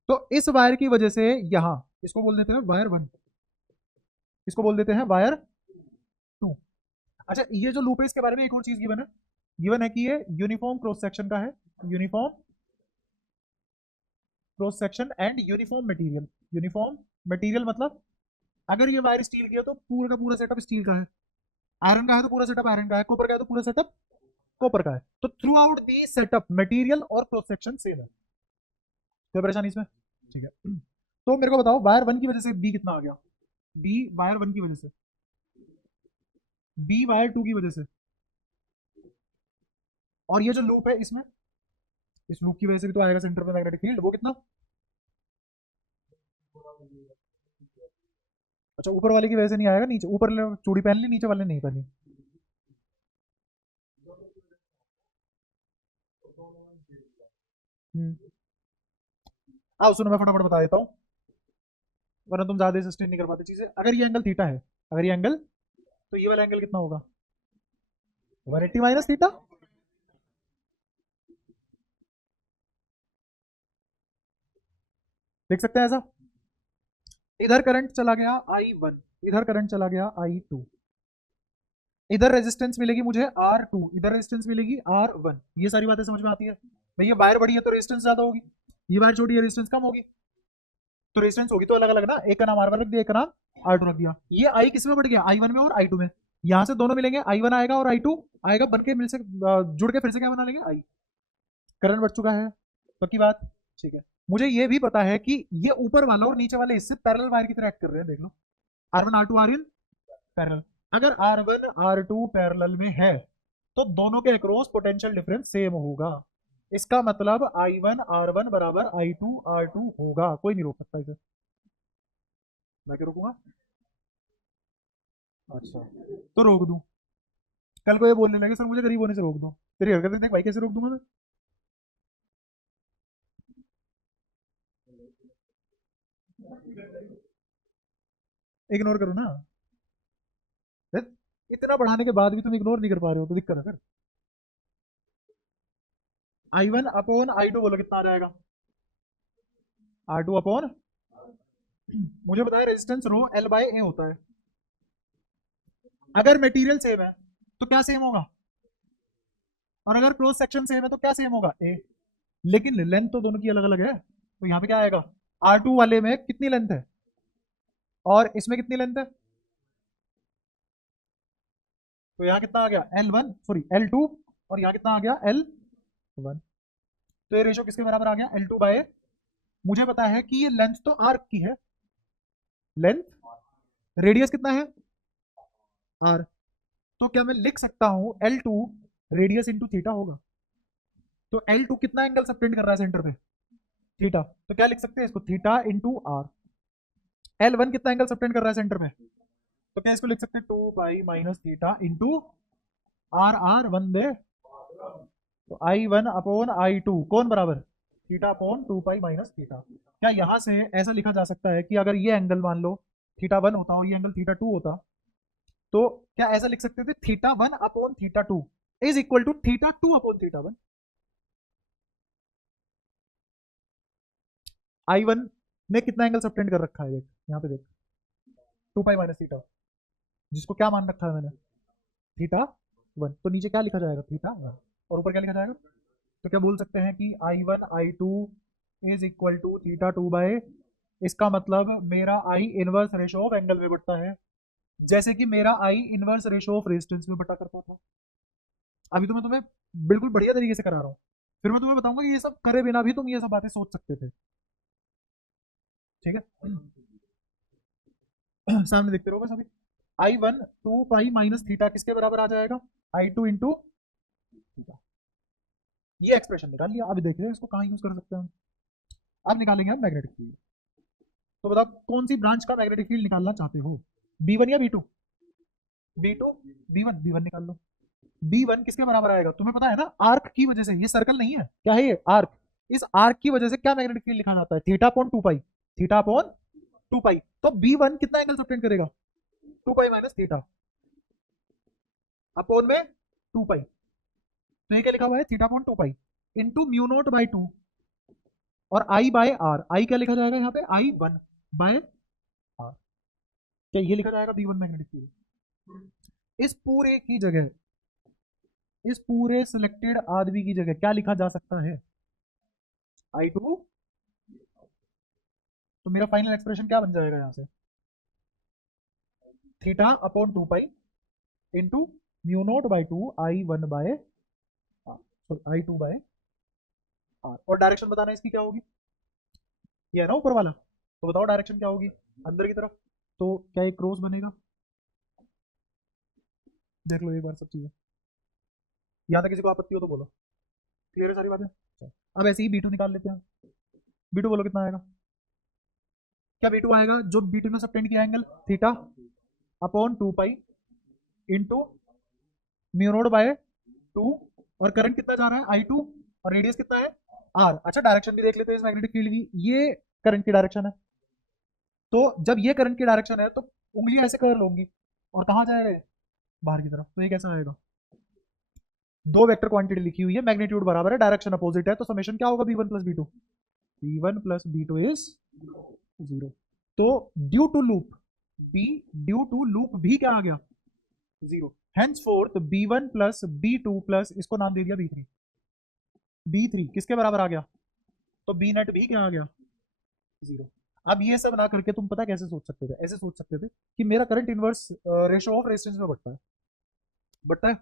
तो इस वायर की वजह से यहां, इसको बोल देते हैं वायर 1, इसको बोल देते हैं वायर 2। अच्छा, ये जो लूप है इसके बारे में एक और चीज गिवन है, गिवन है कि ये यूनिफॉर्म क्रॉस सेक्शन का है। Uniform cross section and uniform material. Uniform material मतलब, अगर ये वायर स्टील की है तो पूरा का पूरा सेटअप स्टील का है, आयरन का है तो पूरा सेटअप आयरन का है, कॉपर का है तो पूरा सेटअप कॉपर का है। तो through out the setup material और क्रॉस सेक्शन सेम है। कोई परेशानी इसमें? ठीक है। तो मेरे को बताओ, वायर 1 की वजह से बी कितना आ गया? बी वायर 1 की वजह से, बी वायर 2 की वजह से, और ये जो लूप है इसमें, इस लूप की वजह से भी तो आएगा सेंटर पे मैग्नेटिक फील्ड, वो कितना? अच्छा, ऊपर वाले की वजह से नहीं आएगा, नीचे ऊपर चूड़ी पहन ली, नीचे वाले नहीं पहनी। हम्म। आओ सुनो, मैं फटाफट बता देता हूँ, वरना तुम ज्यादा सस्टेन नहीं कर पाते चीजें। अगर ये एंगल थीटा है, अगर ये एंगल, तो ये वाला एंगल कितना होगा? 180 - थीटा। देख सकते हैं ऐसा? इधर करंट चला गया I1, इधर करंट चला गया I2। इधर रेजिस्टेंस मिलेगी मुझे R2, इधर रेजिस्टेंस मिलेगी R1। ये सारी बातें समझ में आती है भैया। वायर बड़ी है तो रेजिस्टेंस ज्यादा होगी, ये वायर छोटी है रेजिस्टेंस कम होगी, तो रेजिस्टेंस होगी तो अलग अलग ना, एक का नाम R1 रख दिया, एक का नाम R2 रख दिया। ये I किस में बढ़ गया, I1 में और I2 में। यहाँ से दोनों मिलेंगे, I1 आएगा और I2 आएगा, बन के मिल से जुड़ के फिर से क्या बना लेंगे, I। करंट बढ़ चुका है, पक्की बात, ठीक है। मुझे ये भी पता है कि ये ऊपर वाला और नीचे वाले इससे पैरेलल वायर की तरह एक्ट कर रहे हैं, देख लो। R1 R2 are in parallel. अगर R1 R2 पैरेलल में है तो दोनों के अक्रॉस पोटेंशियल डिफरेंस सेम होगा। इसका मतलब I1 R1 बराबर I2 R2 होगा, कोई नहीं रोक सकता इसे। मैं क्या रोकूंगा, अच्छा तो रोक दूं। कल को ये बोलने लगे सर मुझे गरीब होने से रोक दो, तेरी हरकतें देख भाई कैसे रोक दूंगा मैं। इग्नोर करो ना, इतना बढ़ाने के बाद भी तुम इग्नोर नहीं कर पा रहे हो तो दिक्कत है फिर। I1 अपॉन I2 बोलो कितना आ जाएगा, R2 अपॉन, मुझे बताया रेजिस्टेंस रो L बाय ए होता है। अगर मटेरियल सेम है तो क्या सेम होगा, और अगर क्रॉस सेक्शन सेम है तो क्या सेम होगा, ए। लेकिन लेंथ तो दोनों की अलग अलग है, तो यहाँ पे क्या आएगा, R2 वाले में कितनी लेंथ है और इसमें कितनी लेंथ है, तो यहाँ कितना आ गया L1 सॉरी L2, और यहाँ कितना आ गया L1। तो ये रेशो किसके बराबर आ गया, L2 बाय। मुझे पता है कि ये लेंथ तो आर्क की है, लेंथ, रेडियस कितना है R, तो क्या मैं लिख सकता हूं L2 रेडियस इंटू थीटा होगा। तो L2 कितना एंगल सबटेंड कर रहा है सेंटर पे, थीटा, तो क्या लिख सकते हैं इसको, थीटा इंटू आर। L1 कितना एंगल सबटेंड कर रहा है सेंटर में, तो क्या इसको लिख सकते हैं 2 pi minus theta into R, R one दे, तो I1 अपॉन I2 कौन बराबर, theta upon 2 pi minus theta. क्या यहां से ऐसा लिखा जा सकता है कि अगर ये एंगल मान लो थीटा 1 होता और ये एंगल थीटा 2 होता, तो क्या ऐसा लिख सकते थे theta 1 upon theta 2 is equal to theta 2 upon theta 1। I1 ने कितना एंगल सबटेंड कर रखा है, देख यहाँ पे देख, 2 पाई माइनस थीटा, जिसको क्या मान रखा है मैंने, थीटा 1, तो नीचे क्या लिखा जाएगा, थीटा 1, और ऊपर क्या लिखा जाएगा। तो क्या बोल सकते हैं कि I1 I2 is equal to theta 2 by, इसका मतलब मेरा I inverse ratio of angle में बढ़ता है, जैसे कि मेरा I inverse ratio of resistance में बटा करता था। अभी तो मैं तुम्हें बिल्कुल बढ़िया तरीके से करा रहा हूँ, फिर मैं तुम्हें बताऊंगा कि ये सब करे बिना भी तुम ये सब बातें सोच सकते थे, ठीक है। सामने देखते रहोगे सभी। I1 2 पाई माइनस थीटा किसके बराबर आ जाएगा, I2 इंटू थीटा। ये एक्सप्रेशन निकाल लिया, अभी देखते हैं इसको कहाँ यूज कर सकते हैं हम। अब निकालेंगे हम मैग्नेटिक फील्ड। तो बताओ कौन सी ब्रांच का मैग्नेटिक फील्ड निकालना चाहते हो, B1 या B2, B2, B1 निकाल लो। B1 किसके बराबर आएगा, तुम्हें पता है ना, आर्क की वजह से, ये सर्कल नहीं है, क्या है ये आर्क, इस आर्क की वजह से क्या मैग्नेटिक फील्ड लिखा जाता है, थीटा अपॉन 2 पाई, थीटा अपॉन 2 पाई। तो B1 कितना एंगल सबटेंड करेगा, 2 पाई माइनस थीटा अपॉन में 2 पाई, तो ये क्या लिखा हुआ है, theta upon 2 pi into mu naught by 2, और आई बाय आर, आई क्या लिखा जाएगा यहाँ पे, I1 बाय आर। क्या ये लिखा जाएगा B1 मैग्नेटिक फील्ड। इस पूरे की जगह, इस पूरे सिलेक्टेड आदमी की जगह क्या लिखा जा सकता है, I2, तो मेरा फाइनल एक्सप्रेशन क्या बन जाएगा यहाँ से, theta upon 2 pi into mu naught by 2 I1 by I2 by R. और डायरेक्शन बताना इसकी क्या होगी, ये है ना ऊपर वाला, तो बताओ डायरेक्शन क्या होगी, अंदर की तरफ, तो क्या एक क्रॉस बनेगा, देख लो एक बार सब चीजें। यहाँ तक किसी को आपत्ति हो तो बोलो, क्लियर है सारी बातें। अब ऐसे ही B2 निकाल लेते हैं, B2 बोलो कितना आएगा, क्या B2 आएगा, जो B2 में सबटेंड किया angle theta upon 2 pi into mu naught by 2, और करंट कितना जा रहा है I2, और रेडियस कितना है R। अच्छा डायरेक्शन भी देख लेते हैं इस मैग्नेटिक फील्ड की, ये करंट की डायरेक्शन है, तो जब ये करंट की डायरेक्शन है तो उंगली ऐसे कर लूंगी, और कहाँ जाएगा ये, बाहर की तरफ, तो ये कैसा आएगा, दो वेक्टर क्वांटिटी लिखी हुई है, मैग्नीट्यूड बराबर है, डायरेक्शन अपोजिट है, तो समेशन क्या होगा B1 plus B2, B1 plus B2 is 0। तो due to loop B, due to loop भी क्या आ गया, 0। henceforth b1 plus b2 plus इसको नाम दे दिया b3। b3 किसके बराबर आ गया? तो b नेट भी क्या आ गया? 0। अब ये सब ना करके तुम पता कैसे सोच सकते थे? ऐसे सोच सकते थे कि मेरा current inverse ratio of resistance में बढ़ता है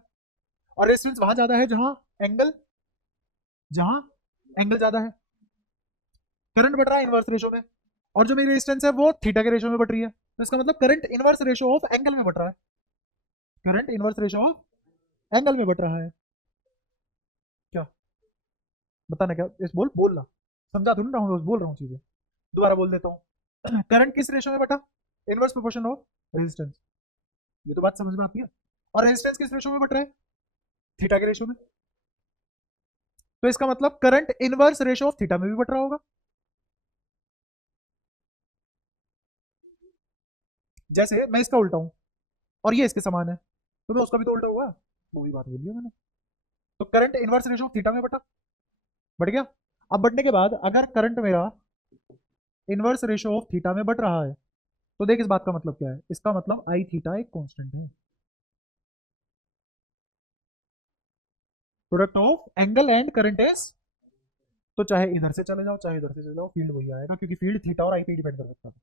और रेजिस्टेंस वहां ज्यादा है जहां एंगल ज्यादा है। करंट बढ़ रहा है इनवर्स रेशियो में और जो मेरी रेजिस्टेंस है वो थीटा के रेशियो में बढ़ रही है, तो इसका मतलब current inverse ratio of angle में बढ़ रहा है। Current inverse ratio of angle में बढ़ रहा है। क्या बताना? क्या इस बोलना समझा थोड़ी रहा हूँ, बोल रहा हूँ चीजें, दोबारा बोल देता हूँ। करंट किस रेशियो में बढ़ा? Inverse proportion of resistance. ये तो बात समझ में आती है। और रेजिस्टेंस किस रेशियो में बढ़ रहा है? थीटा के रेशियो में। तो इसका मतलब current inverse ratio of theta में भी बढ़ रहा होगा। जैसे मैं इसका उल्टा हूं और ये इसके समान है, तो मैं उसका भी तो उल्टा होगा। वही बात बोली है मैंने। तो current inverse ratio of theta में बढ़ गया। अब बढ़ने के बाद अगर करंट मेरा इनवर्स रेशियो ऑफ थीटा में बढ़ रहा है, तो देख इस बात का मतलब क्या है? इसका मतलब आई थीटा एक कांस्टेंट है। Product of angle and current is, तो चाहे इधर से चले जाओ चाहे इधर से चले जाओ, फील्ड वही आएगा, क्योंकि फील्ड थीटा और आई पे डिपेंड कर सकता है।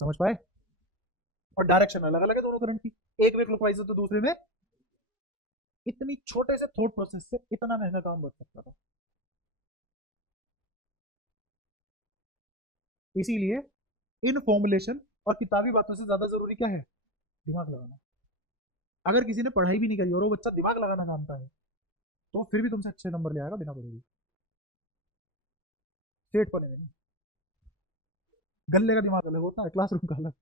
समझ पाए? और डायरेक्शन अलग अलग है दोनों करंट की, एक में क्लॉकवाइज है तो दूसरे में। इतनी छोटे से थॉट प्रोसेस से इतना महंगा काम बढ़ सकता था। इसीलिए इन फॉर्मुलेशन और किताबी बातों से ज्यादा जरूरी क्या है? दिमाग लगाना। अगर किसी ने पढ़ाई भी नहीं करी और वो बच्चा दिमाग लगाना जानता है, तो फिर भी तुमसे अच्छे नंबर ले आएगा बिना पढ़े भी। स्टेट पढ़े नहीं। गल्ले का दिमाग अलग होता है, क्लासरूम का अलग।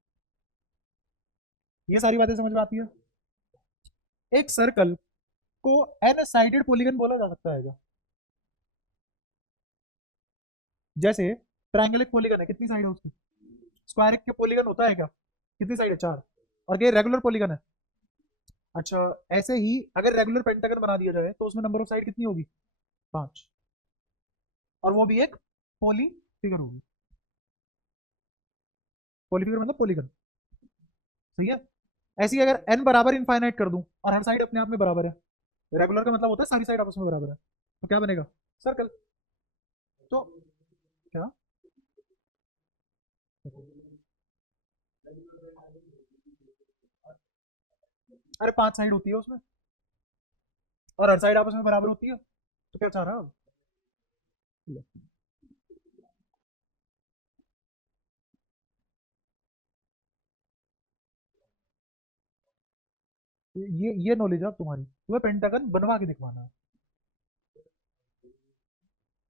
ये सारी बातें समझ में आती है। एक सर्कल को एन साइडेड पॉलीगन बोला जा सकता है क्या? जैसे ट्रायंगल एक पॉलीगन है, कितनी साइड है उसकी? स्क्वायर के पॉलीगन होता है क्या? कितनी साइड है? 4। और ये रेगुलर पॉलीगन है। अच्छा, ऐसे ही अगर रेगुलर पेंटागन बना दिया जाए तो उसमें नंबर ऑफ साइड कितनी होगी? 5। और वो भी एक पोली फिगर होगी। पोली फिगर मतलब पॉलीगन। सही है। ऐसे ही अगर एन बराबर इनफाइनाइट कर दूं और हर साइड अपने आप में बराबर है, रेगुलर का मतलब होता है सारी साइड आपस में बराबर है, तो क्या बनेगा? सर्कल। तो क्या? अरे 5 साइड होती है उसमें और हर साइड आपस में बराबर होती है, तो क्या चाह रहा है? ये नॉलेज है अब तुम्हारी, तुम्हें पेंटागन बनवा के दिखवाना है।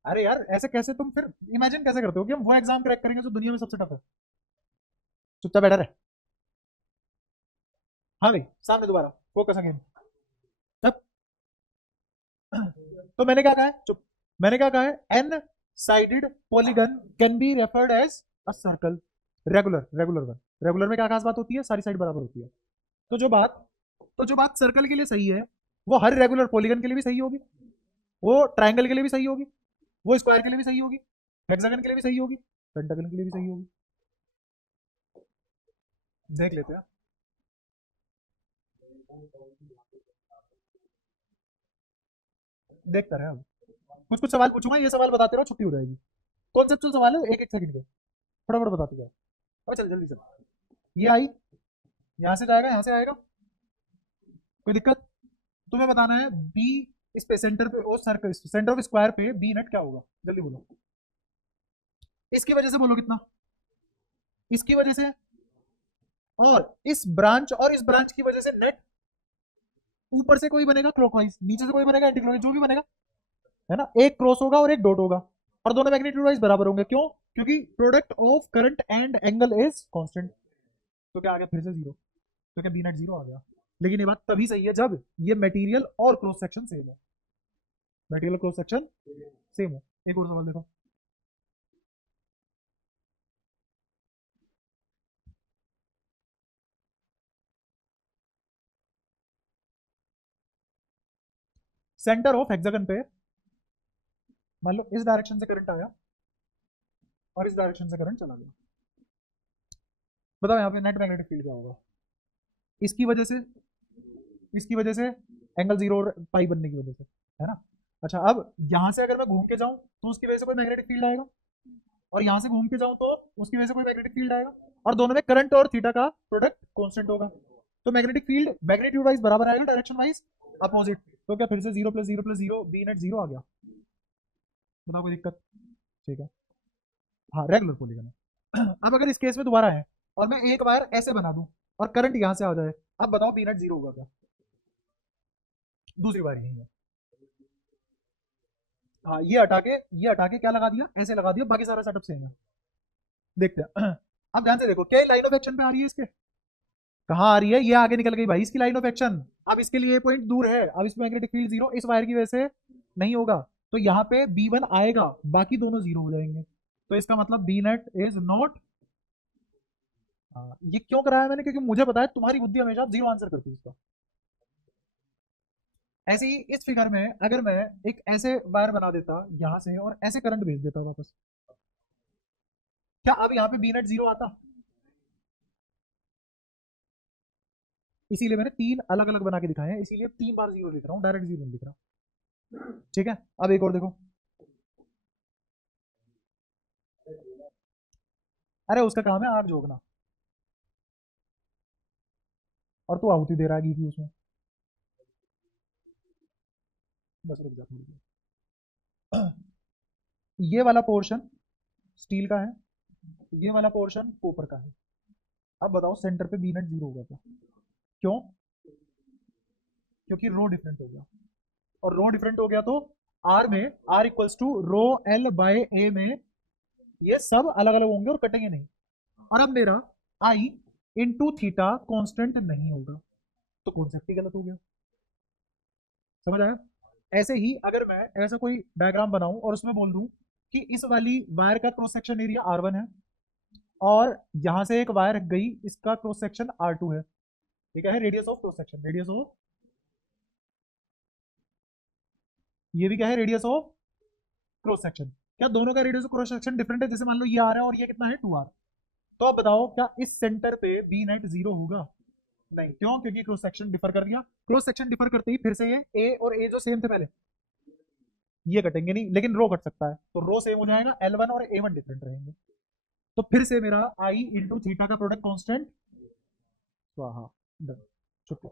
अरे यार ऐसे कैसे तुम फिर इमेजिन कैसे करते हो कि हम वो एग्जाम क्रैक करेंगे जो दुनिया में सबसे टफ है? चुपचाप बैठा रहे। हाँ भाई, सामने दोबारा फोकस अगेन। तब तो मैंने क्या कहा है? चुप। मैंने क्या कहा है? N sided polygon can be referred as a circle. Regular one. Regular में क्या खास बात होती है? सारी साइड बराबर होती है। तो जो बात तो जो बात सर्कल के लिए सही है, वो हर रेगुलर पॉलीगन के लिए भी सही होगी, वो ट्राइंगल के लिए भी सही होगी, वो स्क्वायर के लिए भी सही होगी, हेक्सागन के लिए भी सही होगी, पेंटागन के लिए भी सही होगी। देख लेते हैं। देखते रहे अब। कुछ कुछ सवाल पूछूंगा, ये सवाल बताते रहो, छुट्टी हो जाएगी। कॉन्सेप्चुअल सवाल है, एक एक सेकंड के, फटाफट बताते जाओ। अब चल जल्दी से। ये आई, यहाँ से जाएगा यहाँ से आएगा, कोई दिक्कत? तुम्हें बताना है बी, इस पे सेंटर पे, ओ सर्कल सेंटर ऑफ स्क्वायर पे बी नेट क्या होगा? जल्दी बोलो। इसकी वजह से बोलो कितना? इसकी वजह से और इस ब्रांच की वजह से नेट। ऊपर से कोई बनेगा क्लॉकवाइज, नीचे से कोई बनेगा एंटी क्लॉकवाइज, जो भी बनेगा, है ना, एक क्रॉस होगा और एक डॉट होगा, और दोनों मैग्नीट्यूड वाइज बराबर होंगे। क्यों? क्योंकि product of current and angle is constant. तो क्या आ गया? फिर से जीरो। तो क्या बी नेट जीरो आ गया? लेकिन ये बात तभी सही है जब ये मटेरियल और क्रॉस सेक्शन सेम हो। मटेरियल क्रॉस सेक्शन सेम हो। एक और सवाल देखो। सेंटर ऑफ हेक्सागन पे मान लो इस डायरेक्शन से करंट आया और इस डायरेक्शन से करंट चला गया। बताओ यहाँ पे नेट मैग्नेटिक फील्ड क्या होगा? इसकी वजह से, इसकी वजह से, एंगल जीरो और पाई बनने की वजह से, है ना? अच्छा, अब यहाँ से अगर मैं घूम के जाऊँ तो उसकी वजह से कोई मैग्नेटिक फील्ड आएगा, और यहाँ से घूम के जाऊँ तो उसकी वजह से कोई मैग्नेटिक फील्ड आएगा, और दोनों में करंट और थीटा का प्रोडक्ट कांस्टेंट होगा। तो मैग्नेटिक फील्ड मैग्नीट्यूड वाइज बराबर आएगा, डायरेक्शन वाइज अपोजिट। तो क्या फिर से 0 + 0 + 0 बी नेट 0 आ गया? बताओ कोई दिक्कत? ठीक है, हाँ रेगुलर पॉलीगन है। अब अगर इस केस में दोबारा है और मैं एक वायर ऐसे बना दूं और करंट यहां से आ जाए, अब बताओ पी नेट 0 होगा क्या? दूसरी वायर यही है। हाँ, ये हटा के क्या लगा दिया, ऐसे लगा दिया, बाकी सारा सेटअप सेम है। देखते हैं। अब ध्यान से देखो, क्या लाइन ऑफ एक्शन पे आ रही है इसके? कहाँ आ रही है? ये आगे निकल गई भाई इसकी लाइन ऑफ एक्शन। अब इसके लिए ये पॉइंट दूर है, अब इसमें मैग्नेटिक फील्ड जीरो इस वायर की वजह से नहीं होगा, तो यहाँ पे B1 आएगा, बाकी दोनों जीरो हो जाएंगे। तो इसका मतलब बी नेट इज नॉट। ये क्यों कराया मैंने? क्योंकि मुझे पता है तुम्हारी बुद्धि हमेशा जीरो आंसर करती है इसका। ऐसे ही इस फिगर में अगर मैं एक ऐसे वायर बना देता यहां से और ऐसे करंट भेज देता वापस, क्या अब यहाँ पे बी नेट जीरो आता? इसीलिए मैंने तीन अलग अलग बना के दिखाए हैं, इसीलिए 3 बार जीरो लिख रहा हूँ, डायरेक्ट जीरो नहीं लिख रहा। ठीक है, अब एक और देखो। अरे उसका काम है आग जोगना, और तू आहुति दे रहा है घी की उसमें। बस रुक जा थोड़ी देर। ये वाला पोर्शन स्टील का है, ये वाला पोर्शन कॉपर का है। अब बताओ सेंटर पे बी नेट जीरो होगा क्या? क्यों? क्योंकि रो डिफरेंट हो गया, और रो डिफरेंट हो गया तो आर में, R equals to rho L by A में ये सब अलग अलग होंगे और कटेंगे नहीं। और अब मेरा आई इंटू थीटा कॉन्स्टेंट नहीं होगा, तो कॉन्सेप्ट ही गलत हो गया। समझ आया? ऐसे ही अगर मैं ऐसा कोई डायग्राम बनाऊं और उसमें बोल दूं कि इस वाली वायर का क्रॉस सेक्शन एरिया R1 है, और यहां से एक वायर गई, इसका क्रॉस सेक्शन R2 है, ठीक है, radius of cross section, radius of, ये भी क्या है, रेडियस ऑफ क्रॉस सेक्शन। क्या दोनों का radius of cross section different है? जैसे मान लो ये आ रहा है और ये कितना है 2R। तो आप बताओ क्या इस सेंटर पे बी नेट जीरो होगा? नहीं, क्यों? क्योंकि क्रॉस सेक्शन डिफर कर दिया। क्रॉस सेक्शन डिफर करते ही फिर से ये ए और ए जो सेम थे पहले, ये कटेंगे नहीं, लेकिन रो कट सकता है, तो रो सेम हो जाएगा, L1 और A1 डिफरेंट रहेंगे। तो फिर से मेरा आई इंटू थीटा का प्रोडक्ट कांस्टेंट, स्वाहा, डन, छुट्टी।